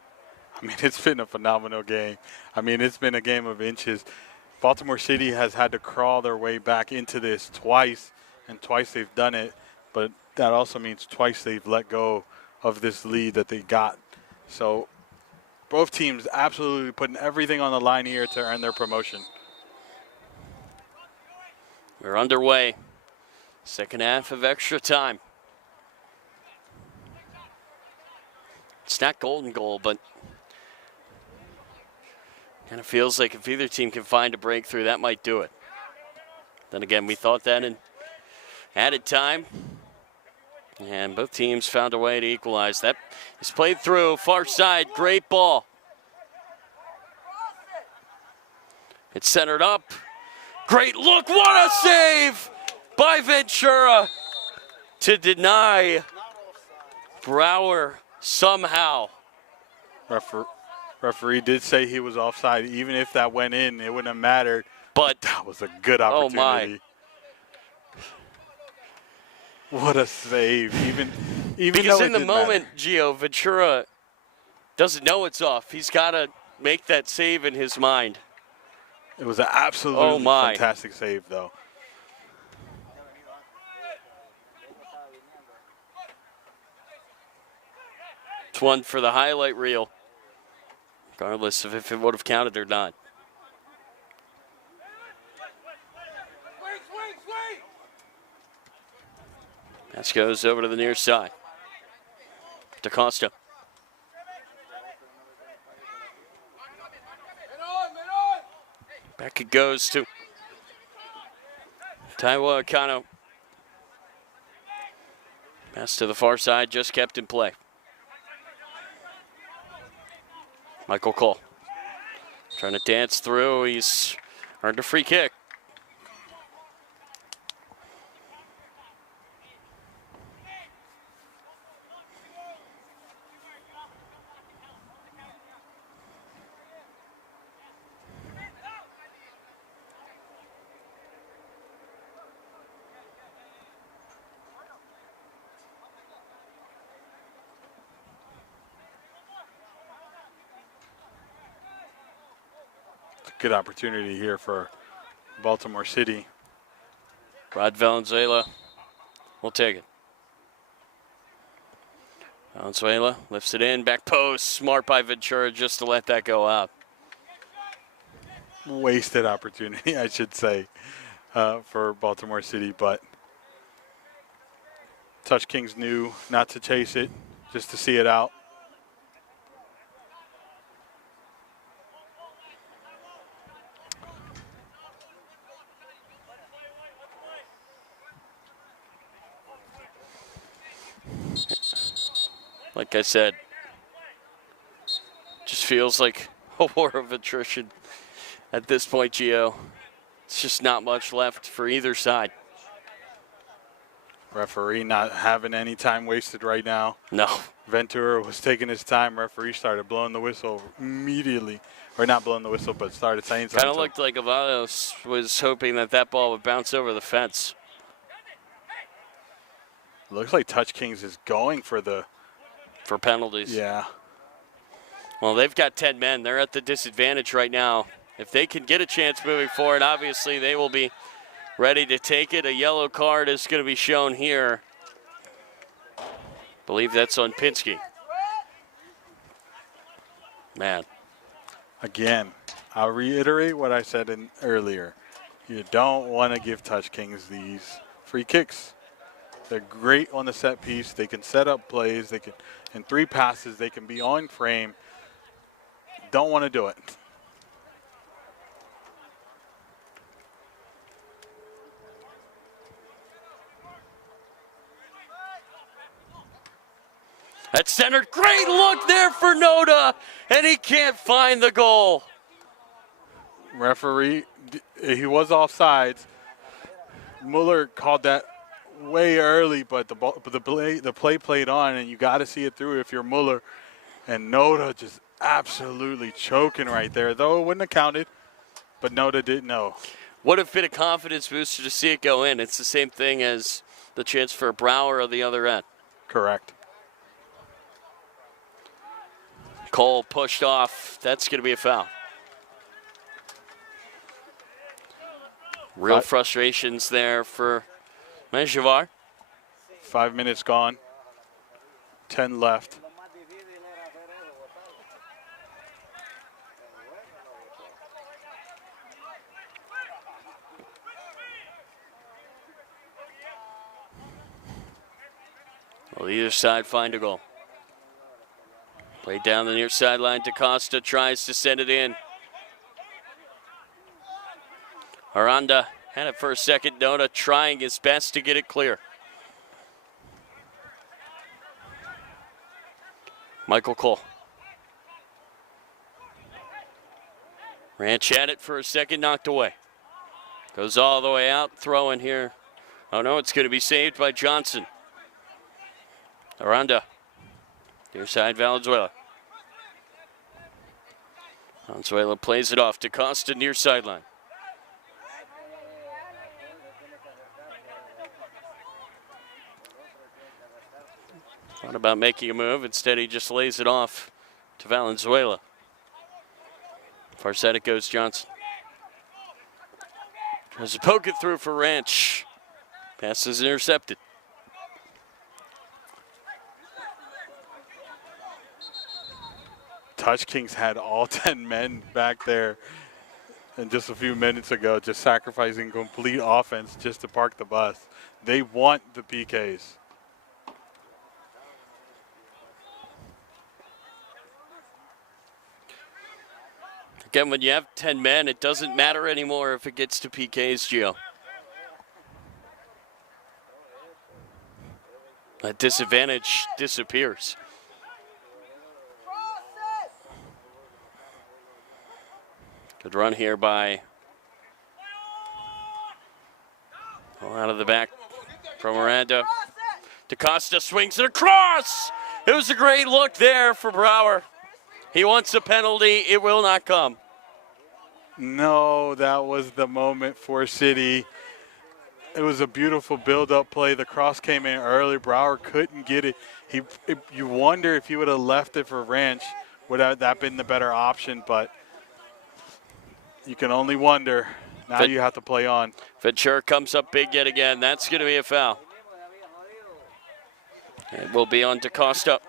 I mean, it's been a phenomenal game. I mean, it's been a game of inches. Baltimore City has had to crawl their way back into this twice, and twice they've done it. But that also means twice they've let go of this lead that they got. So both teams absolutely putting everything on the line here to earn their promotion. We're underway. Second half of extra time. It's not golden goal, but kind of feels like if either team can find a breakthrough, that might do it. Then again, we thought that in added time, and both teams found a way to equalize. That is played through, far side, great ball. It's centered up. Great look, what a save by Ventura to deny Brower somehow. Referee did say he was offside. Even if that went in, it wouldn't have mattered. But that was a good opportunity. Oh my. What a save. Even because though in the moment, Gio, Ventura doesn't know it's off. He's got to make that save in his mind. It was an absolutely fantastic save, though. It's one for the highlight reel, regardless of if it would have counted or not. Pass goes over to the near side. DaCosta. Back it goes to Taiwo Akano. Pass to the far side, just kept in play. Michael Cole trying to dance through. He's earned a free kick. Good opportunity here for Baltimore City. Rod Valenzuela will take it. Valenzuela lifts it in, back post. Smart by Ventura just to let that go out. Wasted opportunity, I should say, for Baltimore City, but Touch Kings knew not to chase it, just to see it out. Like I said, just feels like a war of attrition at this point, Gio. It's just not much left for either side. Referee not having any time wasted right now. No. Ventura was taking his time. Referee started blowing the whistle immediately. Or not blowing the whistle, but started saying something. Kind of looked like Avalos was hoping that that ball would bounce over the fence. Looks like Touch Kings is going for penalties. Yeah. Well, they've got 10 men. They're at the disadvantage right now. If they can get a chance moving forward, obviously they will be ready to take it. A yellow card is going to be shown here. I believe that's on Pinsky. Man. Again, I'll reiterate what I said earlier. You don't want to give Touch Kings these free kicks. They're great on the set piece. They can set up plays. They can, in 3 passes, they can be on frame. Don't want to do it. That's centered. Great look there for Noda, and he can't find the goal. Referee, he was offsides. Mueller called that way early, but the play played on, and you got to see it through if you're Mueller. And Noda just absolutely choking right there, though it wouldn't have counted, but Noda didn't know. Would have been a confidence booster to see it go in. It's the same thing as the chance for Brower on the other end. Correct. Cole pushed off. That's going to be a foul. Real frustrations there for Menjivar. 5 minutes gone. 10 left. Well, either side find a goal. Played down the near sideline. DaCosta tries to send it in. Aranda had it for a second. Noda trying his best to get it clear. Michael Cole. Ranch at it for a second, knocked away. Goes all the way out, throw in here. Oh no, it's going to be saved by Johnson. Aranda. Near side, Valenzuela. Valenzuela plays it off to Costa near sideline. Thought about making a move. Instead, he just lays it off to Valenzuela. Far side it goes, Johnson. Tries to poke it through for Ranch. Pass is intercepted. Touch Kings had all 10 men back there, and just a few minutes ago, just sacrificing complete offense just to park the bus. They want the PKs. Again, when you have 10 men, it doesn't matter anymore if it gets to PKs, Gio. That disadvantage disappears. Good run here by out of the back from Miranda. DaCosta swings it across. It was a great look there for Brower. He wants a penalty. It will not come. No, that was the moment for City. It was a beautiful build-up play. The cross came in early. Brower couldn't get it. You wonder if he would have left it for Ranch. Would have that been the better option? But you can only wonder. Now you have to play on. Ventura comes up big yet again. That's going to be a foul. It will be on DaCosta.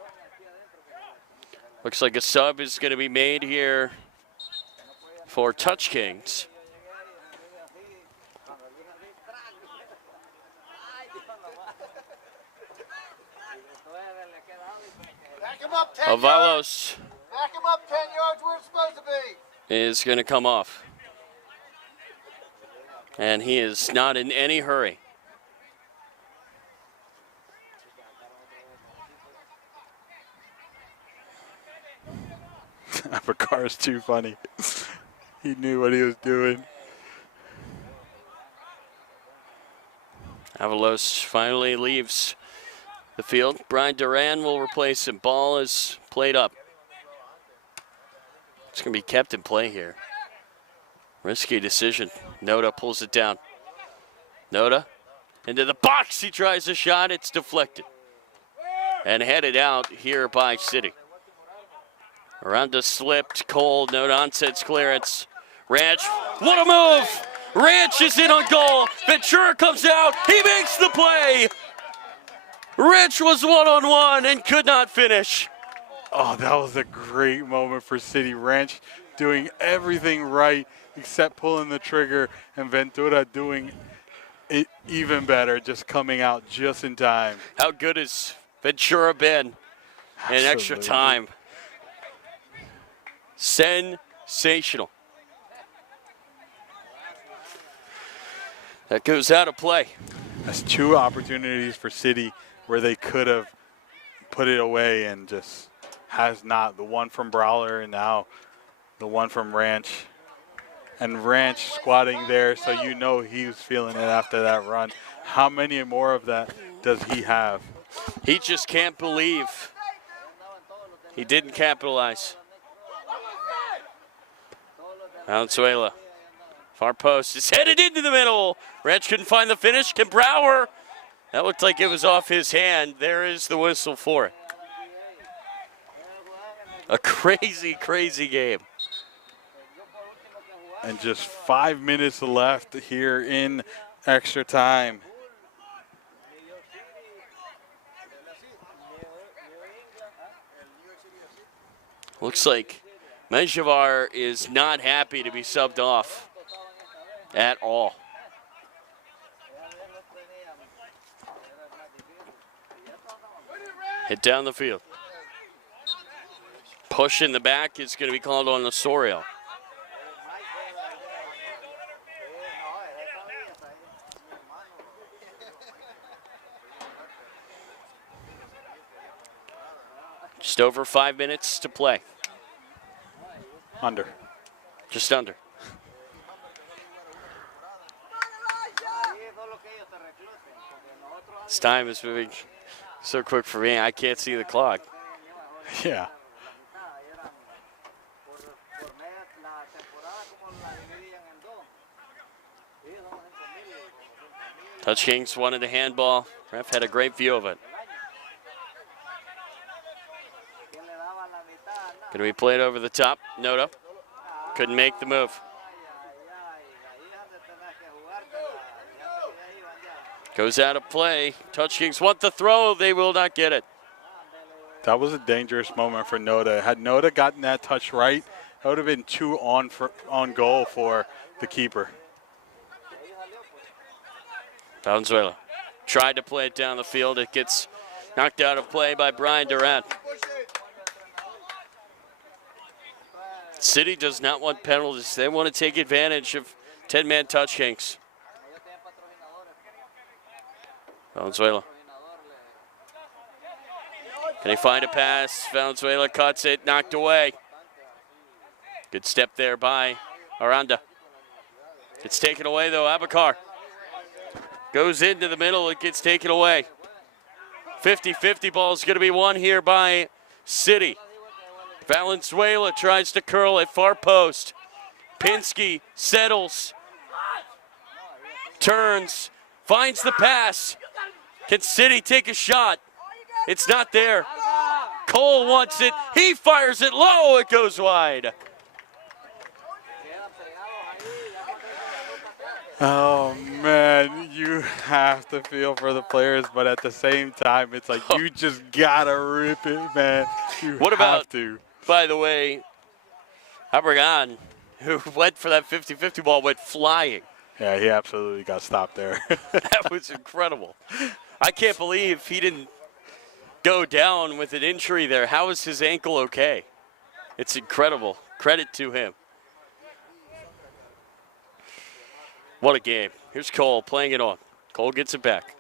Looks like a sub is going to be made here for Touch Kings. Back him up 10 yards. Avalos Back him up 10 yards where it's supposed to be. is going to come off. And he is not in any hurry. Bakar is too funny. He knew what he was doing. Avalos finally leaves the field. Brian Duran will replace him. Ball is played up. It's going to be kept in play here. Risky decision. Noda pulls it down. Noda into the box. He tries a shot. It's deflected. And headed out here by City. Miranda slipped. Cold. No nonsense clearance. Ranch. What a move! Ranch is in on goal. Ventura comes out. He makes the play. Ranch was one-on-one and could not finish. Oh, that was a great moment for City. Ranch doing everything right except pulling the trigger, and Ventura doing it even better, just coming out just in time. How good has Ventura been in extra Absolutely. time? Sensational. That goes out of play. That's two opportunities for City where they could have put it away and just has not. The one from Brawler and now the one from Ranch. And Ranch squatting there, so you know he was feeling it after that run. How many more of that does he have? He just can't believe he didn't capitalize. Valenzuela, far post, is headed into the middle. Ranch couldn't find the finish. Can Brower? That looked like it was off his hand. There is the whistle for it. A crazy, crazy game. And just 5 minutes left here in extra time. Looks like Menjivar is not happy to be subbed off at all. Hit down the field. Push in the back is going to be called on Osorio. Just over 5 minutes to play. Under. Just under. This time is moving so quick for me, I can't see the clock. Yeah. Touch Kings wanted a handball. Ref had a great view of it. Going to be played over the top. Noda couldn't make the move. Goes out of play. Touch Kings want the throw. They will not get it. That was a dangerous moment for Noda. Had Noda gotten that touch right, that would have been 2 on goal for the keeper. Valenzuela tried to play it down the field. It gets knocked out of play by Brian Durant. City does not want penalties. They want to take advantage of 10-man touch kinks. Valenzuela. Can he find a pass? Valenzuela cuts it, knocked away. Good step there by Aranda. It's taken away though, Abakar. Goes into the middle, it gets taken away. 50-50 ball is going to be won here by City. Valenzuela tries to curl at far post. Pinsky settles, turns, finds the pass. Can City take a shot? It's not there. Cole wants it. He fires it low. It goes wide. Oh, man, you have to feel for the players, but at the same time, it's like you just got to rip it, man. You what about, have to. By the way, Abregan, who went for that 50-50 ball, went flying. Yeah, he absolutely got stopped there. That was incredible. I can't believe he didn't go down with an injury there. How is his ankle okay? It's incredible. Credit to him. What a game. Here's Cole playing it on. Cole gets it back.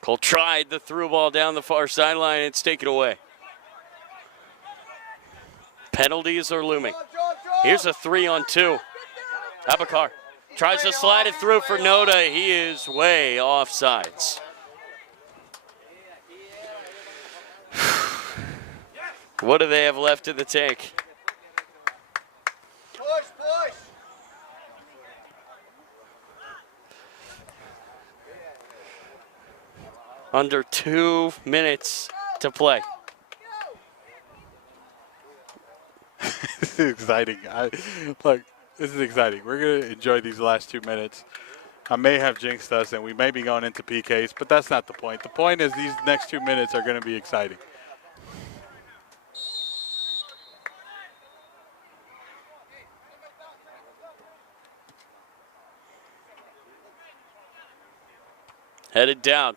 Cole tried the through ball down the far sideline. It's taken away. Penalties are looming. Here's a 3-on-2. Abakar tries to slide it through for Noda. He is way off sides. What do they have left in the tank? Push. Under 2 minutes to play. This is exciting. This is exciting. We're going to enjoy these last 2 minutes. I may have jinxed us, and we may be going into PKs, but that's not the point. The point is these next 2 minutes are going to be exciting. Headed down.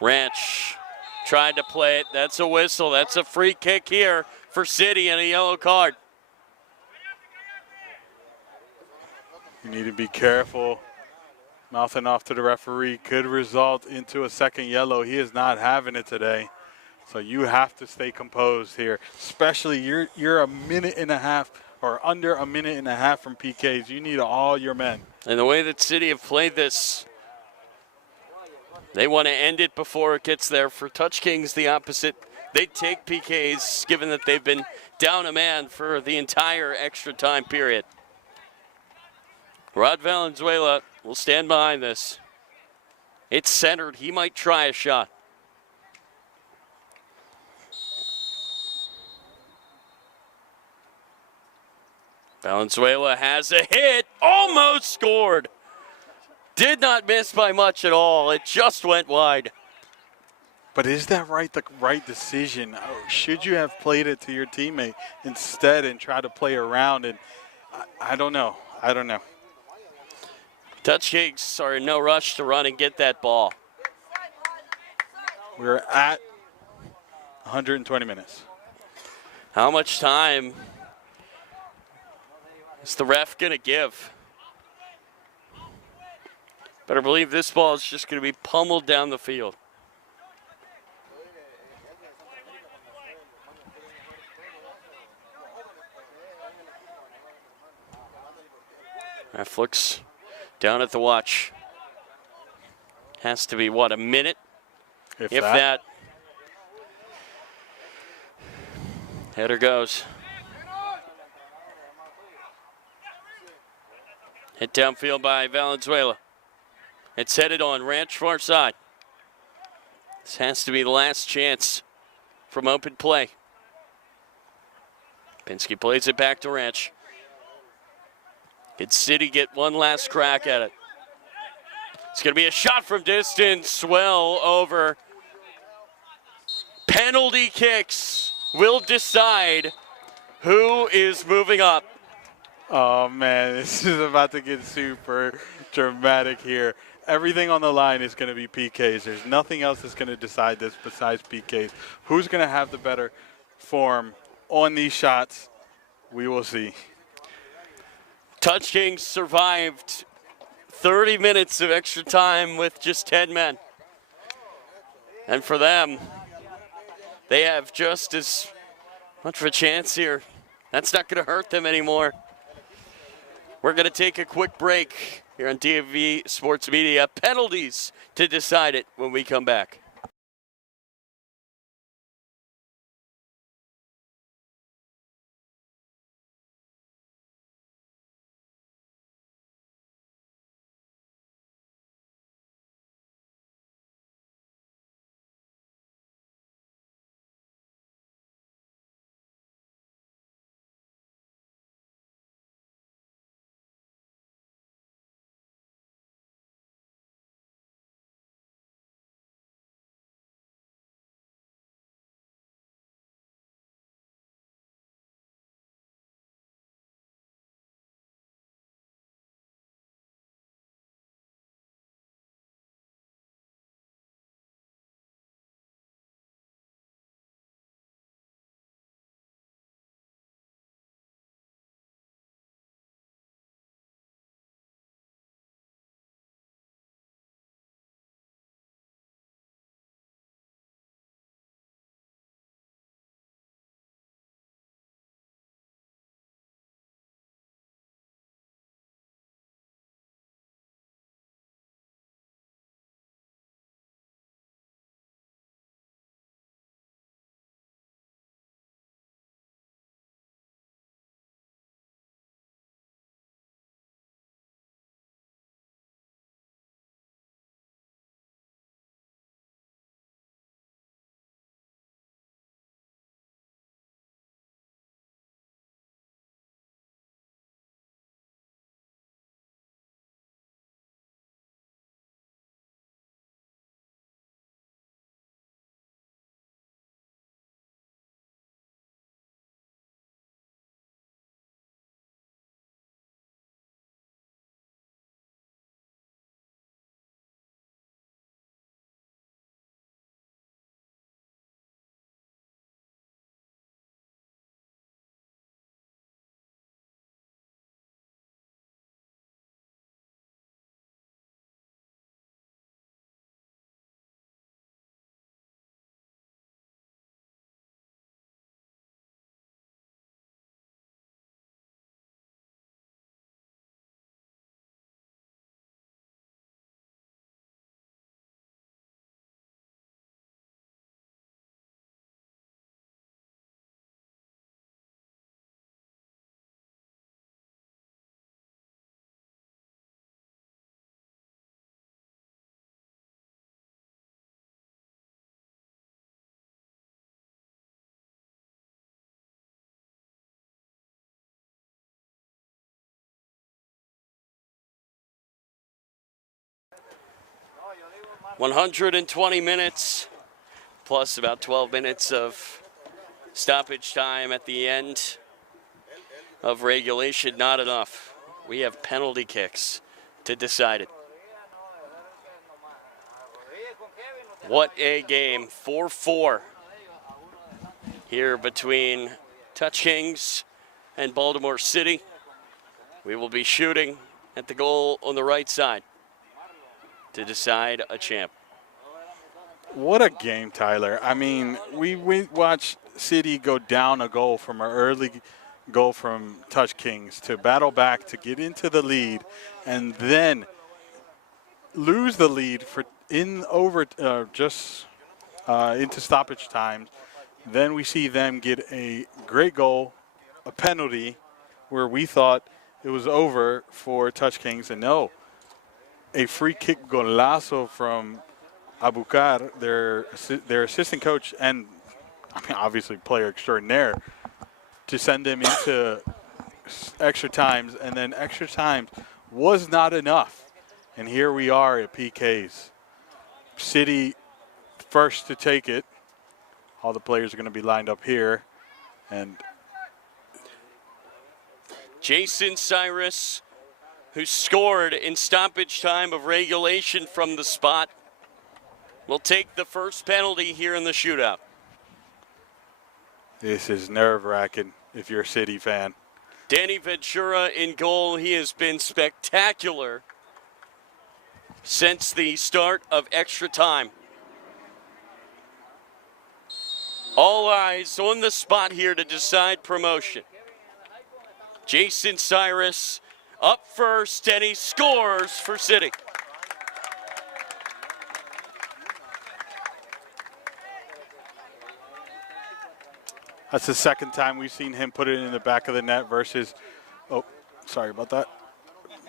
Ranch tried to play it. That's a whistle. That's a free kick here for City and a yellow card. You need to be careful. Mouthing off to the referee could result into a second yellow. He is not having it today. So you have to stay composed here, especially you're a minute and a half or under a minute and a half from PKs. You need all your men. And the way that City have played this, they want to end it before it gets there. For Touch Kings, the opposite. They take PKs, given that they've been down a man for the entire extra time period. Rod Valenzuela will stand behind this. It's centered. He might try a shot. Valenzuela has a hit. Almost scored. Did not miss by much at all. It just went wide. But is that the right decision? Or should you have played it to your teammate instead and try to play around? And I don't know. Touch Kings are in no rush to run and get that ball. We're at 120 minutes. How much time is the ref going to give? Better believe this ball is just going to be pummeled down the field. Ref looks down at the watch. Has to be, what, a minute? If that. Header goes. Hit downfield by Valenzuela. It's headed on Ranch far side. This has to be the last chance from open play. Pinsky plays it back to Ranch. Can City get one last crack at it? It's going to be a shot from distance, well over. Penalty kicks will decide who is moving up. Oh, man, this is about to get super dramatic here. Everything on the line is going to be PKs. There's nothing else that's going to decide this besides PKs. Who's going to have the better form on these shots? We will see. Touch Kings survived 30 minutes of extra time with just 10 men. And for them, they have just as much of a chance here. That's not going to hurt them anymore. We're going to take a quick break here on DAV Sports Media. Penalties to decide it when we come back. $120 minutes plus about 12 minutes of stoppage time at the end of regulation. Not enough. We have penalty kicks to decide it. What a game. 4-4 here between Touch Kings and Baltimore City. We will be shooting at the goal on the right side to decide a champ. What a game, Tyler. I mean, we watched City go down a goal from an early goal from Touch Kings to battle back to get into the lead and then lose the lead into stoppage time. Then we see them get a great goal, a penalty, where we thought it was over for Touch Kings, and no, a free kick golazo from Abukar, their assistant coach, and I mean obviously player extraordinaire, to send them into extra times, and then extra times was not enough. And here we are at PKs. City first to take it. All the players are going to be lined up here. And Jason Cyrus, who scored in stoppage time of regulation from the spot, will take the first penalty here in the shootout. this is nerve-wracking if you're a City fan. Danny Ventura in goal. He has been spectacular since the start of extra time. All eyes on the spot here to decide promotion. Jason Cyrus up first, and he scores for City. That's the second time we've seen him put it in the back of the net versus, oh, sorry about that.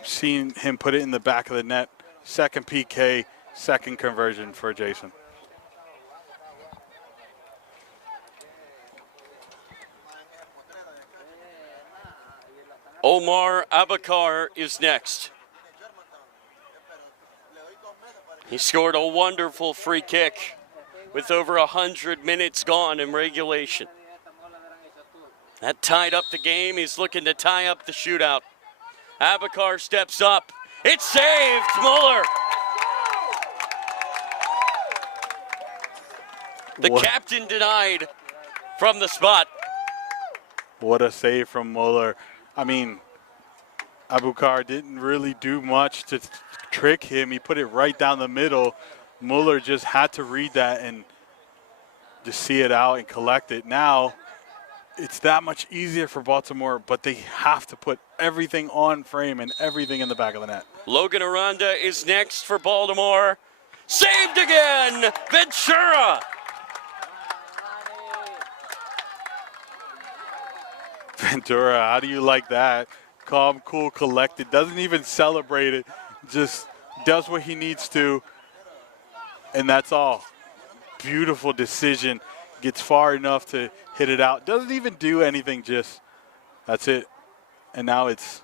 Seen him put it in the back of the net. Second PK, second conversion for Jason. Omar Abakar is next. He scored a wonderful free kick with over 100 minutes gone in regulation. That tied up the game. He's looking to tie up the shootout. Abakar steps up. It's saved, Muller. The captain denied from the spot. What a save from Muller. I mean, Abukar didn't really do much to trick him. He put it right down the middle. Muller just had to read that and just see it out and collect it. Now, it's that much easier for Baltimore, but they have to put everything on frame and everything in the back of the net. Logan Aranda is next for Baltimore. Saved again, Ventura. Ventura, how do you like that? Calm, cool, collected, doesn't even celebrate it, just does what he needs to, and that's all. Beautiful decision, gets far enough to hit it out, doesn't even do anything, just that's it. And now it's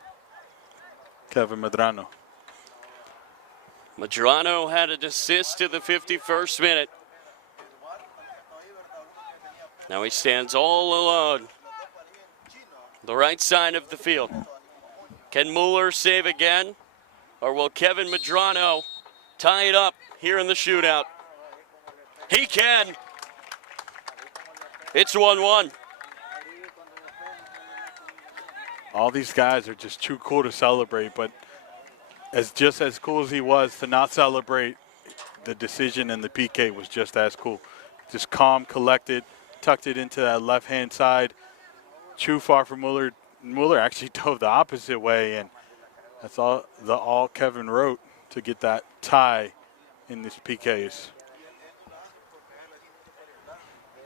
Kevin Medrano. Medrano had an assist in the 51st minute. Now he stands all alone. The right side of the field. Can Muller save again? Or will Kevin Medrano tie it up here in the shootout? He can. It's 1-1. All these guys are just too cool to celebrate, but just as cool as he was to not celebrate, the decision and the PK was just as cool. Just calm, collected, tucked it into that left-hand side. Too far for Muller. Muller actually dove the opposite way, and that's all Kevin wrote to get that tie in these PKs.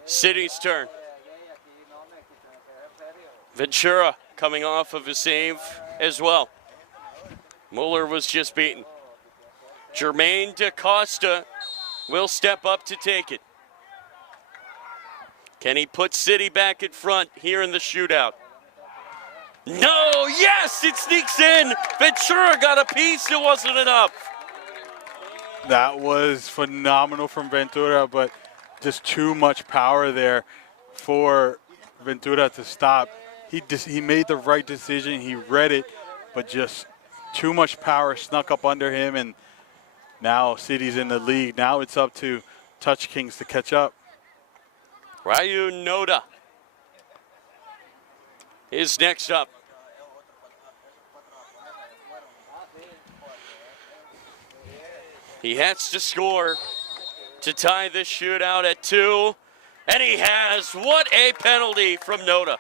City's turn. Ventura coming off of a save as well. Muller was just beaten. Jermaine DaCosta will step up to take it. Can he put City back in front here in the shootout? No, yes, it sneaks in. Ventura got a piece, it wasn't enough. That was phenomenal from Ventura, but just too much power there for Ventura to stop. He made the right decision, he read it, but just too much power snuck up under him, and now City's in the lead. Now it's up to Touch Kings to catch up. Ryu Noda is next up. He has to score to tie this shootout at 2, and he has. What a penalty from Noda.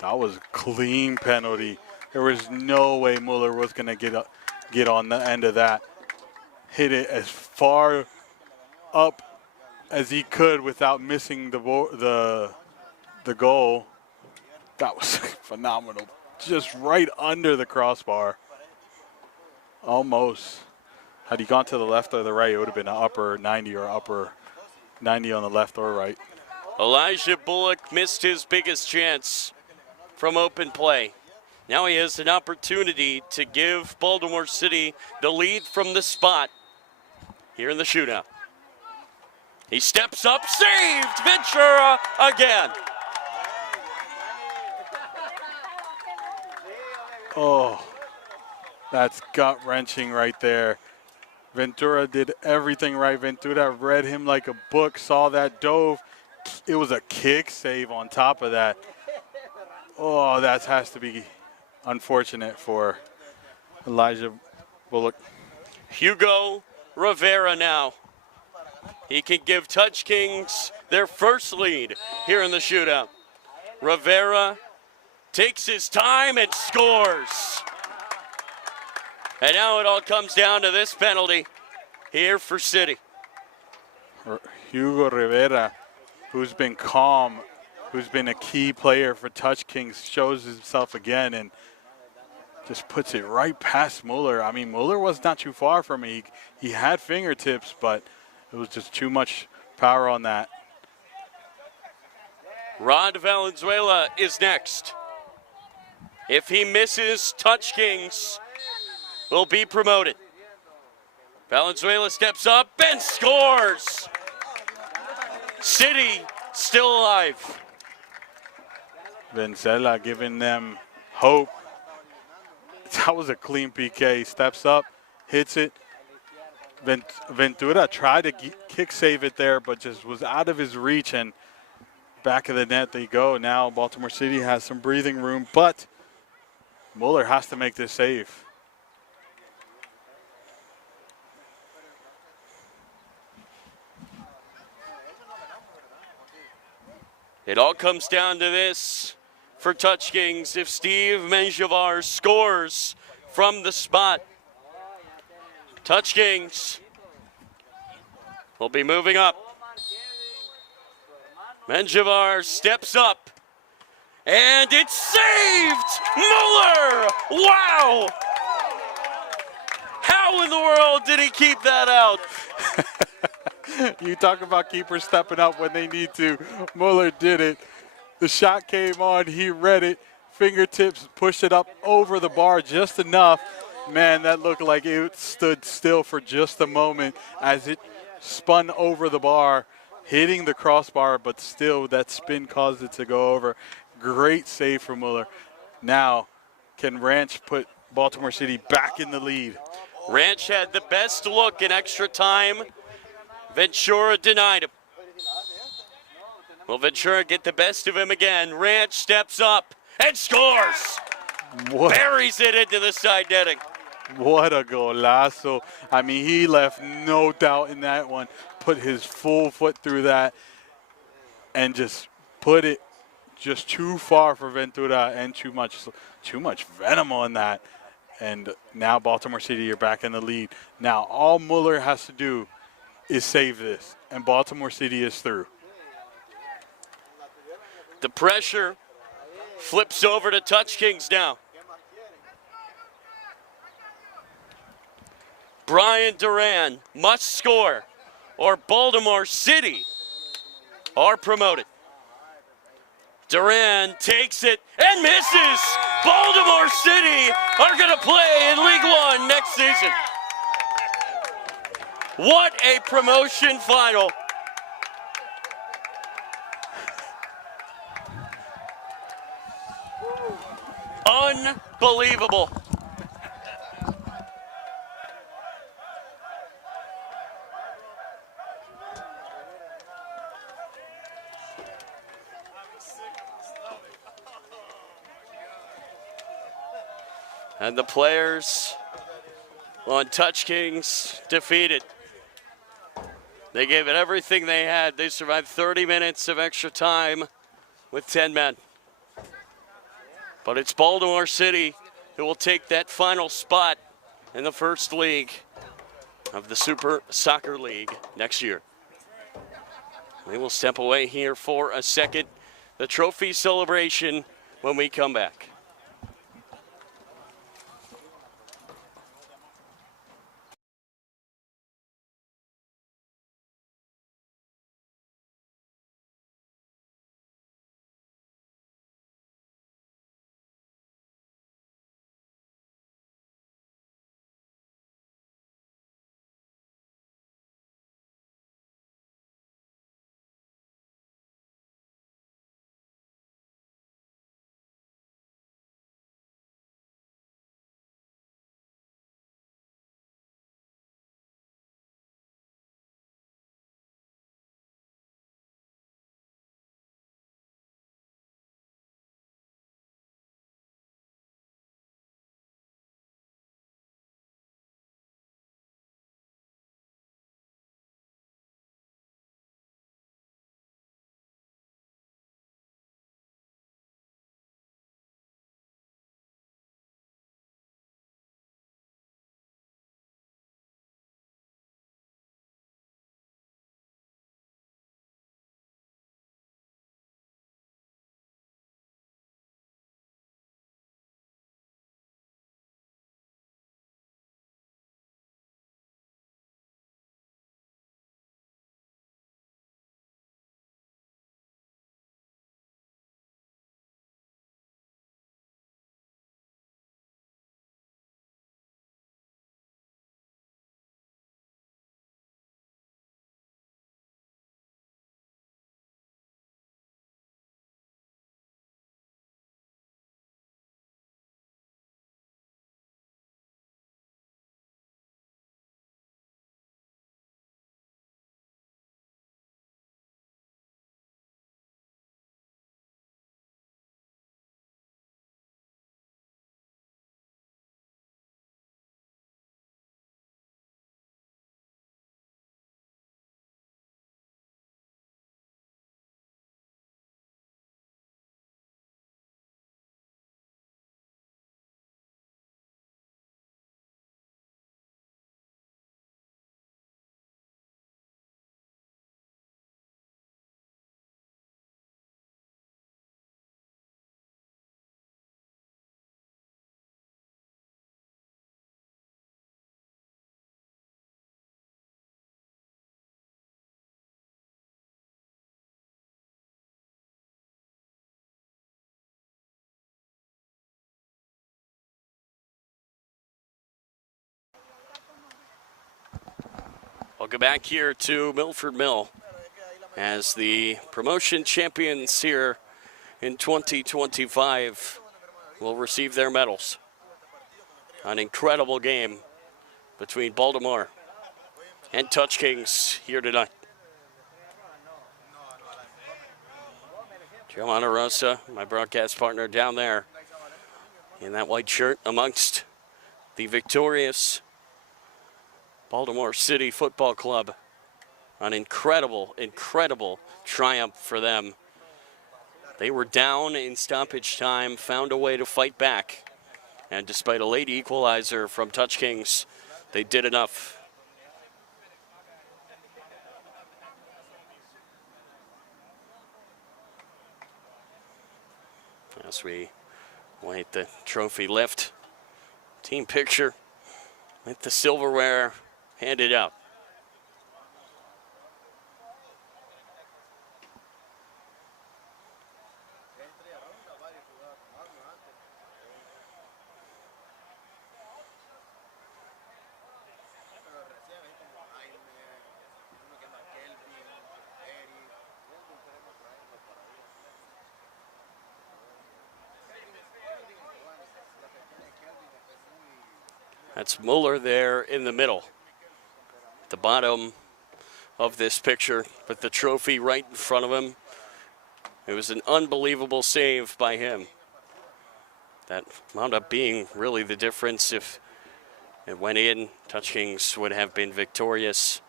That was a clean penalty. There was no way Muller was going to get on the end of that. Hit it as far up as he could without missing the goal. That was phenomenal. Just right under the crossbar. Almost. Had he gone to the left or the right, it would have been an upper 90 or upper 90 on the left or right. Elijah Bullock missed his biggest chance from open play. Now he has an opportunity to give Baltimore City the lead from the spot here in the shootout. He steps up, saved Ventura again. Oh, that's gut-wrenching right there. Ventura did everything right. Ventura read him like a book, saw that, dove. It was a kick save on top of that. Oh, that has to be unfortunate for Elijah Bullock. Hugo Rivera now. He can give Touch Kings their first lead here in the shootout. Rivera takes his time and scores. And now it all comes down to this penalty here for City. Hugo Rivera, who's been calm, who's been a key player for Touch Kings, shows himself again and just puts it right past Mueller. I mean, Mueller was not too far from me. He had fingertips, but it was just too much power on that. Rod Valenzuela is next. If he misses, Touch Kings will be promoted. Valenzuela steps up and scores. City still alive. Valenzuela giving them hope. That was a clean PK. Steps up, hits it. Ventura tried to kick save it there, but just was out of his reach, and back of the net they go. Now Baltimore City has some breathing room, but Mueller has to make this save. It all comes down to this for Touch Kings. If Steve Menjivar scores from the spot, Touch Kings will be moving up. Menjivar steps up, and it's saved! Mueller! Wow! How in the world did he keep that out? You talk about keepers stepping up when they need to. Mueller did it. The shot came on, he read it, fingertips pushed it up over the bar just enough. Man, that looked like it stood still for just a moment as it spun over the bar, hitting the crossbar, but still that spin caused it to go over. Great save from Mueller. Now, can Ranch put Baltimore City back in the lead? Ranch had the best look in extra time. Ventura denied him. Will Ventura get the best of him again? Ranch steps up and scores. Buries it into the side netting. What a golazo. I mean, he left no doubt in that one. Put his full foot through that and just put it just too far for Ventura and too much venom on that. And now Baltimore City are back in the lead. Now all Mueller has to do is save this, and Baltimore City is through. The pressure flips over to Touch Kings now. Brian Duran must score, or Baltimore City are promoted. Duran takes it and misses. Baltimore City are going to play in League One next season. What a promotion final. Unbelievable. And the players on Touch Kings defeated. They gave it everything they had. They survived 30 minutes of extra time with 10 men. But it's Baltimore City who will take that final spot in the first league of the Super Soccer League next year. We will step away here for a second. The trophy celebration when we come back. Welcome back here to Milford Mill as the promotion champions here in 2025 will receive their medals. An incredible game between Baltimore and Touch Kings here tonight. Joe Monterosa, my broadcast partner down there in that white shirt amongst the victorious Baltimore City Football Club. An incredible, incredible triumph for them. They were down in stoppage time, found a way to fight back. And despite a late equalizer from Touch Kings, they did enough. As we await the trophy lift, team picture with the silverware handed out. That's Mueller there in the middle. At the bottom of this picture with the trophy right in front of him. It was an unbelievable save by him. That wound up being really the difference. If it went in, Touch Kings would have been victorious.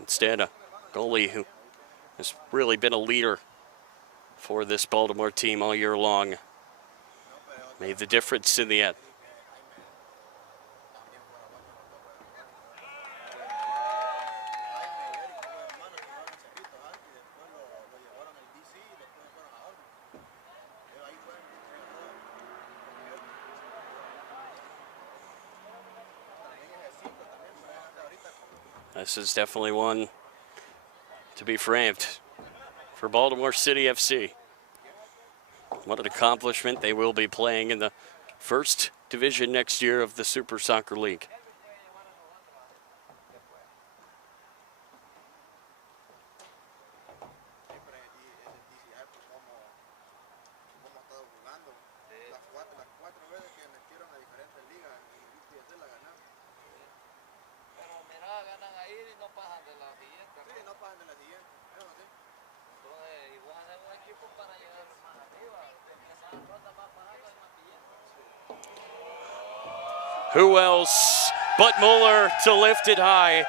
Instead, a goalie who has really been a leader for this Baltimore team all year long made the difference in the end. This is definitely one to be framed for Baltimore City FC. What an accomplishment. They will be playing in the first division next year of the Super Soccer League. Who else but Mueller to lift it high?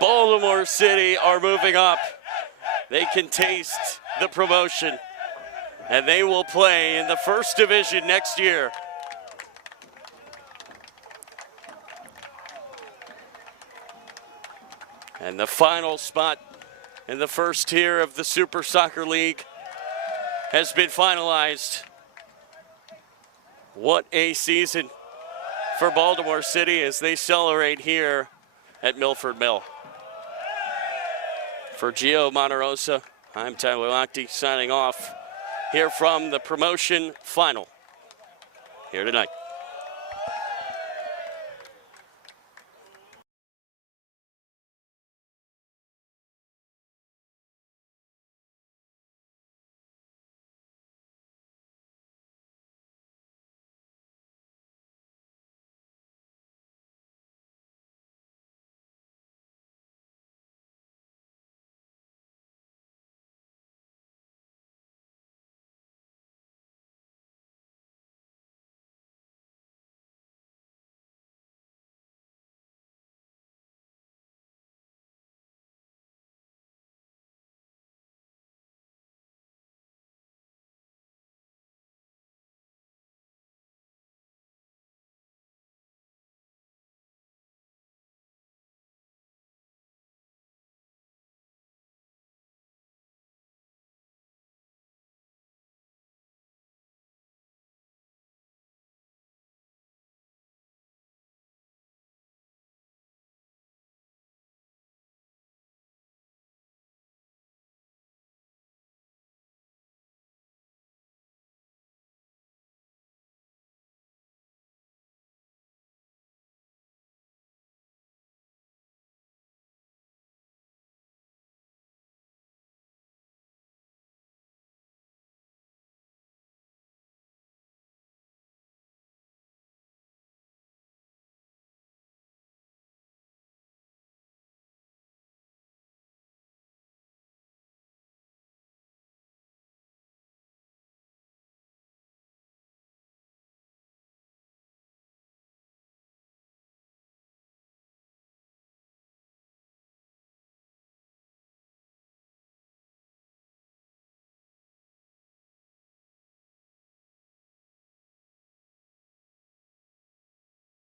Baltimore City are moving up. They can taste the promotion, and they will play in the first division next year. And the final spot in the first tier of the Super Soccer League has been finalized. What a season for Baltimore City as they celebrate here at Milford Mill. For Gio Monterosa, I'm Tyler Lochte signing off here from the promotion final here tonight.